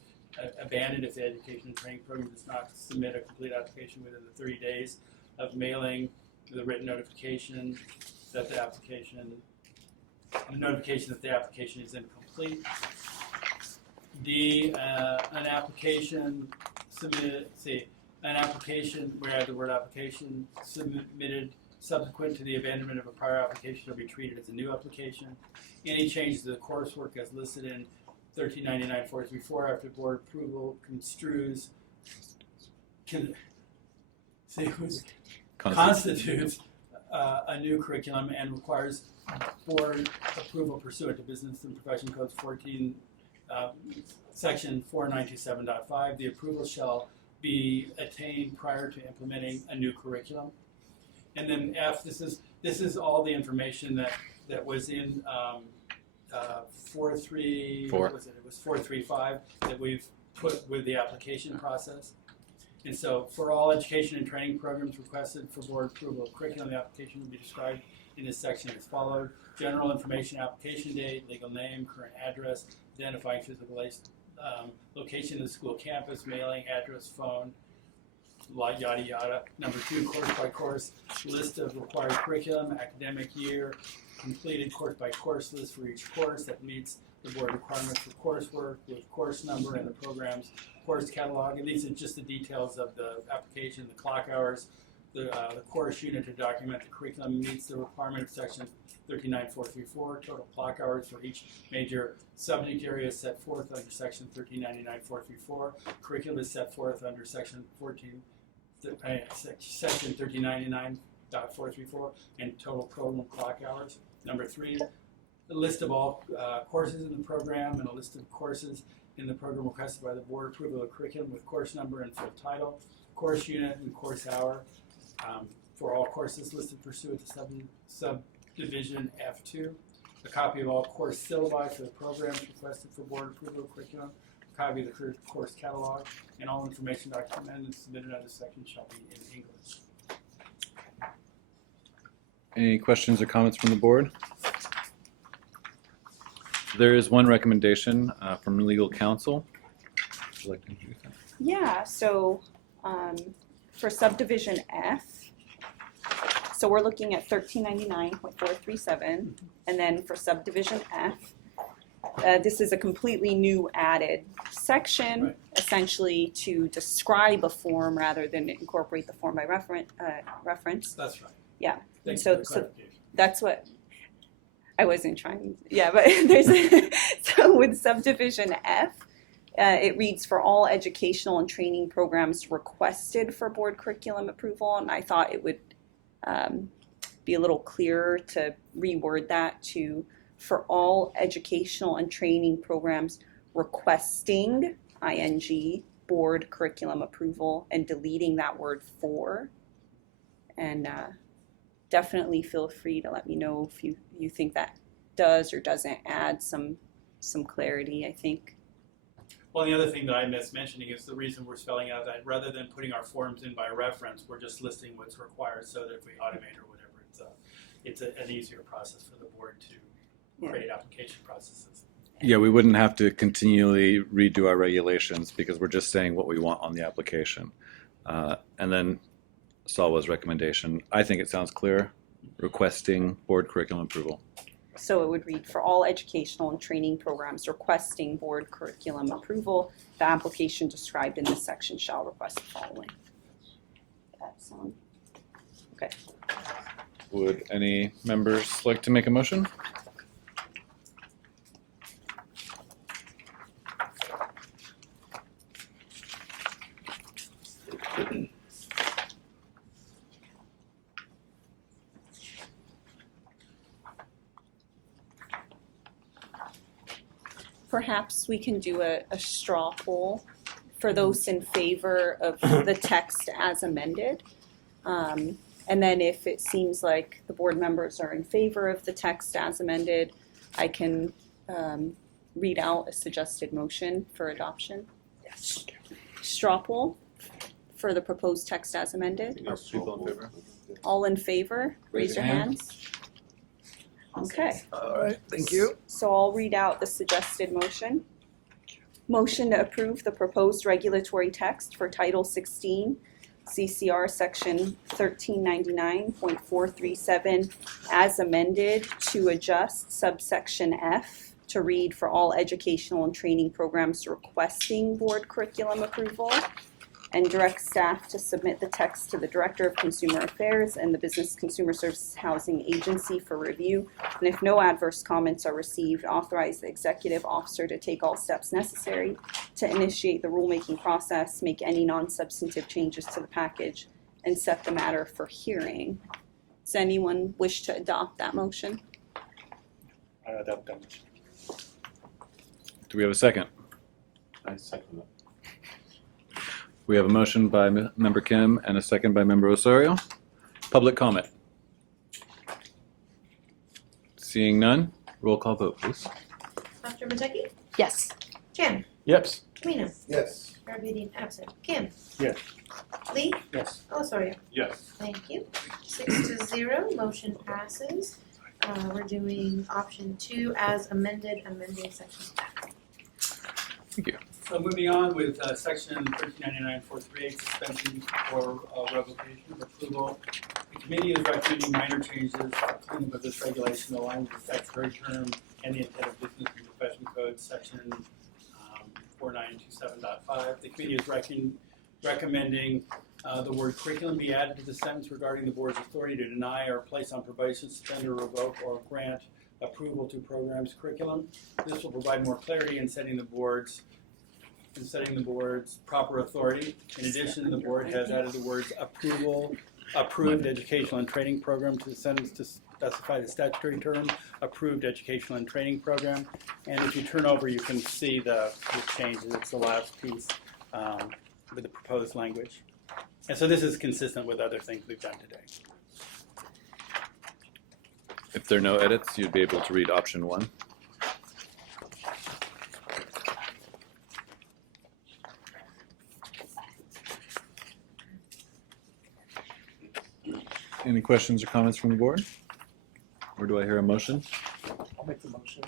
abandoned if the education and training program does not submit a complete application within the 30 days of mailing the written notification that the application is incomplete. D, an application where the word application submitted subsequent to the abandonment of a prior application shall be treated as a new application. Any changes to the coursework as listed in 1399-434 after board approval constitutes a new curriculum and requires board approval pursuant to Business and Profession Codes 14, section 4927.5. The approval shall be attained prior to implementing a new curriculum. And then F, this is all the information that was in 435 that we've put with the application process. And so for all education and training programs requested for board approval of curriculum, the application will be described in this section as followed. General information, application date, legal name, current address, identifying physical location of the school campus, mailing, address, phone, yada yada. Number 2, course by course, list of required curriculum, academic year, completed course by course list for each course that meets the board requirements for coursework with course number and the program's course catalog. And these are just the details of the application, the clock hours, the course unit to document the curriculum meets the requirement of section 139434, total clock hours for each major subject area is set forth under section 1399.434. Curriculum is set forth under section 1399.434, and total program clock hours. Number 3, a list of all courses in the program and a list of courses in the program requested by the board, approval of curriculum with course number and full title, course unit and course hour for all courses listed pursuant to subdivision F2, a copy of all course syllabi for the programs requested for board approval of curriculum, a copy of the course catalog, and all information documented and submitted under section shall be in English. Any questions or comments from the board? There is one recommendation from legal counsel. Would you like to introduce that? Yeah, so for subdivision F, so we're looking at 1399.437, and then for subdivision F, this is a completely new added section, Right. essentially to describe a form rather than incorporate the form by reference. That's right. Yeah, Thanks so for the clarification. that's what I wasn't trying. Yeah, but there's so with subdivision F, it reads for all educational and training programs requested for board curriculum approval, and I thought it would be a little clearer to reword that to for all educational and training programs requesting ing board curriculum approval, and deleting that word for. And definitely feel free to let me know if you think that does or doesn't add some clarity, I think. Well, the other thing that I missed mentioning is the reason we're spelling out that rather than putting our forms in by reference, we're just listing what's required so that if we automate or whatever, it's an easier process for the board to create application processes. Yeah, we wouldn't have to continually redo our regulations because we're just saying what we want on the application. And then Salwa's recommendation, I think it sounds clear, requesting board curriculum approval. So it would read for all educational and training programs requesting board curriculum approval, the application described in this section shall request the following. That sound okay? Would any members like to make a motion? Perhaps we can do a straw poll for those in favor of the text as amended. And then if it seems like the board members are in favor of the text as amended, I can read out a suggested motion for adoption. Yes. Straw poll for the proposed text as amended. Are people in favor? All in favor, raise your hands. Okay. All right, thank you. So I'll read out the suggested motion. Motion to approve the proposed regulatory text for Title 16, CCR Section 1399.437 as amended to adjust subsection F to read for all educational and training programs requesting board curriculum approval, and direct staff to submit the text to the Director of Consumer Affairs and the Business Consumer Services Housing Agency for review. And if no adverse comments are received, authorize the executive officer to take all steps necessary to initiate the rulemaking process, make any non-substantive changes to the package, and set the matter for hearing. Does anyone wish to adopt that motion? I adopt that motion. Do we have a second? I second that. We have a motion by Member Kim and a second by Member Osorio. Public comment. Seeing none, roll call vote, please. Dr. Matecki? Yes. Chan? Yes. Camino. Yes. Parvati absent. Kim. Yes. Lee. Yes. Osorio. Yes. Thank you. 6-0, motion passes. We're doing option 2 as amended, amending section Thank you. So moving on with section 1399-438, suspension or revocation of approval. The committee is recommending minor changes to cleanup of this regulation aligned with the statutory term and the intent of Business and Profession Code, section 4927.5. The committee is recommending the word curriculum be added to the sentence regarding the board's authority to deny or place on probation, suspend or revoke or grant approval to programs curriculum. This will provide more clarity in setting the board's proper authority. In addition, the board has added the words approved educational and training program to the sentence to specify the statutory term, approved educational and training program. And if you turn over, you can see the changes. It's the last piece with the proposed language. And so this is consistent with other things we've done today. If there are no edits, you'd be able to read option 1. Any questions or comments from the board? Or do I hear a motion? I'll make the motion.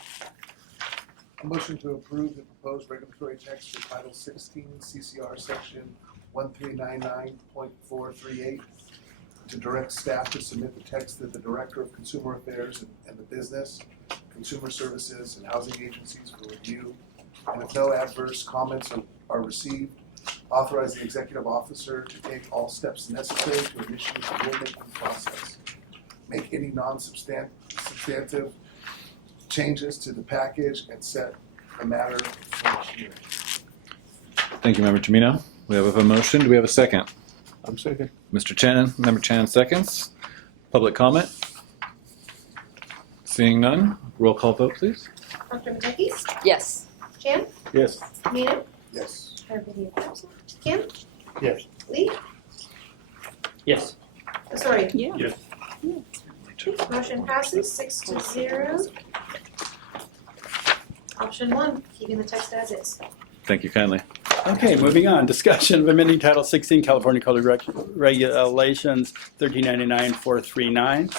A motion to approve the proposed regulatory text for Title 16 CCR Section 1399.438 to direct staff to submit the text that the Director of Consumer Affairs and the Business, Consumer Services, and Housing Agencies for review, and if no adverse comments are received, authorize the Executive Officer to take all steps necessary to initiate the rulemaking process, make any non-substantive changes to the package, and set the matter for hearing. Thank you, Member Tomino. We have a motion. Do we have a second? I'm second. Mr. Channon, Member Channon seconds. Public comment? Seeing none, roll call vote, please. Dr. Matekis? Yes. Chan? Yes. Camino. Yes. Parvati absent. Kim. Yes. Lee. Yes. Osorio. Yeah. Yes. Motion passes 6-0. Option 1, keeping the text as is. Thank you kindly. Okay, moving on. Discussion of amending Title 16 California Code of Regulations 1399-439.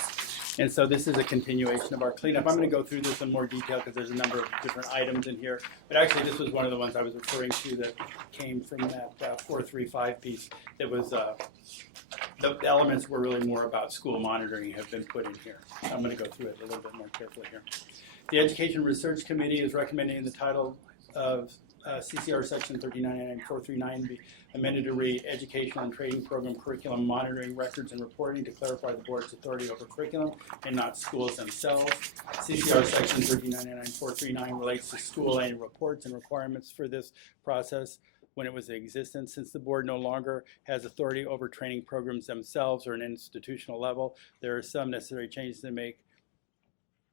And so this is a continuation of our cleanup. I'm going to go through this in more detail because there's a number of different items in here. But actually, this was one of the ones I was referring to that came from that 435 piece. That was the elements were really more about school monitoring have been put in here. I'm going to go through it a little bit more carefully here. The Education Research Committee is recommending the title of CCR Section 1399-439 be amended to read Educational and Training Program Curriculum Monitoring Records and Reporting to clarify the board's authority over curriculum and not schools themselves. CCR Section 1399-439 relates to school annual reports and requirements for this process when it was in existence. Since the board no longer has authority over training programs themselves or an institutional level, there are some necessary changes to make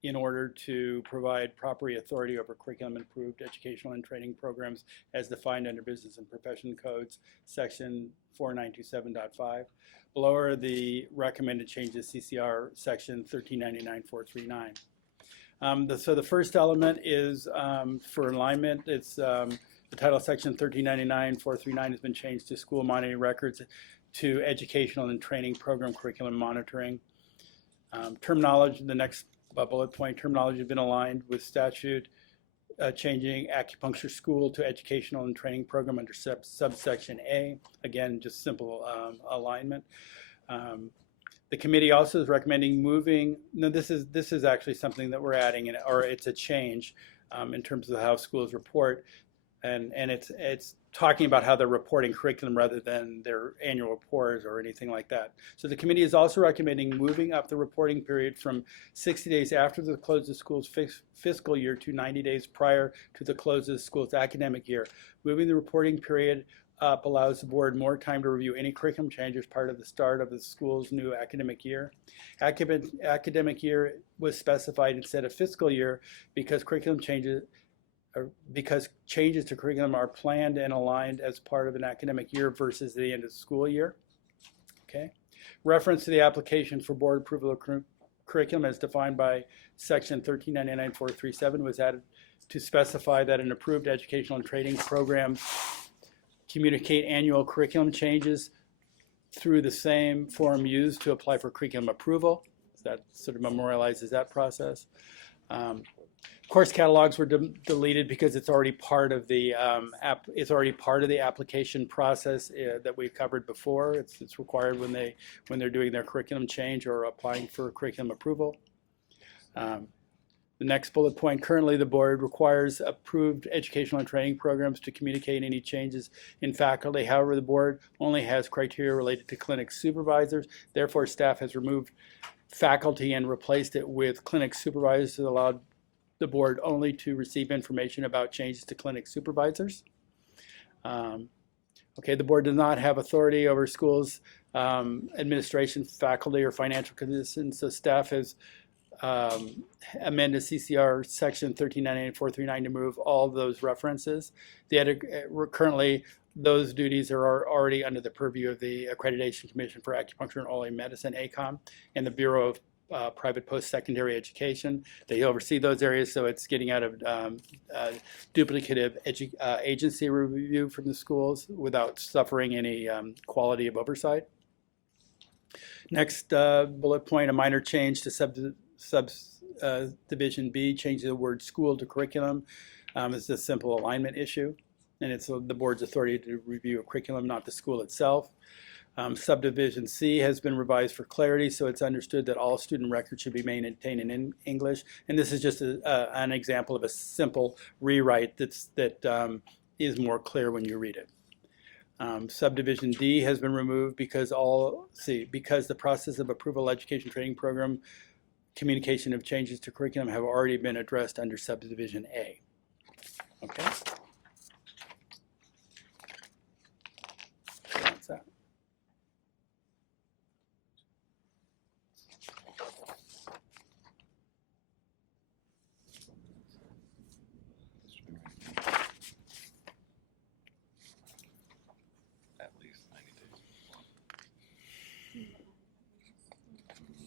in order to provide proper authority over curriculum improved educational and training programs as defined under Business and Profession Codes, Section 4927.5. Below are the recommended changes, CCR Section 1399-439. So the first element is for alignment. It's the title section 1399-439 has been changed to school monitoring records to educational and training program curriculum monitoring. Terminology, the next bullet point, terminology has been aligned with statute, changing acupuncture school to educational and training program under subsection A. Again, just simple alignment. The committee also is recommending moving. No, this is actually something that we're adding, or it's a change in terms of how schools report, and it's talking about how they're reporting curriculum rather than their annual reports or anything like that. So the committee is also recommending moving up the reporting period from 60 days after the close of the school's fiscal year to 90 days prior to the close of the school's academic year. Moving the reporting period up allows the board more time to review any curriculum changes part of the start of the school's new academic year. Academic year was specified instead of fiscal year because changes to curriculum are planned and aligned as part of an academic year versus the end of the school year. Okay. Reference to the application for board approval of curriculum as defined by Section 1399-437 was added to specify that an approved educational and training program communicate annual curriculum changes through the same form used to apply for curriculum approval. That sort of memorializes that process. Course catalogs were deleted because it's already part of the application process that we've covered before. It's required when they're doing their curriculum change or applying for curriculum approval. The next bullet point, currently the board requires approved educational and training programs to communicate any changes in faculty. However, the board only has criteria related to clinic supervisors. Therefore, staff has removed faculty and replaced it with clinic supervisors that allowed the board only to receive information about changes to clinic supervisors. Okay, the board does not have authority over schools, administration, faculty, or financial conditions, so staff has amended CCR section 1398-439 to move all those references. Currently, those duties are already under the purview of the Accreditation Commission for Acupuncture and Allergy Medicine, ACOM, and the Bureau of Private Post-Secondary Education. They oversee those areas, so it's getting out of duplicative agency review from the schools without suffering any quality of oversight. Next bullet point, a minor change to subdivision B, changing the word school to curriculum. It's a simple alignment issue, and it's the board's authority to review a curriculum, not the school itself. Subdivision C has been revised for clarity, so it's understood that all student records should be maintained in English. And this is just an example of a simple rewrite that is more clear when you read it. Subdivision D has been removed because the process of approval education training program communication of changes to curriculum have already been addressed under subdivision A. Okay. That's that. At least 90 days.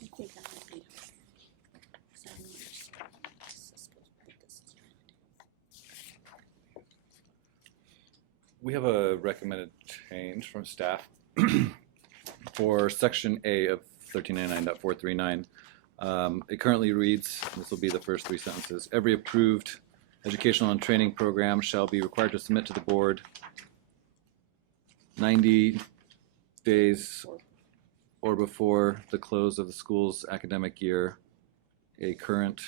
I think that might be. We have a recommended change from staff for section A of 1399.439. It currently reads, this will be the first 3 sentences, every approved educational and training program shall be required to submit to the board 90 days or before the close of the school's academic year a current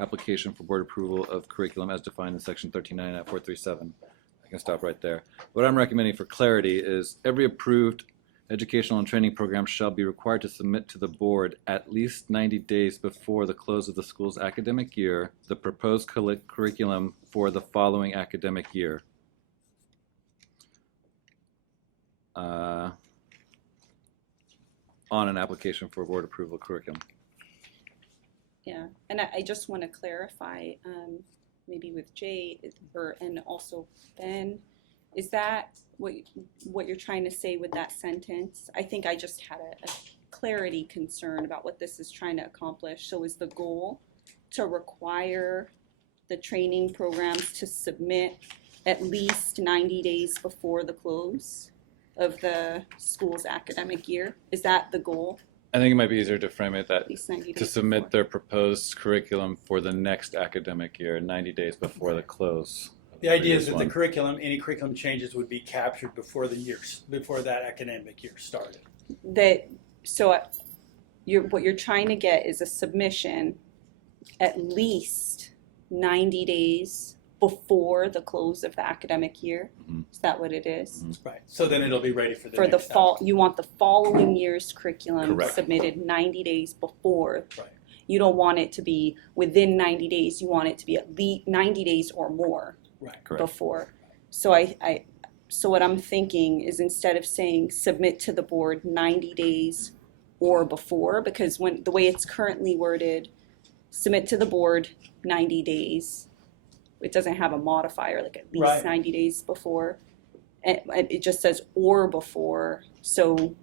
application for board approval of curriculum as defined in section 1399.437. I can stop right there. What I'm recommending for clarity is every approved educational and training program shall be required to submit to the board at least 90 days before the close of the school's academic year the proposed curriculum for the following academic year. On an application for board approval curriculum. Yeah, and I just want to clarify, maybe with Jay and also Ben, is that what you're trying to say with that sentence? I think I just had a clarity concern about what this is trying to accomplish. So is the goal to require the training programs to submit at least 90 days before the close of the school's academic year? Is that the goal? I think it might be easier to frame it that At least 90 to days submit before. their proposed curriculum for the next academic year 90 days before the close. The idea is previous that one. the curriculum, any curriculum changes would be captured before that academic year started. What you're trying to get is a submission at least 90 days before the close of the academic year. Mhm. Is that what it is? Right. So then it'll be ready for the For the next fall, you want the following year's curriculum Correct. submitted 90 days before. Right. You don't want it to be within 90 days. You want it to be at least 90 days or more Right. Correct. before. So so what I'm thinking is instead of saying submit to the board 90 days or before, because when the way it's currently worded, submit to the board 90 days. It doesn't have a modifier like at least Right. 90 days before. And it just says or before. So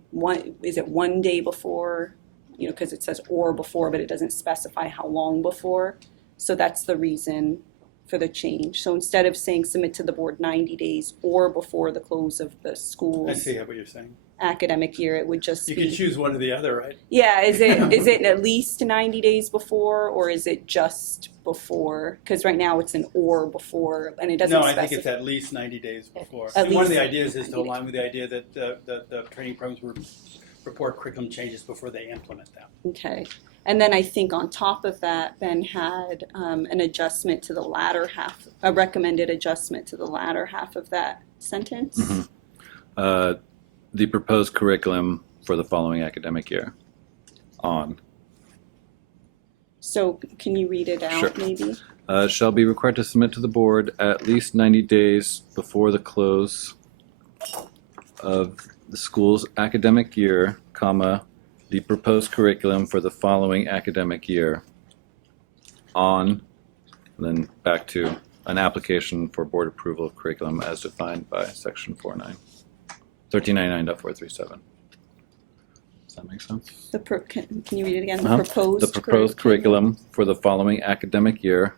is it 1 day before? You know, because it says or before, but it doesn't specify how long before. So that's the reason for the change. So instead of saying submit to the board 90 days or before the close of the I school's see what you're saying. academic year, it would just You be. can choose one or the other, right? Yeah, is it at least 90 days before, or is it just before? Because right now it's an or before, and it doesn't No, I specify. think it's at least 90 days before. At And one of least the ideas is to 90 days. align with the idea that the training programs report curriculum changes before they implement them. Okay. And then I think on top of that, Ben had an adjustment to the latter half, a recommended adjustment to the latter half of that sentence. Mm-hmm. The proposed curriculum for the following academic year on So can you read it out, Sure. maybe? Shall be required to submit to the board at least 90 days before the close of the school's academic year, comma, the proposed curriculum for the following academic year on, and then back to an application for board approval of curriculum as defined by section 1399.437. Does that make sense? Can you read it again? The Uh-huh. proposed The proposed curriculum for the following academic year,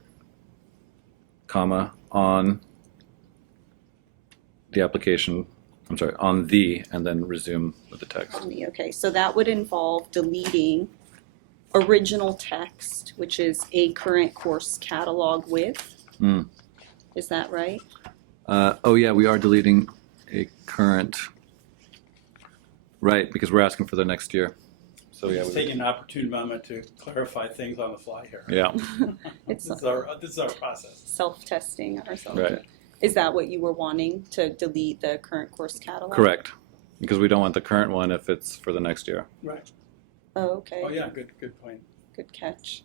comma, on the application, I'm sorry, on the, and then resume with the text. Okay, so that would involve deleting original text, which is a current course catalog with. Mm. Is that right? Oh yeah, we are deleting a current, right, because we're asking for the next year. So yeah, Just taking an opportune moment to clarify things on the fly here. yeah, It's This is our process. self-testing ourselves. right, Is that what you were wanting, to delete the current course catalog? correct. Because we don't want the current one if it's for the next year. Right. Oh, okay. Oh, yeah, good point. Good catch.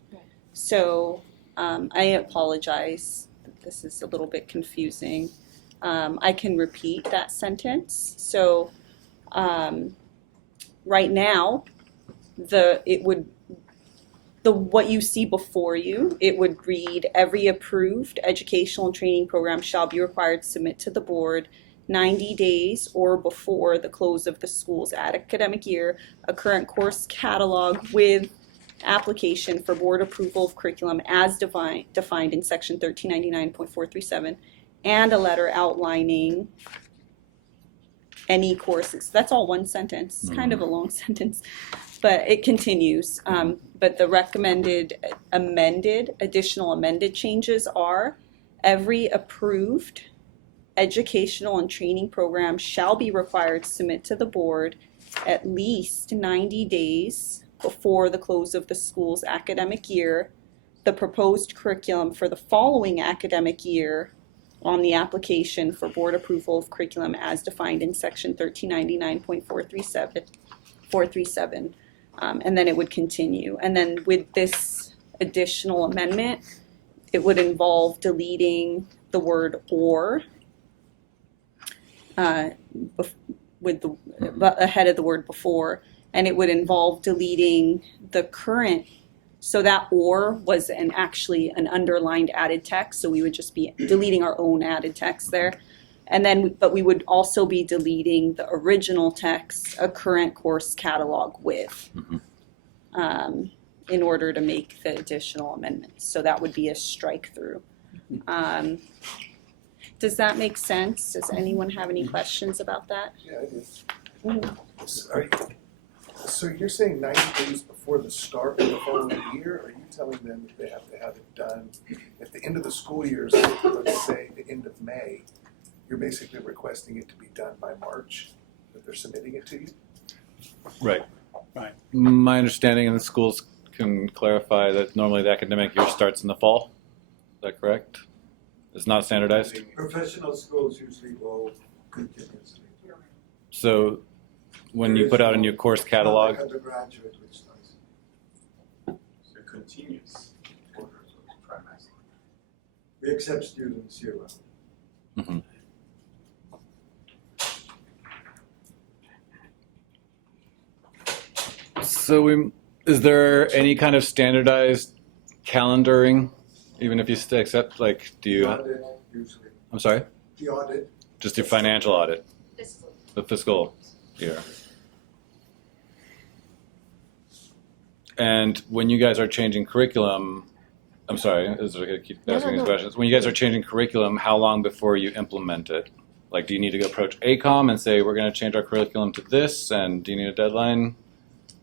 So I apologize. This is a little bit confusing. I can repeat that sentence. So right now, what you see before you, it would read, every approved educational and training program shall be required to submit to the board 90 days or before the close of the school's academic year, a current course catalog with application for board approval of curriculum as defined in section 1399.437, and a letter outlining any courses. That's all one sentence. It's kind of a long sentence, but it continues. But the recommended additional amended changes are: every approved educational and training program shall be required to submit to the board at least 90 days before the close of the school's academic year the proposed curriculum for the following academic year on the application for board approval of curriculum as defined in section 1399.437. And then it would continue. And then with this additional amendment, it would involve deleting the word or ahead of the word before, and it would involve deleting the current. So that or was actually an underlined added text, so we would just be deleting our own added text there. And then, but we would also be deleting the original text, a current course catalog with, in order to make the additional amendments. So that would be a strike through. Does that make sense? Does anyone have any questions about that? Yeah, I do. So you're saying 90 days before the start of the following year? Are you telling them that they have to have it done at the end of the school year, so let's say the end of May, you're basically requesting it to be done by March, that they're submitting it to you? Right. Right. My understanding, and the schools can clarify, that normally the academic year starts in the fall. Is that correct? It's not standardized? Professional schools usually go continuously. So when you put out a new course catalog, Undergraduate, which does. So it continues for the trimester. We accept students year-round. So is there any kind of standardized calendaring, even if you still accept, like, do you? The audit, usually. I'm sorry? The audit. Just your financial audit? The fiscal year. And when you guys are changing curriculum, I'm sorry, is there, keep No, asking no, these no. questions. When you guys are changing curriculum, how long before you implement it? Like, do you need to go approach ACOM and say, we're going to change our curriculum to this, and do you need a deadline?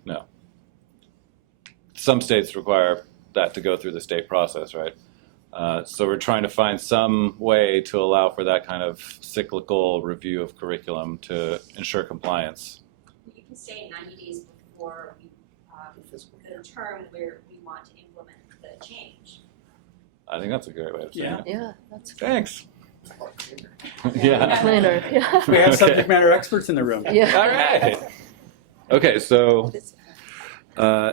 No. Some states require that to go through the state process, right? So we're trying to find some way to allow for that kind of cyclical review of curriculum to ensure compliance. You can say 90 days before the term where we want to implement the change. I think that's a great way of saying it. Yeah, that's Thanks. Yeah. cleaner. Yeah. We have Okay. subject matter experts in the room. Yeah. All right. Okay, so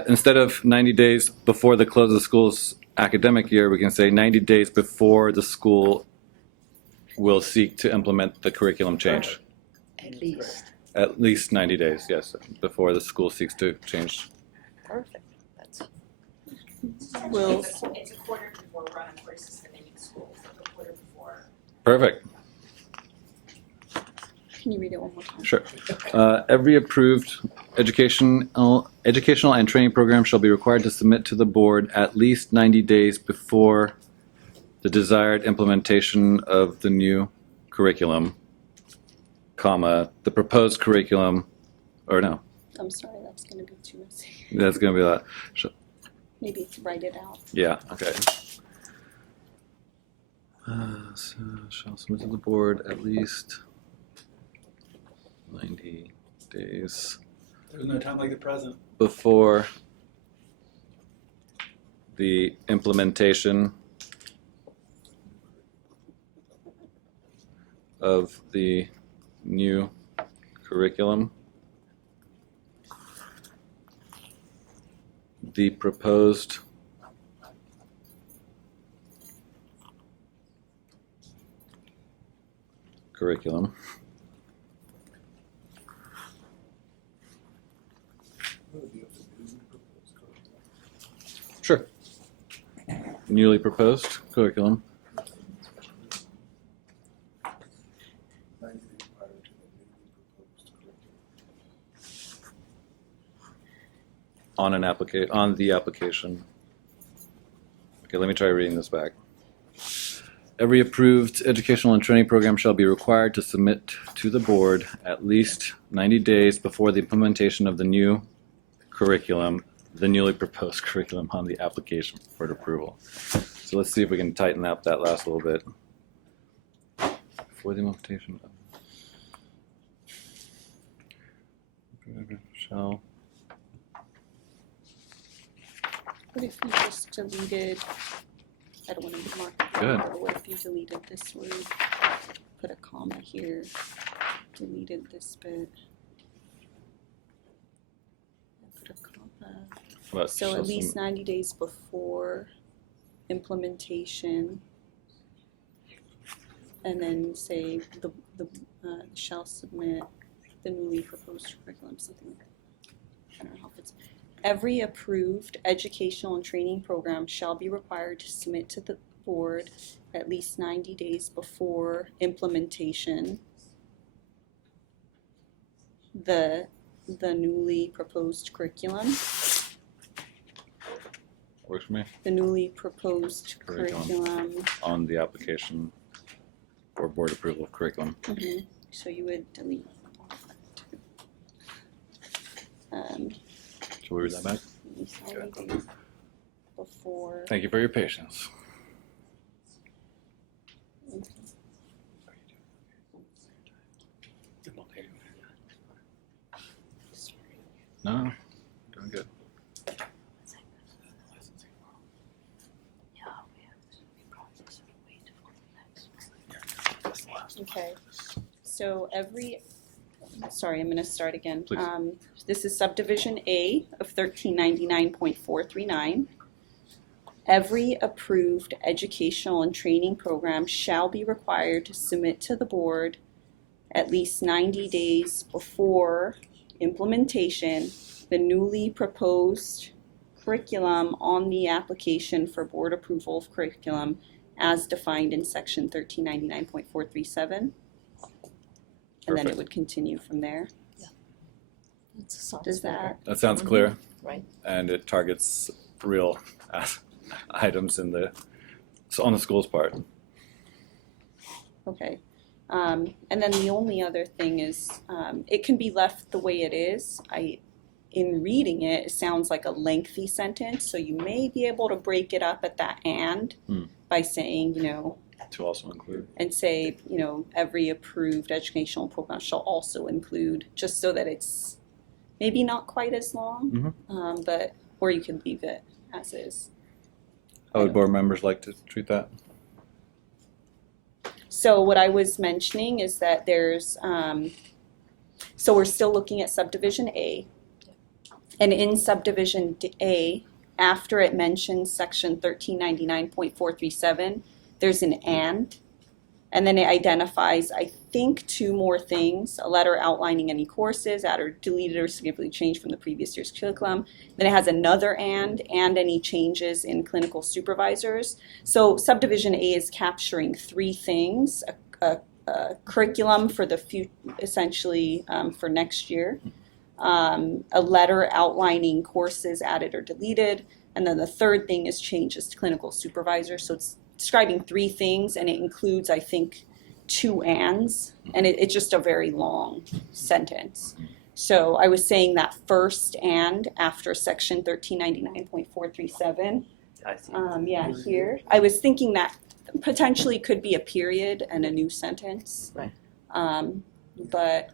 instead of 90 days before the close of the school's academic year, we can say 90 days before the school will seek to implement the curriculum change. At least. At least 90 days, yes, before the school seeks to change. Perfect. That's Will, It's a quarter before we're on a quarter system in each school, so a quarter before. Perfect. can you read it one more time? Sure. Every approved educational and training program shall be required to submit to the board at least 90 days before the desired implementation of the new curriculum, comma, the proposed curriculum, or no, I'm sorry, that's gonna be too messy. that's going to be a lot. Maybe write it out. Yeah, okay. So shall submit to the board at least 90 days There's no time like the present. before the implementation of the new curriculum, the proposed curriculum Sure. Newly proposed curriculum 90 days prior to the newly proposed curriculum. on the application. Okay, let me try reading this back. Every approved educational and training program shall be required to submit to the board at least 90 days before the implementation of the new curriculum, the newly proposed curriculum on the application for approval. So let's see if we can tighten up that last little bit. Before the implementation of shall. What if you just deleted, I don't wanna mark it, Good. but what if you deleted this word, put a comma here, deleted this bit. And put a comma. What, So shall at least submit- 90 days before implementation. And then say the shall submit the newly proposed curriculum, something like that. I don't know if it's, every approved educational and training program shall be required to submit to the board at least 90 days before implementation. The newly proposed curriculum. Works for me. The newly proposed Curriculum. curriculum. On the application for board approval of curriculum. Mhm. So you would delete all of that. Shall we read that back? At least 90 days before. Thank you for your patience. No, doing good. Okay, so sorry, I'm gonna start again. Please. This is subdivision A of 1399.439. Every approved educational and training program shall be required to submit to the board at least 90 days before implementation the newly proposed curriculum on the application for board approval of curriculum as defined in section 1399.437. And then it Perfect. would continue from there. That sounds Does better. that? That sounds clear. Right. And it targets real items on the school's part. Okay. And then the only other thing is, it can be left the way it is. In reading it, it sounds like a lengthy sentence, so you may be able to break it up at that "and" by saying, To also include. and say, every approved educational program shall also include, just so that it's maybe not quite as long, but, or you can leave it as is. How would board members like to treat that? So what I was mentioning is that there's, so we're still looking at subdivision A. And in subdivision A, after it mentions section 1399.437, there's an "and." And then it identifies, I think, two more things: a letter outlining any courses added, deleted, or significantly changed from the previous year's curriculum. Then it has another and any changes in clinical supervisors. So subdivision A is capturing three things: a curriculum for the essentially for next year, a letter outlining courses added or deleted, and then the third thing is changes to clinical supervisors. So it's describing three things, and it includes, I think, two ands, and it's just a very long sentence. So I was saying that first "and" after section 1399.437. I see. Here. I was thinking that potentially could be a period and a new sentence. Right. But,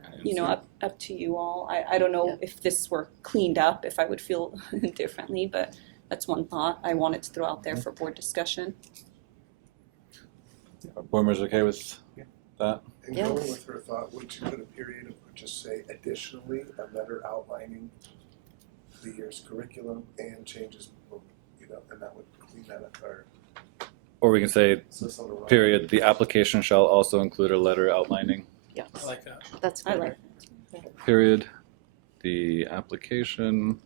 up to you all. I don't know if this were cleaned up, if I would feel differently, but that's one thought I wanted to throw out there for board discussion. Are board members okay with that? And going with her thought, would you put a period or just say additionally a letter outlining the year's curriculum and changes, and that would clean that up, Or we can say, so something wrong. period, the application shall also include a letter outlining, Yes. I like that. That's I better. like period, the application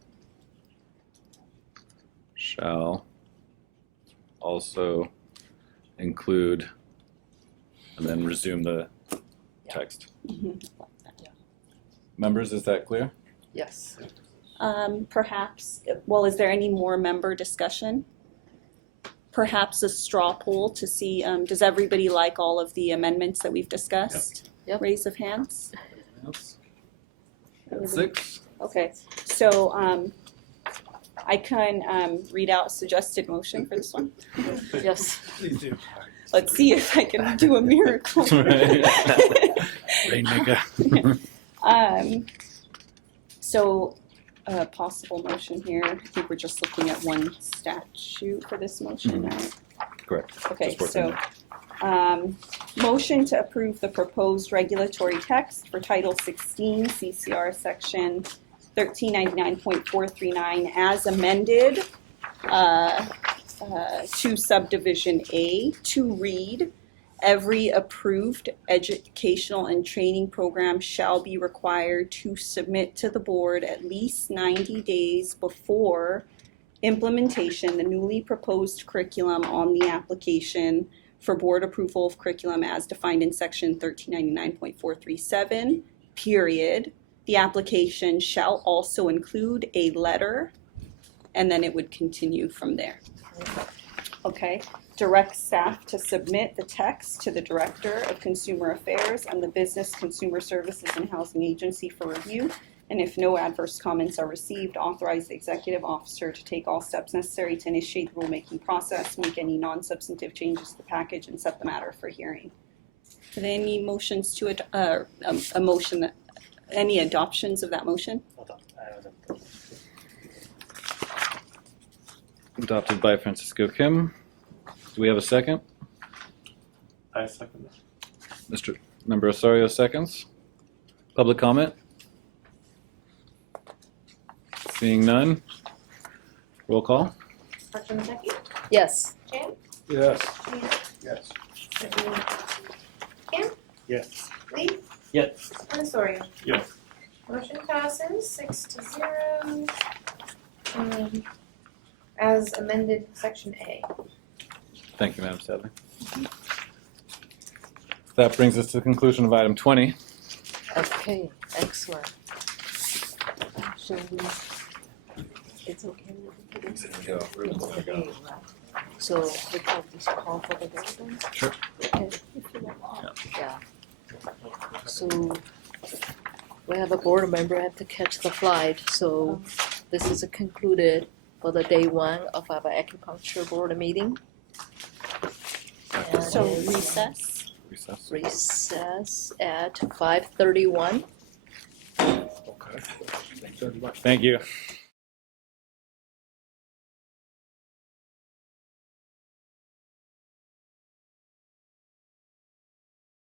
shall also include, and then resume the text. Members, is that clear? Yes. Perhaps, is there any more member discussion? Perhaps a straw poll to see, does everybody like all of the amendments that we've discussed? Yep. Raise of hands. Got 6. Okay, so I can read out a suggested motion for this one. Yes. Please do. Let's see if I can do a miracle. Rainmaker. So, possible motion here. I think we're just looking at one statute for this motion, right? Correct. Okay, Just so motion to approve the proposed regulatory text for Title 16 CCR Section 1399.439 as amended to subdivision A to read: every approved educational and training program shall be required to submit to the board at least 90 days before implementation the newly proposed curriculum on the application for board approval of curriculum as defined in section 1399.437, period. The application shall also include a letter, and then it would continue from there. Okay. Direct staff to submit the text to the Director of Consumer Affairs and the Business Consumer Services and Housing Agency for review. And if no adverse comments are received, authorize the executive officer to take all steps necessary to initiate the rulemaking process, make any non-substantive changes to the package, and set the matter for hearing. Are there any motions to a motion that, any adoptions of that motion? Adopted by Francisco Kim. Do we have a second? I second that. Mr. Member Osorio seconds. Public comment? Seeing none. Roll call. Dr. Matecki? Yes. Chan? Yes. Peter? Yes. Kim? Yes. Lee? Yes. And Osorio? Yes. Motion passes 6-0. As amended, section A. Thank you, Madam Sadler. That brings us to the conclusion of item 20. Okay, excellent. Shall we? It's okay. There we go. It's okay, right? So we can just call for the vote then? Sure. Okay. Yeah. So we have a board member have to catch the flight, so this is concluded for the day one of our acupuncture board meeting. And So recess. recess at 5:31. Okay. Thank you.